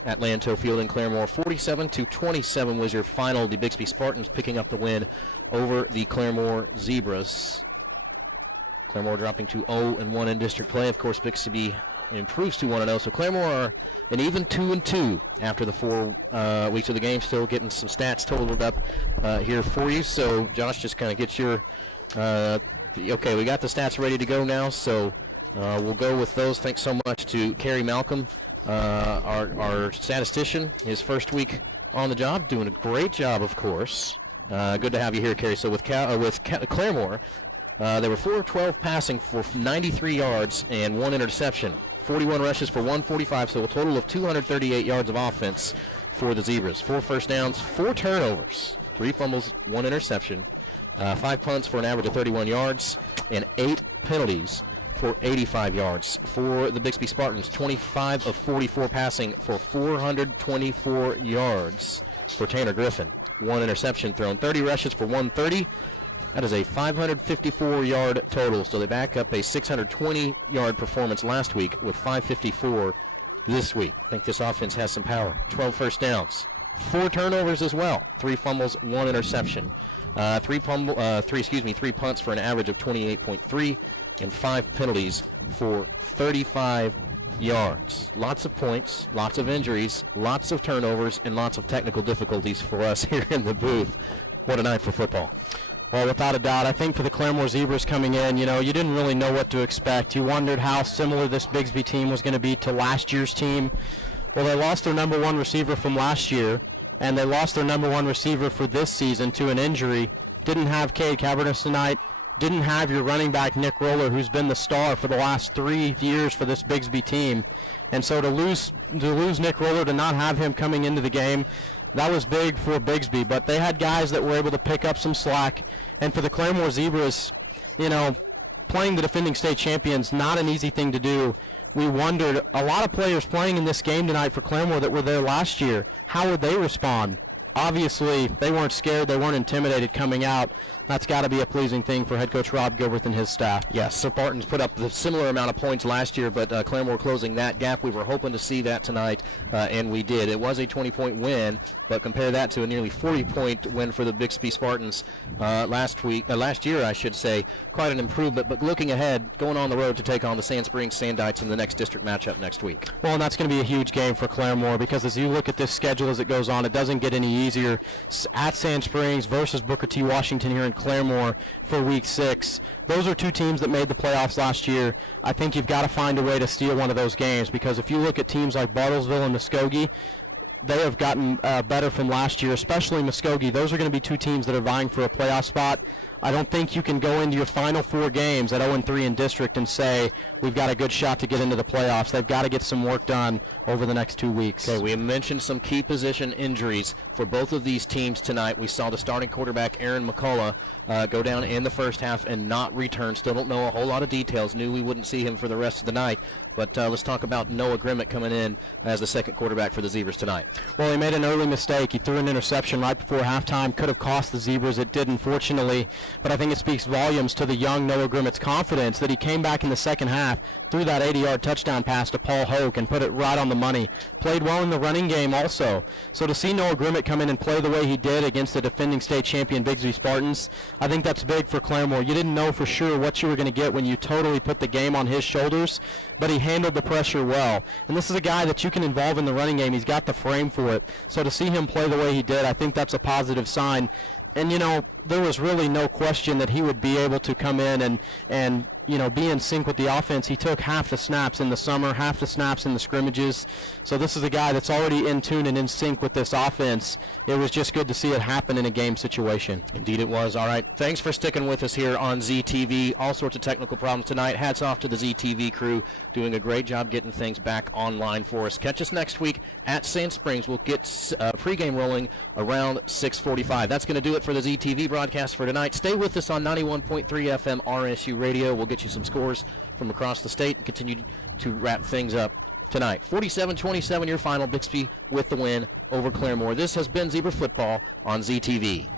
at Lanto Field in Claremore. 47-27 was your final. The Bixby Spartans picking up the win over the Claremore Zebras. Claremore dropping to 0-1 in district play. Of course, Bixby improves to 1-0. So Claremore are an even 2-2 after the 4 weeks of the game. Still getting some stats totaled up here for you. So Josh, just kind of get your okay, we got the stats ready to go now. So we'll go with those. Thanks so much to Kerry Malcolm, our statistician. His first week on the job, doing a great job, of course. Good to have you here, Kerry. So with Claremore, they were 4 of 12 passing for 93 yards and 1 interception. 41 rushes for 145, so a total of 238 yards of offense for the Zebras. 4 first downs, 4 turnovers, 3 fumbles, 1 interception, 5 punts for an average of 31 yards, and 8 penalties for 85 yards. For the Bixby Spartans, 25 of 44 passing for 424 yards for Tanner Griffin. 1 interception thrown, 30 rushes for 130. That is a 554-yard total, so they back up a 620-yard performance last week with 554 this week. I think this offense has some power. 12 first downs, 4 turnovers as well, 3 fumbles, 1 interception, 3 punts for an average of 28.3, and 5 penalties for 35 yards. Lots of points, lots of injuries, lots of turnovers, and lots of technical difficulties for us here in the booth. What a night for football. Well, without a doubt, I think for the Claremore Zebras coming in, you didn't really know what to expect. You wondered how similar this Bixby team was going to be to last year's team. Well, they lost their number 1 receiver from last year, and they lost their number 1 receiver for this season to an injury. Didn't have Cade Cabernet tonight. Didn't have your running back, Nick Roller, who's been the star for the last 3 years for this Bixby team. And so to lose Nick Roller, to not have him coming into the game, that was big for Bixby, but they had guys that were able to pick up some slack. And for the Claremore Zebras, playing the defending state champions, not an easy thing to do. We wondered, a lot of players playing in this game tonight for Claremore that were there last year, how would they respond? Obviously, they weren't scared, they weren't intimidated coming out. That's got to be a pleasing thing for head coach Rob Gilbert and his staff. Yes, so Spartans put up the similar amount of points last year, but Claremore closing that gap. We were hoping to see that tonight, and we did. It was a 20-point win, but compare that to a nearly 40-point win for the Bixby Spartans last year, I should say. Quite an improvement, but looking ahead, going on the road to take on the Sand Springs Sandites in the next district matchup next week. Well, and that's going to be a huge game for Claremore, because as you look at this schedule as it goes on, it doesn't get any easier. At Sand Springs versus Booker T. Washington here in Claremore for Week 6. Those are 2 teams that made the playoffs last year. I think you've got to find a way to steal one of those games, because if you look at teams like Bartlesville and Muskogee, they have gotten better from last year, especially Muskogee. Those are going to be 2 teams that are vying for a playoff spot. I don't think you can go into your final 4 games at 0-3 in district and say we've got a good shot to get into the playoffs. They've got to get some work done over the next 2 weeks. Okay, we mentioned some key position injuries for both of these teams tonight. We saw the starting quarterback, Aaron McCullough, go down in the first half and not return. Still don't know a whole lot of details. Knew we wouldn't see him for the rest of the night. But let's talk about Noah Grimmett coming in as the second quarterback for the Zebras tonight. Well, he made an early mistake. He threw an interception right before halftime. Could have cost the Zebras. It did, unfortunately. But I think it speaks volumes to the young Noah Grimmett's confidence that he came back in the second half, threw that 80-yard touchdown pass to Paul Hoke and put it right on the money. Played well in the running game also. So to see Noah Grimmett come in and play the way he did against the defending state champion Bixby Spartans, I think that's big for Claremore. You didn't know for sure what you were going to get when you totally put the game on his shoulders, but he handled the pressure well. And this is a guy that you can involve in the running game. He's got the frame for it. So to see him play the way he did, I think that's a positive sign. And, there was really no question that he would be able to come in and be in sync with the offense. He took half the snaps in the summer, half the snaps in the scrimmages. So this is a guy that's already in tune and in sync with this offense. It was just good to see it happen in a game situation. Indeed it was. All right. Thanks for sticking with us here on ZTV. All sorts of technical problems tonight. Hats off to the ZTV crew doing a great job getting things back online for us. Catch us next week at Sand Springs. We'll get pregame rolling around 6:45. That's going to do it for the ZTV broadcast for tonight. Stay with us on 91.3 FM RSU Radio. We'll get you some scores from across the state and continue to wrap things up tonight. 47-27 your final. Bixby with the win over Claremore. This has been Zebra Football on ZTV.